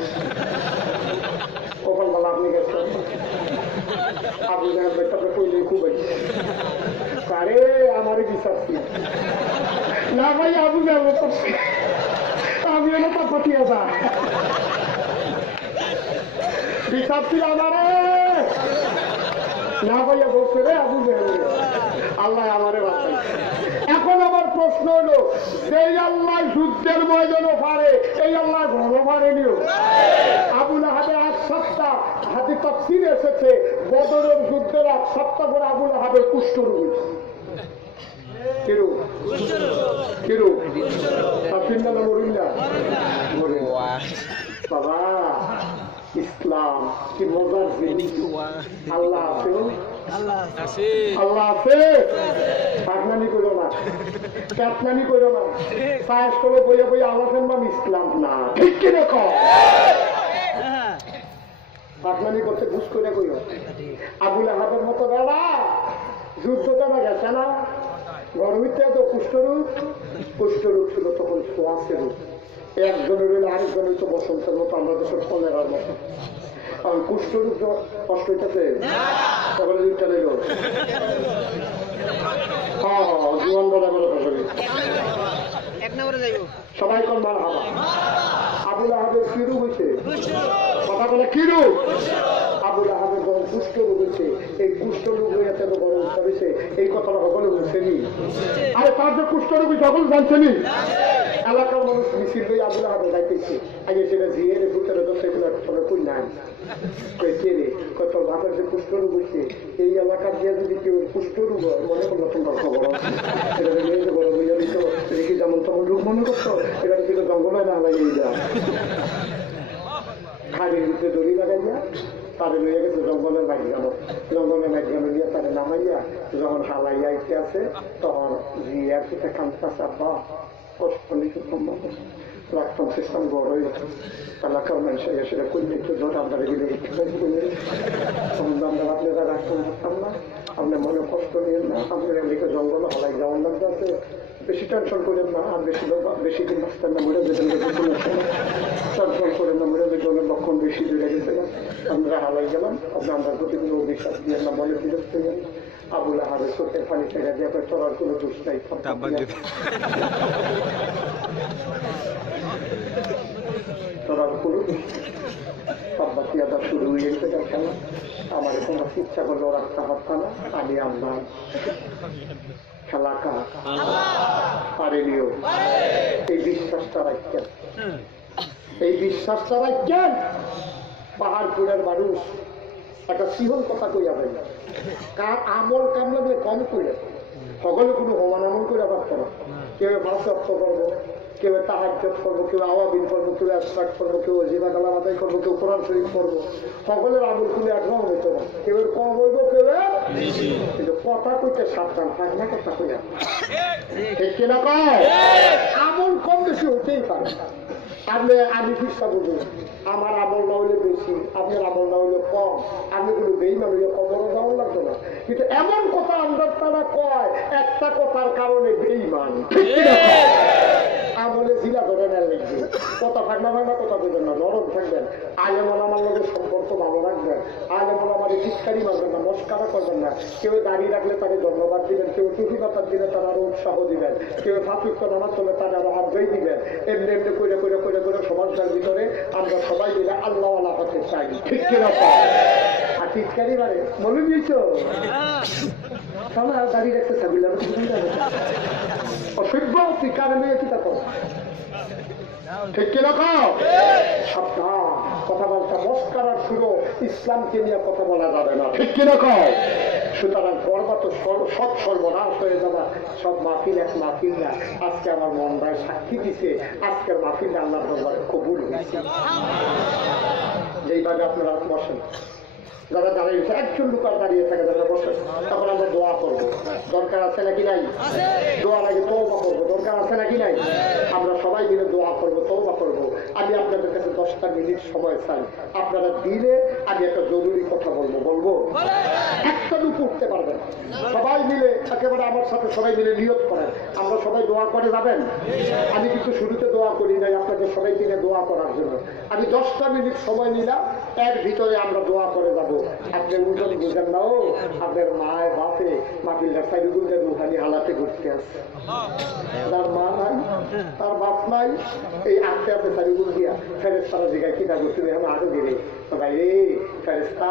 কখন বলা আপনি গেছেন আপনি আপনার কইলে খুব আরে আমারই বিশ্বাস না ভাই আবু যাবো আমি এলো তা পাঠিয়ে যা বিশ্বাস ছিল আমারে না ভাইয়া বলছে রে আবু আল্লাহ আমারে বাঁচাই এখন আমার প্রশ্ন হলো যেই আল্লাহ যুদ্ধের ময়দানও পারে এই আল্লাহ ঘন পারেনিও আবুল আহাবে 1 সপ্তাহ হাতে তাফসীরে এসেছে বদরের যুদ্ধের 1 সপ্তাহ পরে আবুল আহাবের কুষ্ঠরোগ বাবা ইসলাম কি মজার জিনিস আল্লাহ আছে আল্লাহ আছে পাকনামি করো না ক্যাপনামি করো না সাহস করে বইয়া বইয়া আল্লাহের নাম ইসলাম না ঠিক কি দেখো পাকনামি করতে ঘুষ করে কইও আবুল আহাবের মতো দাদা যুদ্ধ জানা গেছে না গর্বিতে তো কুষ্ঠরোগ ছিল তখন সোয়াশে রোগ একজনের হইলে আরেকজনের তো বসন্তের মতো আমরা দেশের কলেরার মতো কারণ কুষ্ঠরোগ কষ্ট হইতেছে তখন দুইটা নিল জীবন বলে বলে সবাই কম মার হাবা আবুল আহাবের কি রোগ হয়েছে কথা বলে কি রোগ আবুল আহাবের যখন কুষ্ঠ রোগ হয়েছে এই কুষ্ঠ রোগ হয়ে এত বড় হয়েছে এই কথাটা সকলে বলছেনি আরে তার যে কুষ্ঠ রোগ সকল জানছেনি এলাকার মানুষ মিছিল হয়ে আবুল আহাবে যাইতেছে আগে সেটা জিয়ে রে ভূতের তো সেগুলো সবাই কই নাই কে রে কত ভাবের যে কুষ্ঠ রোগ হয়েছে এই এলাকার দিয়ে যদি কেউ কুষ্ঠ রোগ হয় মনে করলো তোমার খবর এটা মেয়েদের বড় বুঝা দিত দেখি যেমন তেমন রোগ মনে করতো এটা কিন্তু জঙ্গলে না লাগিয়ে যা খাড়ির ভিতরে দড়ি লাগাইয়া তারে লইয়া গেছে জঙ্গলের মাঝখানে, জঙ্গলের মাঝখানে নিয়ে তারে নামাইয়া যখন হালাইয়া আইতে আছে তখন জিয়ার পিঠে কান্তাছে, আব্বা রাখতাম সিস্টেম বড় হয়ে যেত এলাকার মানুষ সেটা করলে একটু ধর আপনারা গেলে আপনারা রাখতে পারতাম না, আপনার মনে কষ্ট নিয়েন না, আপনার এদিকে জঙ্গল হালাই যাওয়ার লাগতে আছে, বেশি টেনশন করেন না, আর বেশি দিন বাঁচতেন না, মরে যেতেন টেনশন করেন না, মরে যেতে লক্ষণ বেশি দূরে গেছে না, আমরা হালাই গেলাম, আপনার আমরা প্রতি কোনো অভিশাপ দিয়ে না মনে বিরক্ত হয়ে আবুল আহারে চোখের পানি ছেড়ে দিয়ে চলার কোনো দোষ নাই, চলার কোনো শুরু হয়ে গেছে খেলা, আমার কোনো ইচ্ছা করলে রাখতে পারতাম না, আমি আমরা খেলা পারেনিও, এই বিশ্বাসটা রাখতেন, এই বিশ্বাসটা রাখতেন। পাহাড়পুরের মানুষ একটা সিহন কথা কই যাবেন, কার আমল কাম লাগলে কম করে সকলে কোনো সমান আমল করে পারত না, কেউ ভাষা করবো, কেউ তাহাজ্জুদ করবো, কেউ আওয়াবিন করবো, কেউ আশরাক করবো, কেউ জিবা কালাম আদায় করবো, কেউ কোরআন শরীফ করবো, সকলের আমল খুলে একরকম হইতো না, কেউ কম হইব, কেউ কিন্তু কথা কইতে সাবধান থাক না, কথা কইয়া ঠিক কিনা কয়, আমল কম বেশি হইতেই পারে। আপনি আমি বিশ্বাস বুঝুন, আমার আমল না হইলে বেশি, আপনার আমল না হইলে কম, আপনি কোনো বেইমান হইলে কবরও যাওয়ার লাগতো না, কিন্তু এমন কথা আমরা তারা কয় একটা কথার কারণে বেইমান, আমলে জিলা ধরে নেন লিখবে, কথা ফাঁকনা ফাঁকনা কথা দেবেন না, নরম থাকবেন, আলেমল আমার লোকের সম্পর্ক ভালো রাখবেন, আলেমল আমার চিৎকারি মারবেন না, মস্কারা করবেন না, কেউ দাঁড়িয়ে রাখলে তাকে ধন্যবাদ দিবেন, কেউ টুপি পাতার দিলে তারা আরো উৎসাহ দিবেন, কেউ ফাঁসুক্ত নামাজ চলে তারা আরো আগ্রহী দিবেন, এমনি এমনি করে করে করে করে সমাজটার ভিতরে আমরা সবাই মিলে আল্লাহ আল্লাহ হতে চাই, ঠিক কিনা? আর চিৎকারি মানে মনে দিয়েছ দাঁড়িয়ে রাখতে ছাবিল অসভ্য তুই কারণে মেয়ে কি তা ঠিক কিনা? সাবধান, কথাবার্তা মস্কারার শুরু ইসলামকে নিয়ে কথা বলা যাবে না, ঠিক কিনা? সুতরাং পর্বত সব সর্বনাশ হয়ে যাবা, সব মাহফিল এক মাহফিল না, আজকে আমার মনটায় সাক্ষী দিছে, আজকের মাহফিলটা আল্লাহর দরবারে কবুল হয়েছে। যেইভাবে আপনারা বসেন, যারা দাঁড়িয়েছে একজন লোক আর দাঁড়িয়ে থাকে, যারা বসে, তখন আমরা দোয়া করবো, দরকার আছে নাকি নাই? দোয়া লাগে তওবা করবো, দরকার আছে নাকি নাই? আমরা সবাই মিলে দোয়া করবো, তওবা করবো। আমি আপনাদের কাছে 10টা মিনিট সময় চাই, আপনারা দিলে আমি একটা জরুরি কথা বলবো, একটা লোক উঠতে পারবেন, সবাই মিলে একেবারে আমার সাথে সবাই মিলে নিয়ত করেন, আমরা সবাই দোয়া করে যাবেন। আমি কিন্তু শুরুতে দোয়া করি নাই, আপনাদের সবাই মিলে দোয়া করার জন্য আমি 10টা মিনিট সময় নিলাম, এর ভিতরে আমরা দোয়া করে যাবো। আপনি উঠন বুঝেন না, ও আপনার মায়ের বাপে মাকিলটা সাইডুগুলদের রুহানি হালাতে ঘুরতে আসছে, তার মা নাই, তার বাপ নাই, এই আস্তে আস্তে সাইডুগুল দিয়া ফেরেস্তারা জায়গায় কিনা করতে এখন আরো গেলে ভাই রে ফেরেস্তা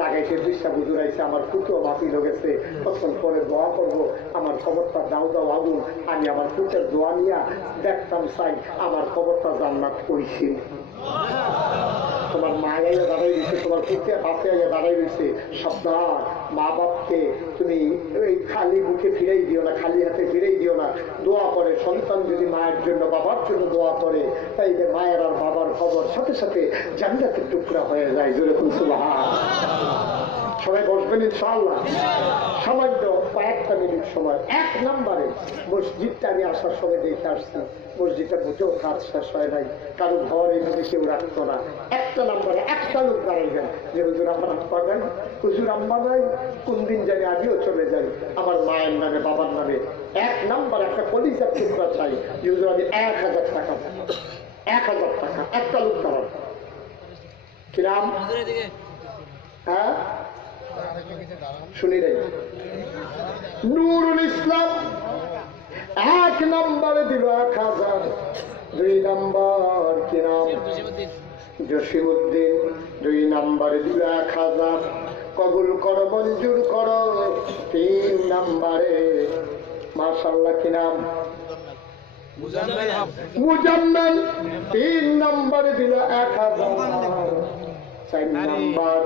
লাগাইছে বিশ্বাস বুঝুরাইছে, আমার পুতো মাপিল গেছে, তখন পরে দোয়া করবো, আমার খবরটা দাও দাও আগুন, আমি আমার পুতের দোয়া নিয়া দেখতাম চাই আমার খবরটা জান্নাত কইছি। তোমার মা গাইয়া দাঁড়াই দিচ্ছে, তোমার পুতে বাপে আইয়া দাঁড়াই দিচ্ছে, সাবধান, মা বাপকে তুমি এই খালি মুখে ফিরাই দিও না, খালি হাতে ফিরাই দিও না। দোয়া করে সন্তান যদি মায়ের জন্য বাবার জন্য দোয়া করে, তাইলে মায়ের আর বাবার খবর সাথে সাথে জান্নাতের টুকরা হয়ে যায়। জোরে সুবহান। সবাই বসবেন ইনশাআল্লাহ। সামান্য কয়েকটা মিনিট সময়। 1 নম্বরে মসজিদটা আমি আসার সময় দেখে আসছি, মসজিদটা বুঝেও কাজ শেষ হয় নাই, কারো ঘর এইভাবে কেউ রাখতো না। 1 নম্বরে একটা লোক দাঁড়াইবেন যে হুজুর আমার আব্বা নাই, হুজুর আম্মা নাই, কোন দিন জানি আমিও চলে যাই, আমার মায়ের নামে বাবার নামে 1 নম্বর একটা কলিজার টুকরা চাই যে হুজুর আমি 1000 টাকা, 1000 টাকা। একটা লোক দাঁড়ান। কিরাম? হ্যাঁ শুনি নাই। নুরুল ইসলাম 1 নম্বরে দিল 1000। 2 নম্বর কি নাম? জসিমউদ্দিন 2 নম্বরে দিল 1000। কবুল করো, মঞ্জুর করো। 3 নম্বরে মাশাআল্লাহ কি নাম? মুজাম্মেল 3 নম্বরে দিল 1000। 4 নম্বর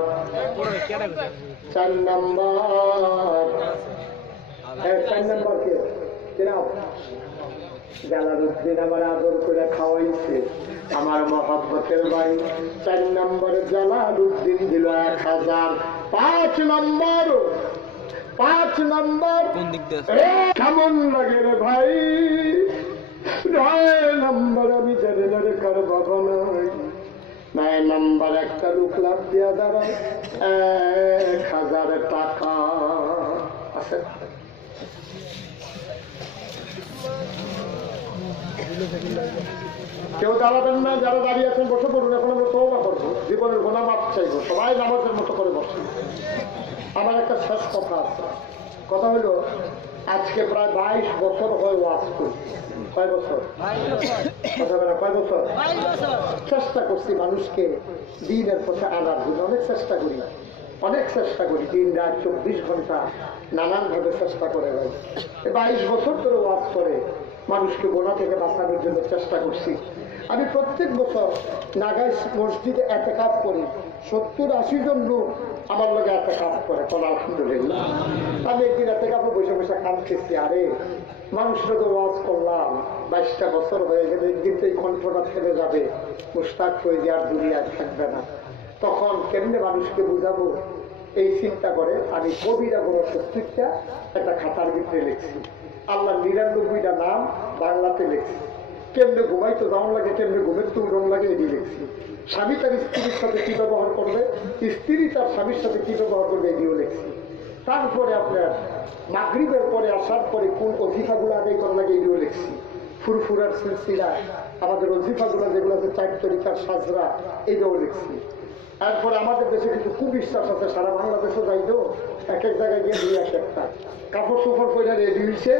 4 নম্বর কে নাম? জালালউদ্দিন আমার আদর করে খাওয়াইছে, আমার মহব্বতের ভাই। 4 নম্বরে জালালউদ্দিন দিল 1000। 5 নম্বর কেমন লাগে রে ভাই? 9 নম্বর আমি জানি না রে কার বাবা নাই। 9 নম্বর একটা লোক লাভ দিয়া দাঁড়ায় 1000 টাকা আছে। কেউ দাঁড়াবেন না, যারা দাঁড়িয়ে আছেন বসে পড়ুন। এখন আমরা তওবা করবো, জীবনের গোনা মাপ চাইবো, সবাই নামাজের মতো করে বসে। আমার একটা শেষ কথা আছে, কথা হলো আজকে প্রায় 22 বছর হয় ওয়াজ করি। কয় বছর? কথা বলে কয় বছর? চেষ্টা করছি মানুষকে দিনের পথে আনার জন্য, অনেক চেষ্টা করি, দিন রাত 24 ঘন্টা নানান ভাবে চেষ্টা করে যাই। 22 বছর ধরে ওয়াজ করে মানুষকে গোনা থেকে বাঁচানোর জন্য চেষ্টা করছি। আমি প্রত্যেক বছর নাগাই মসজিদে এতেকাফ করি, 70-80 জন লোক আমার লগে এতেকাফ করে। আলহামদুলিল্লাহ। আমি একদিন এতেকাফে বসে বসে কাঁদতেছি, আরে মানুষরা তো ওয়াজ করলাম 22টা বছর হয়ে গেলে, একদিন তো এই কণ্ঠটা ছেড়ে যাবে, মুশতাক হয়ে আর দুনিয়ায় থাকবে না। তখন কেমনে মানুষকে বুঝাবো এই চিন্তা করে আমি কবিরা বড় 70টা একটা খাতার ভিতরে লিখছি। আল্লাহ 99টা নাম বাংলাতে লিখছি। কেমনে ঘুমাইতে যাওয়ার লাগে, কেমনে ঘুমের তো উড়ন লাগে, এটি লিখছি। স্বামী তার স্ত্রীর সাথে কি ব্যবহার করবে, স্ত্রী তার স্বামীর সাথে কি ব্যবহার করবে, এটিও লিখছি। তারপরে আপনার মাগরিবের পরে আসার পরে কোন অজিফাগুলো আদায় করা লাগে, এটিও লিখছি। ফুরফুরার সিলসিলা, আমাদের অজিফাগুলো যেগুলো আছে 4 তরিকার সাজরা, এটাও লিখছি। এরপরে আমাদের দেশে কিছু কুবিশ্বাস আছে, সারা বাংলাদেশে যাইতো এক এক জায়গায় গিয়ে দুই একটা কাপড় চোপড় করে রেডি হয়েছে।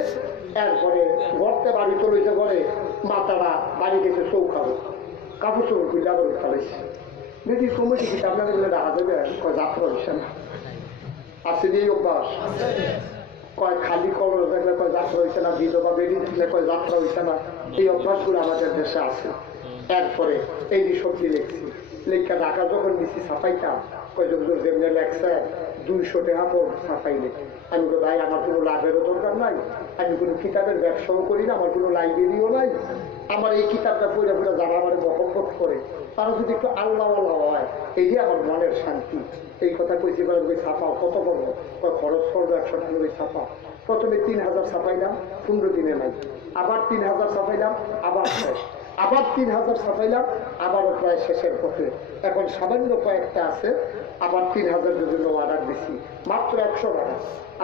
এরপরে গড়তে বাড়ি চলইতে করে মাতারা বাড়ি গেছে চৌকাবে, কাপড় চোপড় করে আবার চালাইছে। যদি কমিটি কি আপনাদের দেখা যাবে, যাত্রা হচ্ছে না আছে এই অভ্যাস। কয় খালি কবর দেখলে কয় যাত্রা হয়েছে না, বিধবা বেরিয়ে দিলে কয় যাত্রা হয়েছে না, এই অভ্যাসগুলো আমাদের দেশে আছে। এরপরে এই যে সবজি লিখছি, লেখা ঢাকা যখন নিচ্ছি ছাপাইতাম, কয়জন যেমনি লেখছে 200 টাকা পর ছাপাইলে। আমি তো ভাই আমার কোনো লাভেরও দরকার নাই, আমি কোনো কিতাবের ব্যবসাও করি না, আমার কোনো লাইব্রেরিও নাই। আমার এই কিতাবটা পড়ে পড়ে যারা আমার মহব্বত করে, তারা যদি একটু আল্লাহ হয়, এই যে আমার মনের শান্তি। এই কথা কইছি, ছাপাও কত বলবো, খরচ করবো 100 টাকা করে ছাপাও। প্রথমে 3000 ছাপাইলাম, 15 দিনে নাই। আবার 3000 ছাপাইলাম, আবার শেষ। আবার 3000 ছাপাইলাম, আবারও প্রায় শেষের পথে। এখন সামান্য কয়েকটা আছে, আবার 3000-এর জন্য অর্ডার দিচ্ছি। মাত্র 100 টাকা।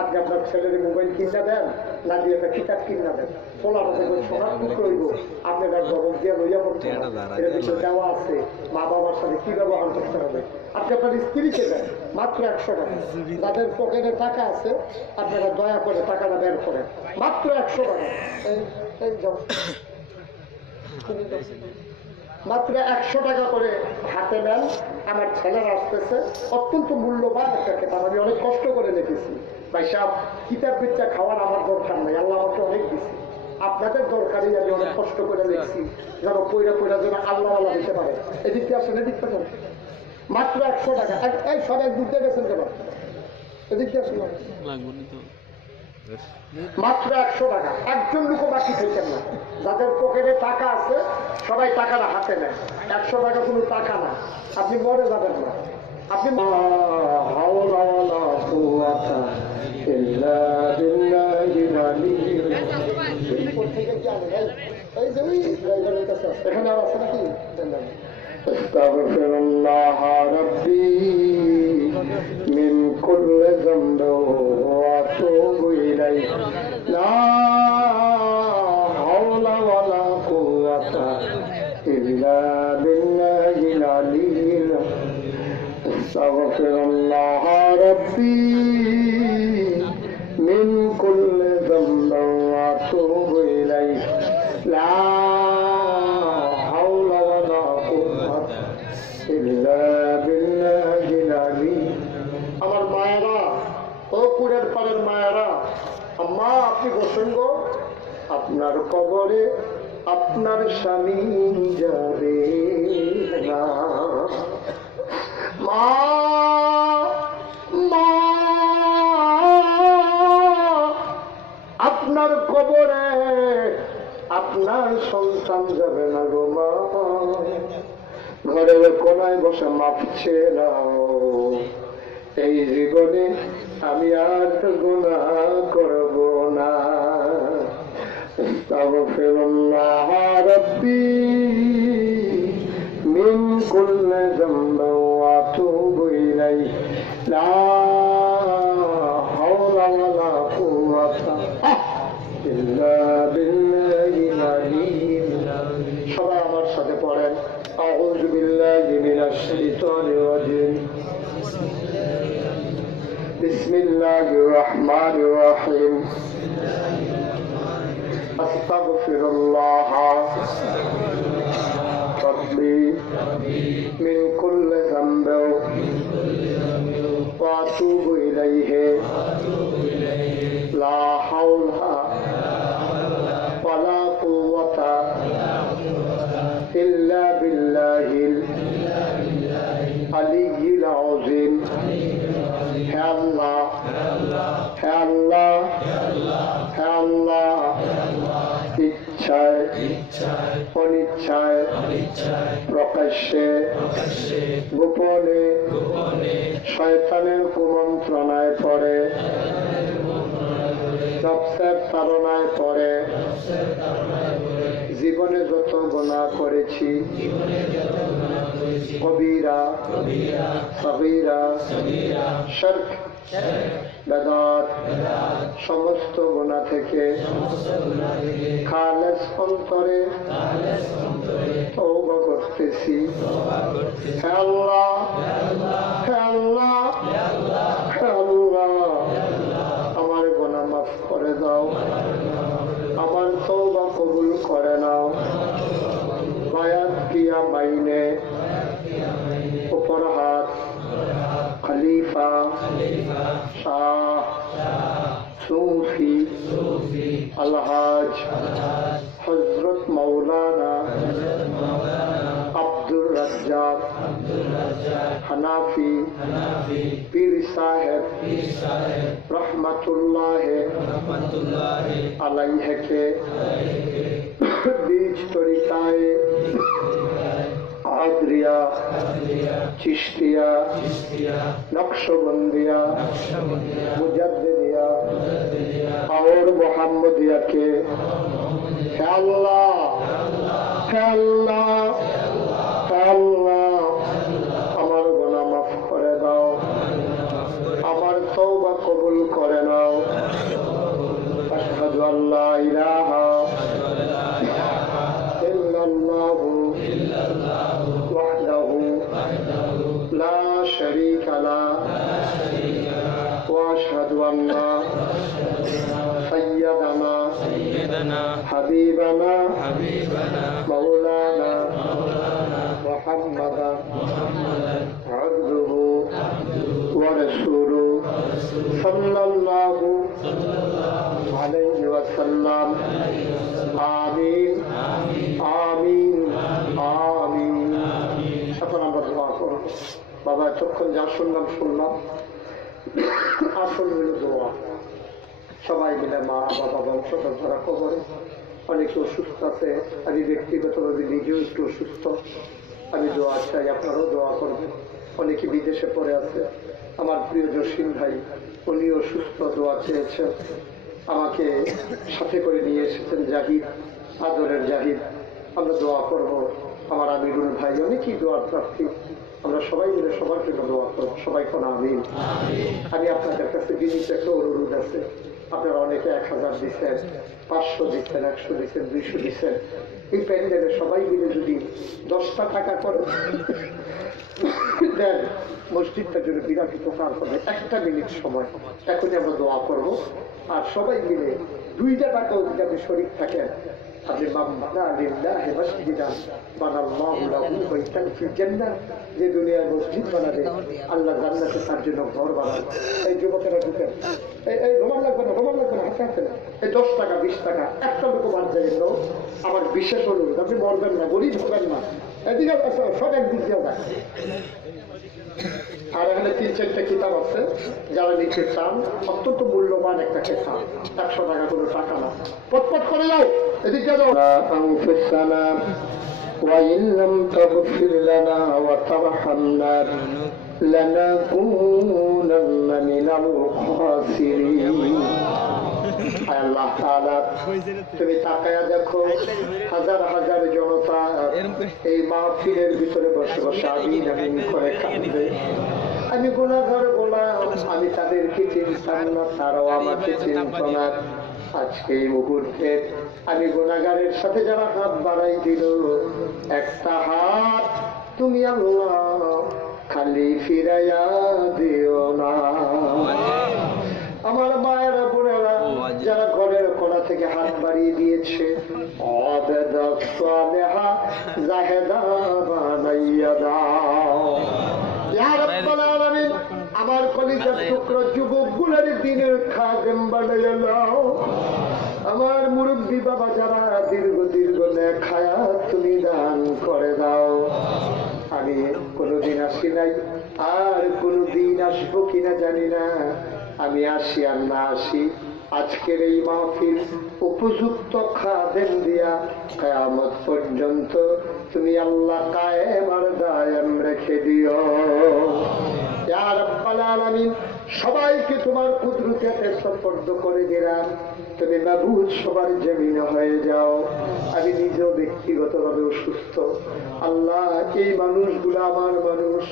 আপনি আপনার ছেলের মোবাইল কিনা দেন, না দিয়ে একটা কিতাব কিনা দেন, সোনার টুকরো হইব, আপনার গরম দিয়ে লইয়া পড়তে দেওয়া আছে। মা বাবার সাথে কি ব্যবহার করতে হবে, আপনি আপনার স্ত্রীকে দেন, মাত্র 100 টাকা। যাদের পকেটে টাকা আছে আপনারা দয়া করে টাকাটা বের করেন, মাত্র 100 টাকা। মাত্র 100 টাকা করে হাতে নেন। আমার ছেলেরা আসতেছে, অত্যন্ত মূল্যবান একটা কিতাব, আমি অনেক কষ্ট করে লিখেছি। ভাই সাহেব, কিতাব বিদ্যা খাওয়ার আমার দরকার নাই, আল্লাহ আমাকে অনেক দিচ্ছি, আপনাদের দরকারই আমি অনেক কষ্ট করে লিখছি, যেন পয়রা যেন আল্লাহ আল্লাহ দিতে পারে। এদিকতে আসেন, এদিকটা যান, মাত্র 100 টাকা। এই সবাই বুঝতে গেছেন কেন? এদিকতে আসেন, মাত্র 100 টাকা। একজন লোকও বাকি থাকেন না। যাদের পকেটে টাকা আছে সবাই টাকাটা হাতে নেয়। 100 টাকা কোনো টাকা না, আপনি মরে যাবেন না। আপনি এখানে আর আছে নাকি? আস্তাগফিরুল্লাহ রাব্বি মিন কুল্লি যামবি ওয়া আতুবু ইলাইহি লা হাওলা ওয়ালা কুওয়াতা ইল্লা বিল্লাহিল আলিয়্যিল আযীম। আস্তাগফিরুল্লাহ রাব্বি মিন কুল্লি যামবি ওয়া আতুবু ইলাইহি লা আমার মায়েরা, ও কুড়ের পাড়ের মায়েরা, আম্মা আপনি বসেন গো, আপনার কবরে আপনার স্বামী যাবে না। মা মা আপনার কবরে আপনার সন্তান যাবে না গো মা, ঘরের কোনায় বসে মাপছে নাও, এই জীবনে আমি আর গুনাহ করব না। আস্তাগফিরুল্লাহ রাব্বি মিন কুল্লি যামবিন ওয়া আতুবু ইলাইহি, লা হাওলা ওয়ালা কুওয়াতা ইল্লা বিল্লাহিল আলিয়্যিল আযীম। সবাই আমার সাথে পড়েন, আউযু বিল্লাহি মিনাশ শাইতানির রাজীম, বিসমিল্লাহির রহমানির রহিম, আস্তাগফিরুল্লাহ রাব্বি মিন কুল্লি যামবিন ওয়া আতুবু ইলাইহি, লা হাওলা ওয়ালা কুওয়াতা ইল্লা বিল্লাহিল আলিয়্যিল আযীম। হে আল্লাহ, হে আল্লাহ, হে আল্লাহ, ইচ্ছায় অনিচ্ছায় প্রকাশ্যে গোপনে শয়তানের কুমন্ত্রণায় পড়ে, নফসের তাড়নায় পড়ে জীবনে যত গুনাহ করেছি, কবিরা সগীরা শিরক বেদাত সমস্ত গুনাহ থেকে খালেস অন্তরে তওবা করতেছি। হে আল্লাহ, হে আল্লাহ, হে আল্লাহ, আমার গুনাহ মাফ করে দাও, আমার তওবা কবুল করে নাও। বায়াত কিয়া বাইনে উপর হাত, খলিফা শাহ সুফি আলহাজ হযরত মাওলানা আব্দুর রাজ্জাক হানাফি পীর সাহেব রহমাতুল্লাহ আলাইহিকে বীজ তরিকায়ে आदरिया चिश्तिया नक्शबंदिया मुजद्दिदिया और मोहम्मदिया के हे अल्लाह, हे अल्लाह, हे अल्लाह, আমার গুনাহ মাফ করে দাও, আমার তওবা কবুল করে নাও। আশহাদু আল্লা ইলাহা ইল্লাল্লাহু ওয়াহদাহু লা শারীকা লাহু ওয়া আশহাদু আন্না সাইয়্যিদানা হাবিবানা মাওলানা মুহাম্মাদান আবদুহু ওয়া রাসূলুহু সাল্লাল্লাহু আলাইহি ওয়াসাল্লাম। আমিন আমিন আমিন। এখন আমরা দোয়া করব। বাবা এতক্ষণ যা শুনলাম আসল হলো দোয়া। সবাই মিলে মা বাবা বংশধর ধরা কবরে অনেকে অসুস্থ আছে, আমি ব্যক্তিগতভাবে নিজেও একটু অসুস্থ, আমি দোয়া চাই, আপনারাও দোয়া করবেন। অনেকে বিদেশে পড়ে আছে, আমার প্রিয় জসিম ভাই উনিও সুস্থ, দোয়া চেয়েছেন, আমাকে সাথে করে নিয়ে এসেছেন জাহিদ, আদরের জাহিদ। আমরা দোয়া করব। আমার আমিরুল ভাই অনেকেই দোয়ার প্রার্থী, আমরা সবাই মিলে সবার জন্য দোয়া করব। সবাই কোন আমিন। আমি আপনাদের কাছে বিনীত একটা অনুরোধ আছে, আপনারা অনেকে 1000 দিচ্ছেন, 500 দিচ্ছেন, 100 দিচ্ছেন, 200 দিচ্ছেন। এই প্যান্ডেলে সবাই মিলে যদি 10টা টাকা করে দেন, মসজিদটার জন্য বিরাট উপকার হবে। 1 মিনিট সময় এখনই আমরা দোয়া করব। আর সবাই মিলে 2টা টাকাও যদি আপনি শরীর থাকেন, আপনি যে দুনিয়ার মসজিদ বানাবে আল্লাহ জান্নাতে তার জন্য ঘর বানাবে। এই যুবকেরা ঢুকেন, এই রোমান লাগবে না, রোমান লাগবে না, হাতে হাতে না, এই 10 টাকা 20 টাকা একটা লোক বাদ যাবেন। আমার বিশেষ অনুরোধ, আপনি মরবেন না, গরিব হবেন না, এদিকে সব একদিক দিয়ে যায়। আর এখানে 3-4টা কিতাব আছে, যারা নিতে চান, অত্যন্ত মূল্যবান একটা কিতাব, 100 টাকা কোনো টাকা না। পটপট করে যাও, এদিকে যাও। আনফুসানা وإن لم تغفر لنا وترحمنا لنكونن من الخاسرين। আল্লাহ তাআলা তুমি তাকায়া দেখো, হাজার হাজার জনতা এই মাহফিলের ভিতরে বসে বসে আমিন আমিন করে কাঁদবে। আমি গুনাহগার গোলাম, আমি তাদেরকে চিনতাম না, তারাও আমাকে চিনত না। আজকে এই মুহূর্তে আমি গুনাহগারের সাথে যারা হাত বাড়াই দিল, একটা হাত তুমি আল্লাহ খালি ফিরাইয়া দিও না। আমার মায়েরা বোনেরা যারা ঘরের কোণা থেকে হাত বাড়িয়ে দিয়েছে, আমার কলিজার টুকরো যুবক গুলার দিনের খাদেম বানাইয়া দাও। আমার মুরব্বী বাবা যারা দীর্ঘ দীর্ঘ নেখায়া তুমি দান করে দাও। আমি কোনোদিন আসি নাই, আর কোনোদিন আসবো কিনা জানি না। আমি আসি আর না আসি, আজকের এই মাহফিল উপযুক্ত খাদেম দিয়া কিয়ামত পর্যন্ত তুমি আল্লাহ কায়েম আর দায়েম রেখে দিও ইয়া রাব্বাল আলামিন। সবাইকে তোমার কুদরতে সুপর্দ করে দিলাম, তুমি মাবুদ সবার জমিন হয়ে যাও। আমি নিজেও ব্যক্তিগতভাবে অসুস্থ আল্লাহ, এই মানুষগুলো আমার মানুষ,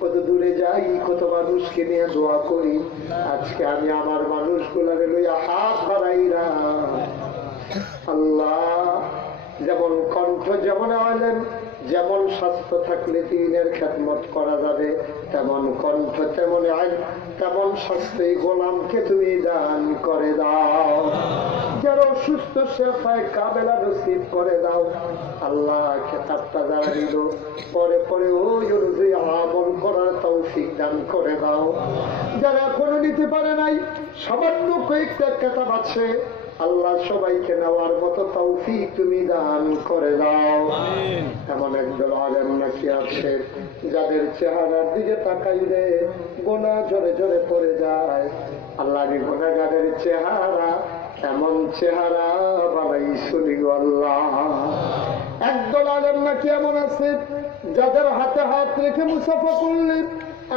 কত দূরে যাই, কত মানুষকে নিয়ে দোয়া করি। আজকে আমি আমার মানুষগুলারে লইয়া হাত বাড়াইলাম আল্লাহ। যেমন কণ্ঠ যেমন আলেন, যেমন স্বাস্থ্য থাকলে দিনের খেদমত করা যাবে, তেমন কণ্ঠ তেমন আইন তেমন স্বাস্থ্য গোলামকে তুমি দান করে দাও। যারা অসুস্থ শেফায় কাবেলা নসিব করে দাও আল্লাহ। খেতাবটা যারা দিল পরে পরে ওই অনুযায়ী আমল করার তৌফিক দান করে দাও। যারা এখনো নিতে পারে নাই, সামান্য কয়েকটা খেতাব আছে আল্লাহ, সবাইকে নেওয়ার মতো তৌফিক তুমি দান করে দাও। এমন একদল আলেম নাকি আছে যাদের চেহারার দিকে তাকাইলে গোনা জোরে জোরে পড়ে যায়। আল্লাহ, আমি গোনাগারের চেহারা এমন চেহারা বানাই শুনি গো আল্লাহ। একদল আলেম নাকি এমন আছে যাদের হাতে হাত রেখে মুসাফা করলে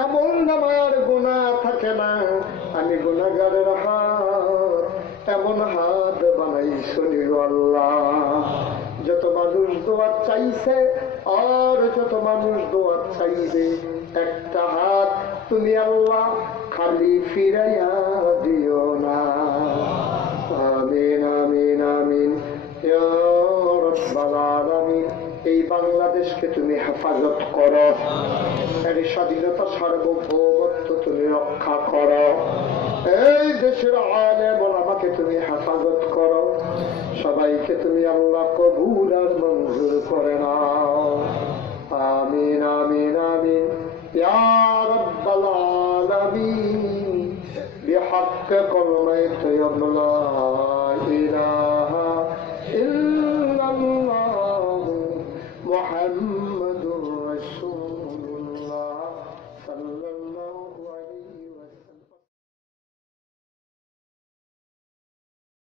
আমল নামায় আর গোনা থাকে না। আমি গোনাগারের হাত এমন হাত বানাই শুনি গো আল্লাহ। যত মানুষ দোয়া চাইছে আর যত মানুষ দোয়া চাইবে, একটা হাত তুমি আল্লাহ খালি ফিরাইয়া দিও না। আমিন আমিন আমিন ইয়া রাব্বাল আলামিন। এই বাংলাদেশকে তুমি হেফাজত করো, এর স্বাধীনতা সার্বভৌমত্ব তুমি রক্ষা করো। এই দেশের আলেম ওলামাকে তুমি হেফাজত করো। সবাইকে তুমি আল্লাহ কবুল আর মঞ্জুর করে নাও। আমিন আমিন আমিন ইয়া রাব্বাল আলামিন। বিহক কলমায়ে তাইয়্যিবা লা ইলাহা